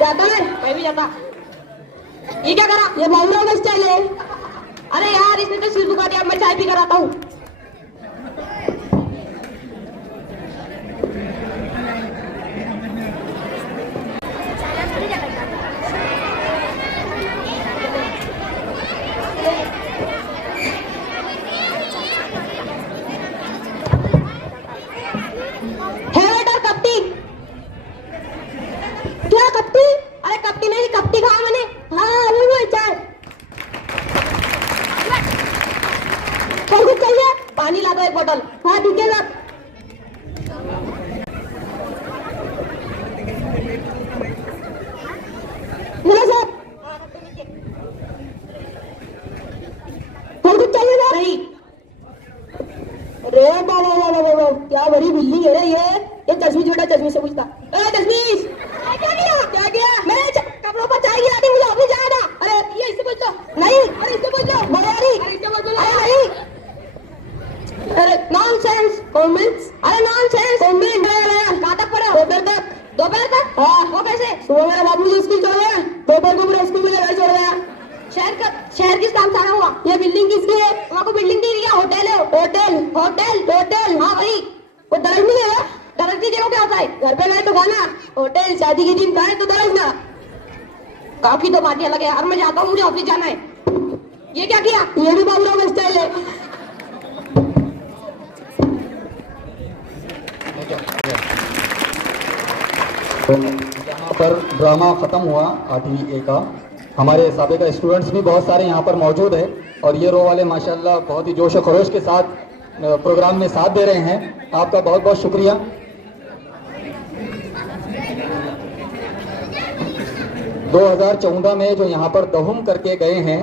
जाता मैं भी जाता। ये क्या करा? ये बाबूराव का स्टाइल है। अरे यार इसने तो सिर दुखा दिया। मैं चाय पी कर आता हूँ। क्या कपटी? अरे कपटी नहीं, कपटी खाया मैंने। हाँ वो चाय। कौन कुछ चाहिए? पानी ला दो 1 बोतल। हाँ ठीक है सर। मिला सर। कौन कुछ चाहिए सर? नहीं। अरे बाबा क्या बड़ी बिल्डिंग है रे ये तस्वीर बेटा, तस्वीर से पूछता। तस्वीर क्या किया? मैंने कपड़ों पर चाय गिरा दी, मुझे ऑफिस जाना था। अरे ये इससे पूछ लो। नहीं, अरे इससे पूछ लो। बड़े इससे पूछ लो। अरे नहीं, अरे नॉनसेंस कमेंट्स। अरे नॉनसेंस कमेंट। कहाँ तक पढ़े? दोपहर तक। दोपहर तक? हाँ। वो कैसे? सुबह मेरा बाबू मुझे स्कूल छोड़ गया, दोपहर को पूरा स्कूल में घर छोड़ गया। शहर किस काम से आना हुआ? ये बिल्डिंग किसकी है? आपको बिल्डिंग दी है? होटल है। होटल होटल होटल, हाँ वही। वो दरज नहीं है? दरज की जगह क्या होता है? घर पे गए तो खाना, होटल शादी के दिन खाए तो दरज ना। काफी तो बातें अलग है यार। मैं जाता हूँ, मुझे ऑफिस जाना है। ये क्या किया? ये भी बाबूराव का स्टाइल है। तो यहाँ पर ड्रामा खत्म हुआ 8वीं ए का। हमारे साबिका स्टूडेंट्स भी बहुत सारे यहाँ पर मौजूद है और ये रो वाले माशाल्लाह बहुत ही जोश और खरोश के साथ प्रोग्राम में साथ दे रहे हैं। आपका बहुत बहुत शुक्रिया। दो 2014 में जो यहाँ पर दहुम करके गए हैं,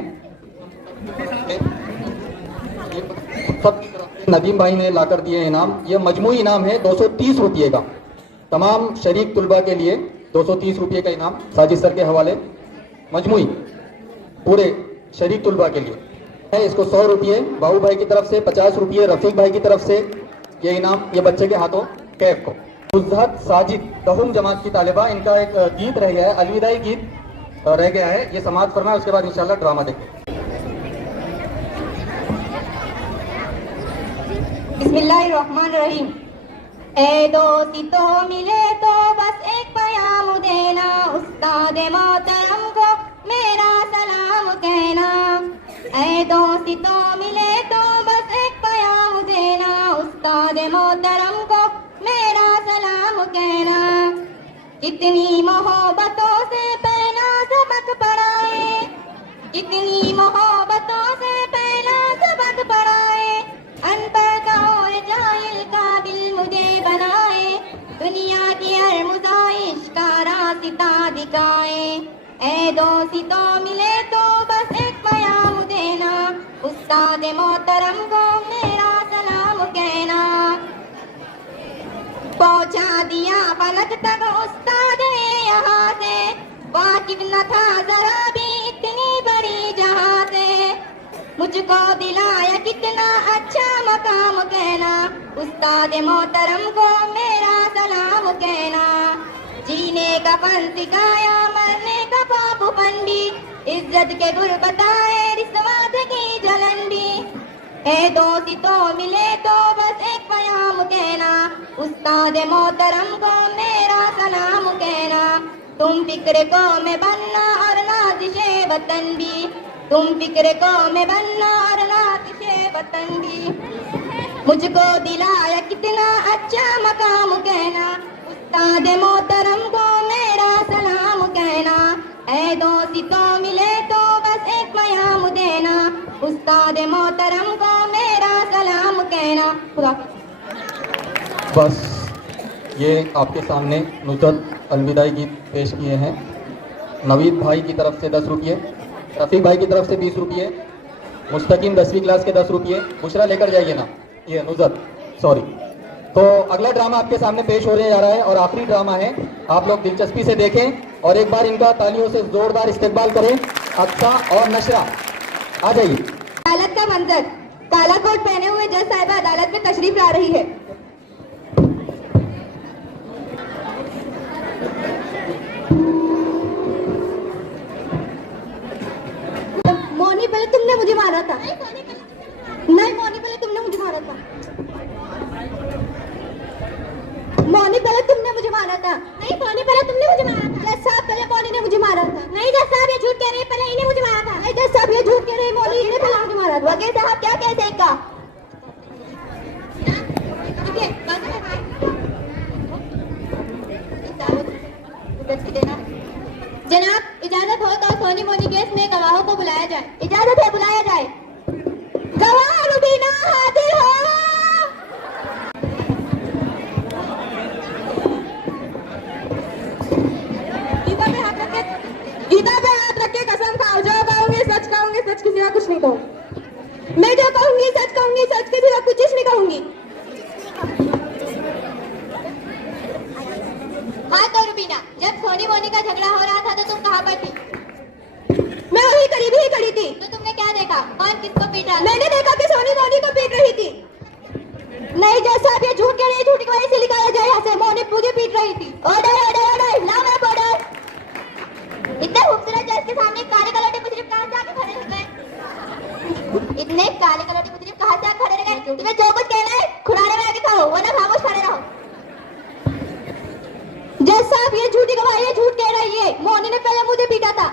नदीम भाई ने लाकर दिए इनाम। ये मजमूई इनाम है 230 रुपये का। तमाम शरीक तुलबा के लिए 230 रुपये का इनाम साजिद सर के हवाले। मजमूई पूरे शरीक तुलबा के लिए है। इसको 100 रुपये बाबू भाई की तरफ से, 50 रुपये रफीक भाई की तरफ से। ये इनाम ये बच्चे के हाथों कैफ को। उज़्ज़त साजिद दहुम जमात की तालिबा, इनका एक गीत रह गया है, अलविदाई गीत रह गया है, ये समाप्त करना है। उसके बाद इंशाल्लाह ड्रामा देखें। बिस्मिल्लाहिर्रहमानिर्रहीम। ए दोस्ती तो मिले तो बस एक प्याम देना, उस्ताद मोहतरम को मेरा सलाम कहना। ए दोस्ती तो मिले तो बस एक प्याम देना, उस्ताद मोहतरम को मेरा सलाम कहना। कितनी मोहब्बतों से पहला सबक पढ़ाए, कितनी मोहब्बतों से पहला सबक पढ़ाए। अनपढ़ का और जाहिल काबिल मुझे बनाए, दुनिया की हर मुजाहिश का रास्ता दिखाए। ए दोस्ती तो मिले तो बस एक प्याम देना, उस्ताद मोहतरम को मेरा सलाम कहना। पहुंचा दिया फलक तक उस्ताद यहाँ से, वाकिफ न था जरा भी इतनी बड़ी जहां से, मुझको दिलाया कितना अच्छा मकाम कहना, उस्ताद मोहतरम को मेरा सलाम कहना। जीने का फन सिखाया मरने का बाबूपन भी, इज्जत के गुर बताए रिश्वत की जलन भी। है दोस्ती तो मिले तो बस एक प्याम कहना, उस्ताद मोहतरम को मेरा सलाम कहना। तुम फिक्र को में बनना और नाज़िशे वतन भी, तुम फिक्र को में बनना और नाज़िशे वतन भी। मुझको दिलाया कितना अच्छा मकाम कहना, उस्ताद मोहतरम को मेरा सलाम कहना। ऐ दोस्ती तो मिले तो बस एक प्याम देना, उस्ताद मोहतरम को मेरा सलाम कहना। खुदा। बस ये आपके सामने नुसरत अलविदाई गीत पेश किए हैं। नवीद भाई की तरफ से 10 रुपये, रफ़ीक भाई की तरफ से 20 रुपये, मुस्तकीम 10वीं क्लास के 10 रुपये। बुशरा लेकर जाइए ना, ये नुसरत सॉरी। तो अगला ड्रामा आपके सामने पेश होने जा रहा है और आखिरी ड्रामा है। आप लोग दिलचस्पी से देखें और एक बार इनका तालियों से जोरदार इस्तेकबाल करें। अक्सा और नशरा आ जाइए। अदालत का मंजर, काला कोट पहने हुए जज साहिबा अदालत में तशरीफ ला रही है। मोनी पहले तुमने मुझे मारा था। नहीं मोनी पहले तुमने मुझे मारा था। मोनी पहले तुमने मुझे मारा था। नहीं मोनी पहले तुमने मुझे मारा था। जज साहब पहले मोनी ने मुझे मारा था। नहीं जज साहब ये झूठ कह रहे हैं, पहले इन्हें मुझे मारा था। नहीं जज साहब ये झूठ कह रहे हैं, मोनी ने पहले मुझे मारा था। वकील साहब क्या कहते हैं का? जनाब इजाजत हो तो सोनी मोनी केस में गवाहों को बुलाया जाए। इजाजत है, बुलाया जाए। गवाह रुबीना हाजिर हो। गीता पे हाथ रख के कसम खाओ, जो कहूंगी सच कहूंगी, सच के सिवा कुछ नहीं कहूंगी। मैं जो कहूंगी सच के सिवा कुछ नहीं कहूंगी। हाँ तो रुबीना, जब सोनी मोनी का झगड़ा हो रहा था तो तुम कहाँ पर थी? मैं वही करीब ही खड़ी थी। तो तुमने क्या देखा? कौन किसको पीट रहा था? मैंने देखा कि सोनी मोनी को पीट रही थी। नहीं जज साहब ये झूठ कह रहे हैं, झूठ की वजह से निकाला जाए यहाँ से। मोनी मुझे पीट रही थी। ऑर्डर ऑर्डर ऑर्डर, लाओ आप ऑर्डर। इतने खूबसूरत जज के सामने काले कलर मुजरिम कहाँ से आके खड़े हो गए? इतने काले कलर के मुजरिम कहाँ से आके खड़े रह गए? तुम्हें जो कुछ कहना है खुराने में आके कहो, वरना खामोश खड़े रहो। जज साहब ये झूठी गवाही है, झूठ कह रही है। मोनी ने पहले मुझे पीटा था।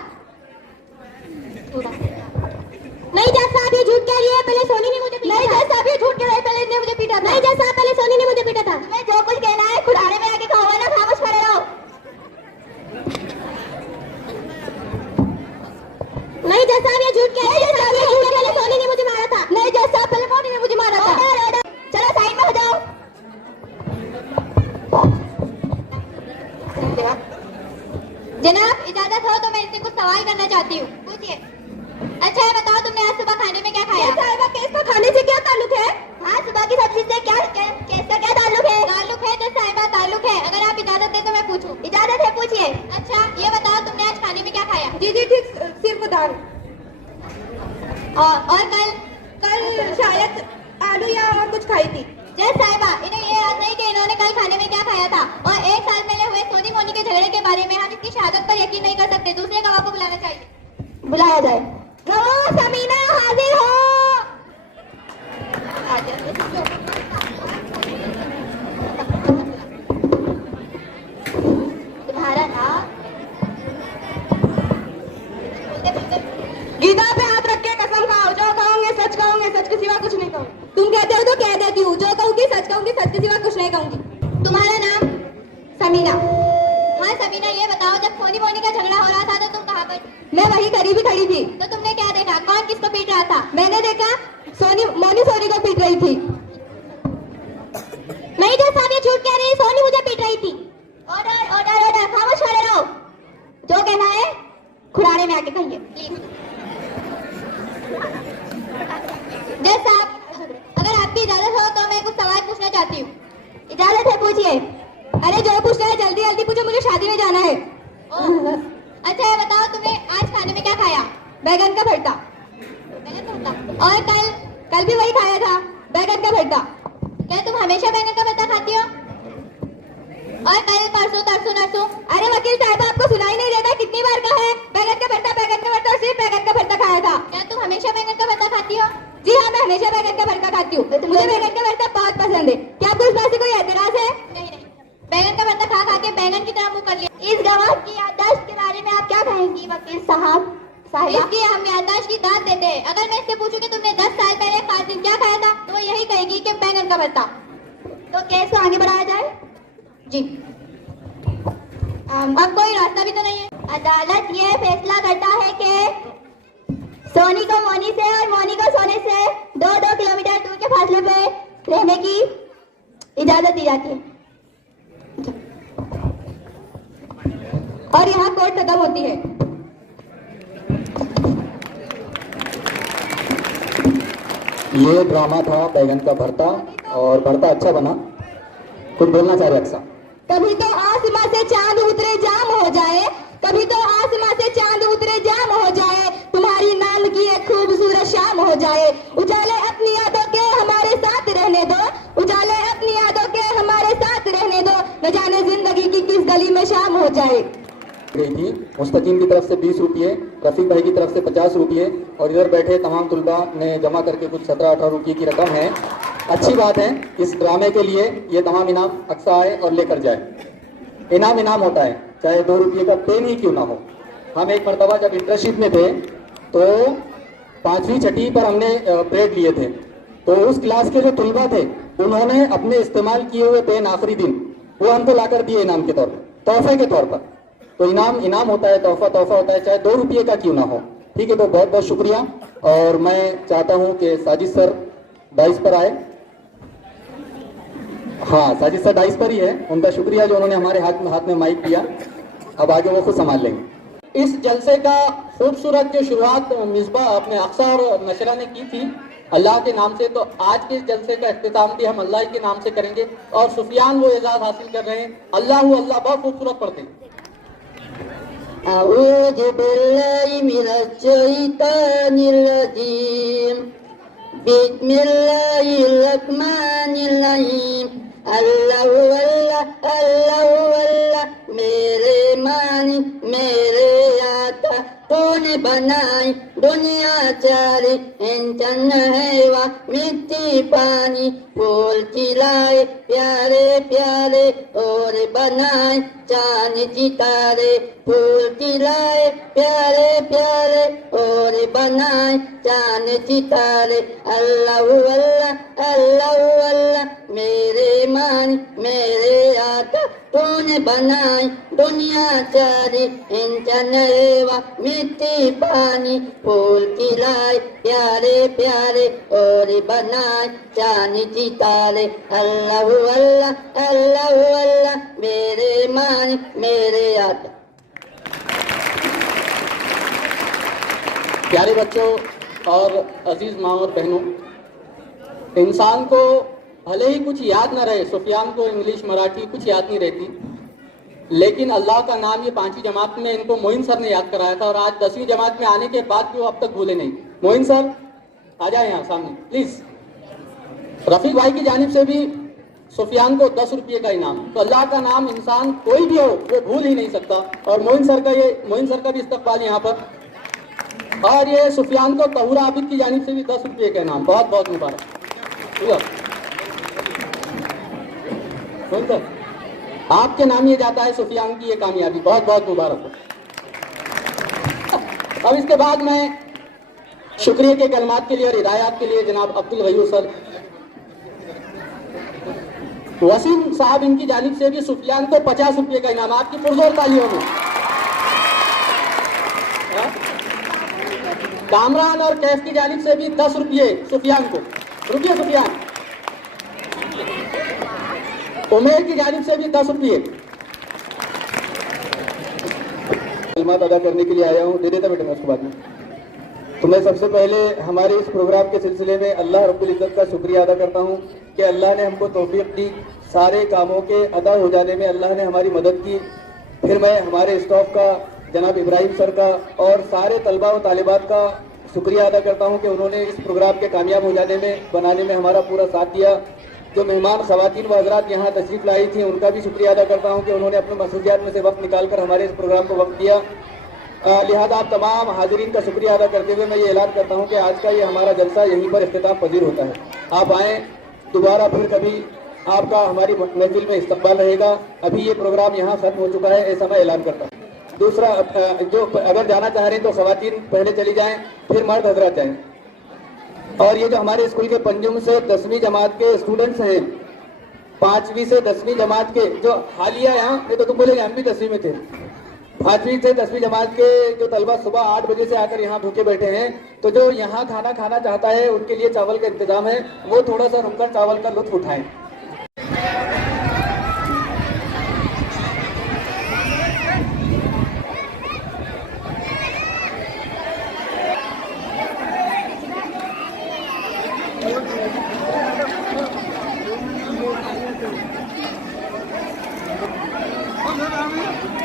नहीं जज साहब ये झूठ कह रही है, पहले सोनी ने मुझे पीटा। नहीं जज साहब ये झूठ कह रही है, पहले इसने मुझे पीटा था। नहीं जज साहब पहले सोनी ने मुझे पीटा था। तुम्हें जो कुछ कहना है खुराने में आके कहो, वरना खामोश खड़े रहो। नहीं जज साहब ये झूठ कह रही है, पहले सोनी ने मुझे मारा था। नहीं जज साहब पहले मोनी ने मुझे मारा था। ऑर्डर ऑर्डर, चलो साइड में हो जाओ। जनाब इजाजत हो तो मैं इनसे कुछ सवाल करना चाहती हूँ। पूछिए। अच्छा है बताओ, तुमने आज सुबह खाने में क्या खाया? साहिबा केस का खाने से क्या ताल्लुक है? हाँ सुबह की सब्जी से क्या केस का क्या ताल्लुक है? ताल्लुक है तो साहिबा ताल्लुक है। अगर आप इजाजत दे तो मैं पूछूं। इजाजत है, पूछिए। अच्छा ये बताओ तुमने आज खाने में क्या खाया? जी जी ठीक, सिर्फ दाल। और कल शायद आलू या और कुछ खाई थी। जज साहिबा इन्हें ये याद नहीं कि इन्होंने कल खाने में क्या खाया था। और 1 साल पहले हुए सोनी मोनी के झगड़े के बारे में हम इसकी शहादत पर यकीन नहीं कर सकते। दूसरे गवाह को बुलाना चाहिए। बुलाया जाए। गवाह समीना हाजिर हो। तुम्हारा नाम? गीता पे हाथ रख के कसम खाओ, जो कहूंगे सच के सिवा कुछ नहीं कहूंगी। तुम कहते हो तो कह देती हूँ, जो कहूंगी सच के सिवा कुछ नहीं कहूंगी। तुम्हारा नाम? समीना। हाँ समीना ये बताओ, जब सोनी मोनी का झगड़ा हो रहा था तो तुम कहाँ पर? मैं वही करीब ही खड़ी थी। तो तुमने क्या देखा? कौन किसको पीट रहा था? मैंने देखा मोनी सोनी को पीट रही थी। नहीं जज साहब ये झूठ कह रही है, सोनी मुझे पीट रही थी। ऑर्डर ऑर्डर ऑर्डर, खामोश खड़े रहो। जो कहना है खुराने में आके कहिए। जज साहब अगर आपकी इजाजत हो तो मैं कुछ सवाल पूछना चाहती हूँ। इजाजत है, पूछिए। अरे जो पूछना है जल्दी जल्दी पूछो, मुझे शादी में जाना है। अच्छा ये बताओ तुमने आज खाने में क्या खाया? बैगन का भरता। बैगन का भरता। और कल भी वही खाया था, बैगन का भरता। क्या तुम हमेशा बैगन का भरता खाती हो? और कल परसों तरसों नरसों? अरे वकील साहब, आपको सुनाई नहीं देता? कितनी बार कहा है बैगन का भरता और सिर्फ बैगन का भरता खाया था। क्या तुम हमेशा बैगन का भरता खाती हो? जी हाँ, मैं हमेशा बैगन का भरता खाती हूँ। मुझे बैगन का भरता बहुत पसंद है। क्या आपको इस बात से कोई एतराज है? नहीं नहीं, बैगन का भरता खा खा के बैगन की तरह मुंह कर लिया। इस गवाह की याददाश्त के बारे में आप क्या कहेंगी वकील साहब? इसकी हम याददाश्त की दाद देते हैं। अगर मैं इससे पूछूं कि तुमने 10 साल पहले खास दिन क्या खाया था, तो वो यही कहेगी कि बैगन का भरता। तो केस को आगे बढ़ाया जाए। जी। अब कोई रास्ता भी तो नहीं है। अदालत ये फैसला करता है कि सोनी को मोनी से और मोनी को सोने से 2-2 किलोमीटर दूर के फासले पे रहने की इजाजत दी जाती है। और यहाँ कोर्ट खत्म होती है। ये ड्रामा था बैगन का भरता, और भरता अच्छा बना। कुछ बोलना चाह रहे अक्सा? कभी तो आसमां से चांद उतरे जाम हो जाए, कभी तो आसमां से चांद उतरे जाम हो जाए, तुम्हारी नाम की एक खूबसूरत शाम हो जाए। उजाले अपनी यादों के हमारे साथ रहने दो, उजाले अपनी यादों के हमारे साथ रहने दो, न जाने जिंदगी की किस गली में शाम हो जाए। गई थी मुस्तकीम की तरफ से 20 रुपये, रफीक भाई की तरफ से 50 रुपये, और इधर बैठे तमाम तुलबा ने जमा करके कुछ 17-18 रुपये की रकम है। अच्छी बात है, इस ड्रामे के लिए ये तमाम इनाम अक्सा आए और लेकर जाए। इनाम होता है, चाहे 2 रुपये का पेन ही क्यों ना हो। हम एक मरतबा जब इंटर्नशिप में थे तो 5वीं छठी पर हमने ब्रेक लिए थे, तो उस क्लास के जो तुलबा थे उन्होंने अपने इस्तेमाल किए हुए पेन आखिरी दिन वो हमको लाकर दिए इनाम के तौर पर, तोहफे के तौर पर। तो इनाम होता है, तोहफा होता है, चाहे 2 रुपये का क्यों ना हो। ठीक है, तो बहुत बहुत शुक्रिया। और मैं चाहता हूं कि साजिद सर डाइस पर आए। हाँ, साजिद सर डाइस पर ही है। उनका शुक्रिया जो उन्होंने हमारे हाथ में माइक दिया। अब आगे वो खुद संभाल लेंगे। इस जलसे का खूबसूरत जो शुरुआत मिसबा अपने अक्सा और नशरा ने की थी अल्लाह के नाम से, तो आज के इस जलसे का इख्तिताम भी हम अल्लाह के नाम से करेंगे। और सुफियान वो एजाज हासिल कर रहे हैं, अल्लाह बहुत खूबसूरत पढ़ते हैं। अऊज़ु बिल्लाहि मिनश शैतानिर रजीम, बिस्मिल्लाहिर रहमानिर रहीम। अल्लाहु अल्लाह अल्लाहु अल्लाह, मेरे मालिक मेरे आता, तूने बनाई दुनिया चारी, इंसान हैवा मिट्टी पानी, फूल खिलाए प्यारे प्यारे, और बनाए चांद सितारे। फूल खिलाए प्यारे प्यारे, और बनाए चांद सितारे। अल्लाहु अल्लाह अल्लाहु अल्लाह, मेरे मान मेरे आका, तूने बनाई दुनिया चारी, इंसान हैवा मिट्टी पानी, फूल खिलाए प्यारे प्यारे, और बनाए चांद सितारे। अल्लाहु अल्लाह अल्लाहु अल्लाह, मेरे मान मेरे आका। प्यारे बच्चों और अजीज माँ और बहनों, इंसान को भले ही कुछ याद ना रहे, सुफियान को इंग्लिश मराठी कुछ याद नहीं रहती, लेकिन अल्लाह का नाम ये 5वीं जमात में इनको मोइन सर ने याद कराया था, और आज 10वीं जमात में आने के बाद भी वो अब तक भूले नहीं। मोइन सर आ जाए यहाँ सामने प्लीज। रफीक भाई की जानिब से भी सुफियान को 10 रुपये का इनाम। तो अल्लाह का नाम इंसान कोई भी हो वो भूल ही नहीं सकता। और मोइन सर का भी इस्तकबाल यहाँ पर। और ये सुफियान को तहूरा आबिद की जानिब से भी 10 रुपये का इनाम। बहुत बहुत मुबारक। मोइन सर, आपके नाम ये जाता है सुफियान की ये कामयाबी। बहुत बहुत मुबारक हो। अब इसके बाद मैं शुक्रिया के कलमात के लिए और हिदायत के लिए जनाब अब्दुल गयूर सर, वसीम साहब, इनकी जानिब से भी सुफियान को 50 रुपये का इनाम। आपकी पुरजोर तालियों में। कामरान और कैफ की जानिब से भी 10 रुपये सुफियान को। रुकिए सुफियान। उमेर की जानिब से भी 10 रुपये। कलमात अदा करने के लिए आया हूँ। दे देता बेटा मैं उसके बाद में। तो मैं सबसे पहले हमारे इस प्रोग्राम के सिलसिले में अल्लाह रब्बुल इज़्ज़त का शुक्रिया अदा करता हूँ कि अल्लाह ने हमको तौफीक दी, सारे कामों के अदा हो जाने में अल्लाह ने हमारी मदद की। फिर मैं हमारे स्टाफ का जनाब इब्राहिम सर का और सारे तलबा और तालिबात का शुक्रिया अदा करता हूं कि उन्होंने इस प्रोग्राम के कामयाब हो जाने में बनाने में हमारा पूरा साथ दिया। जो मेहमान खवातीन व हज़रात यहाँ तशरीफ लाई थी उनका भी शुक्रिया अदा करता हूँ कि उन्होंने अपने मसरूफियात में से वक्त निकाल कर हमारे इस प्रोग्राम को वक्त दिया। लिहाजा आप तमाम हाजिरीन का शुक्रिया अदा करते हुए मैं ये ऐलान करता हूँ कि आज का ये हमारा जलसा यहीं पर इख्तिताम पजीर होता है। आप आएँ, दोबारा फिर कभी आपका हमारी महफिल में इस्तकबाल रहेगा। अभी ये प्रोग्राम यहाँ खत्म हो चुका है, ऐसा मैं ऐलान करता हूँ। दूसरा, जो अगर जाना चाह रहे हैं तो खवातीन पहले चली जाएं, फिर मर्द हजरात जाएं। और ये जो हमारे स्कूल के पंजुम से 10वीं जमात के स्टूडेंट्स हैं, 5वीं से 10वीं जमात के जो हालिया यहाँ, नहीं तो तुम बोलेंगे हम भी 10वीं में थे, 5वीं से 10वीं जमात के जो तलबा सुबह 8 बजे से आकर यहाँ भूखे बैठे हैं, तो जो यहाँ खाना खाना चाहता है उनके लिए चावल का इंतजाम है, वो थोड़ा सा रुककर चावल का लुत्फ उठाएं। Hadi.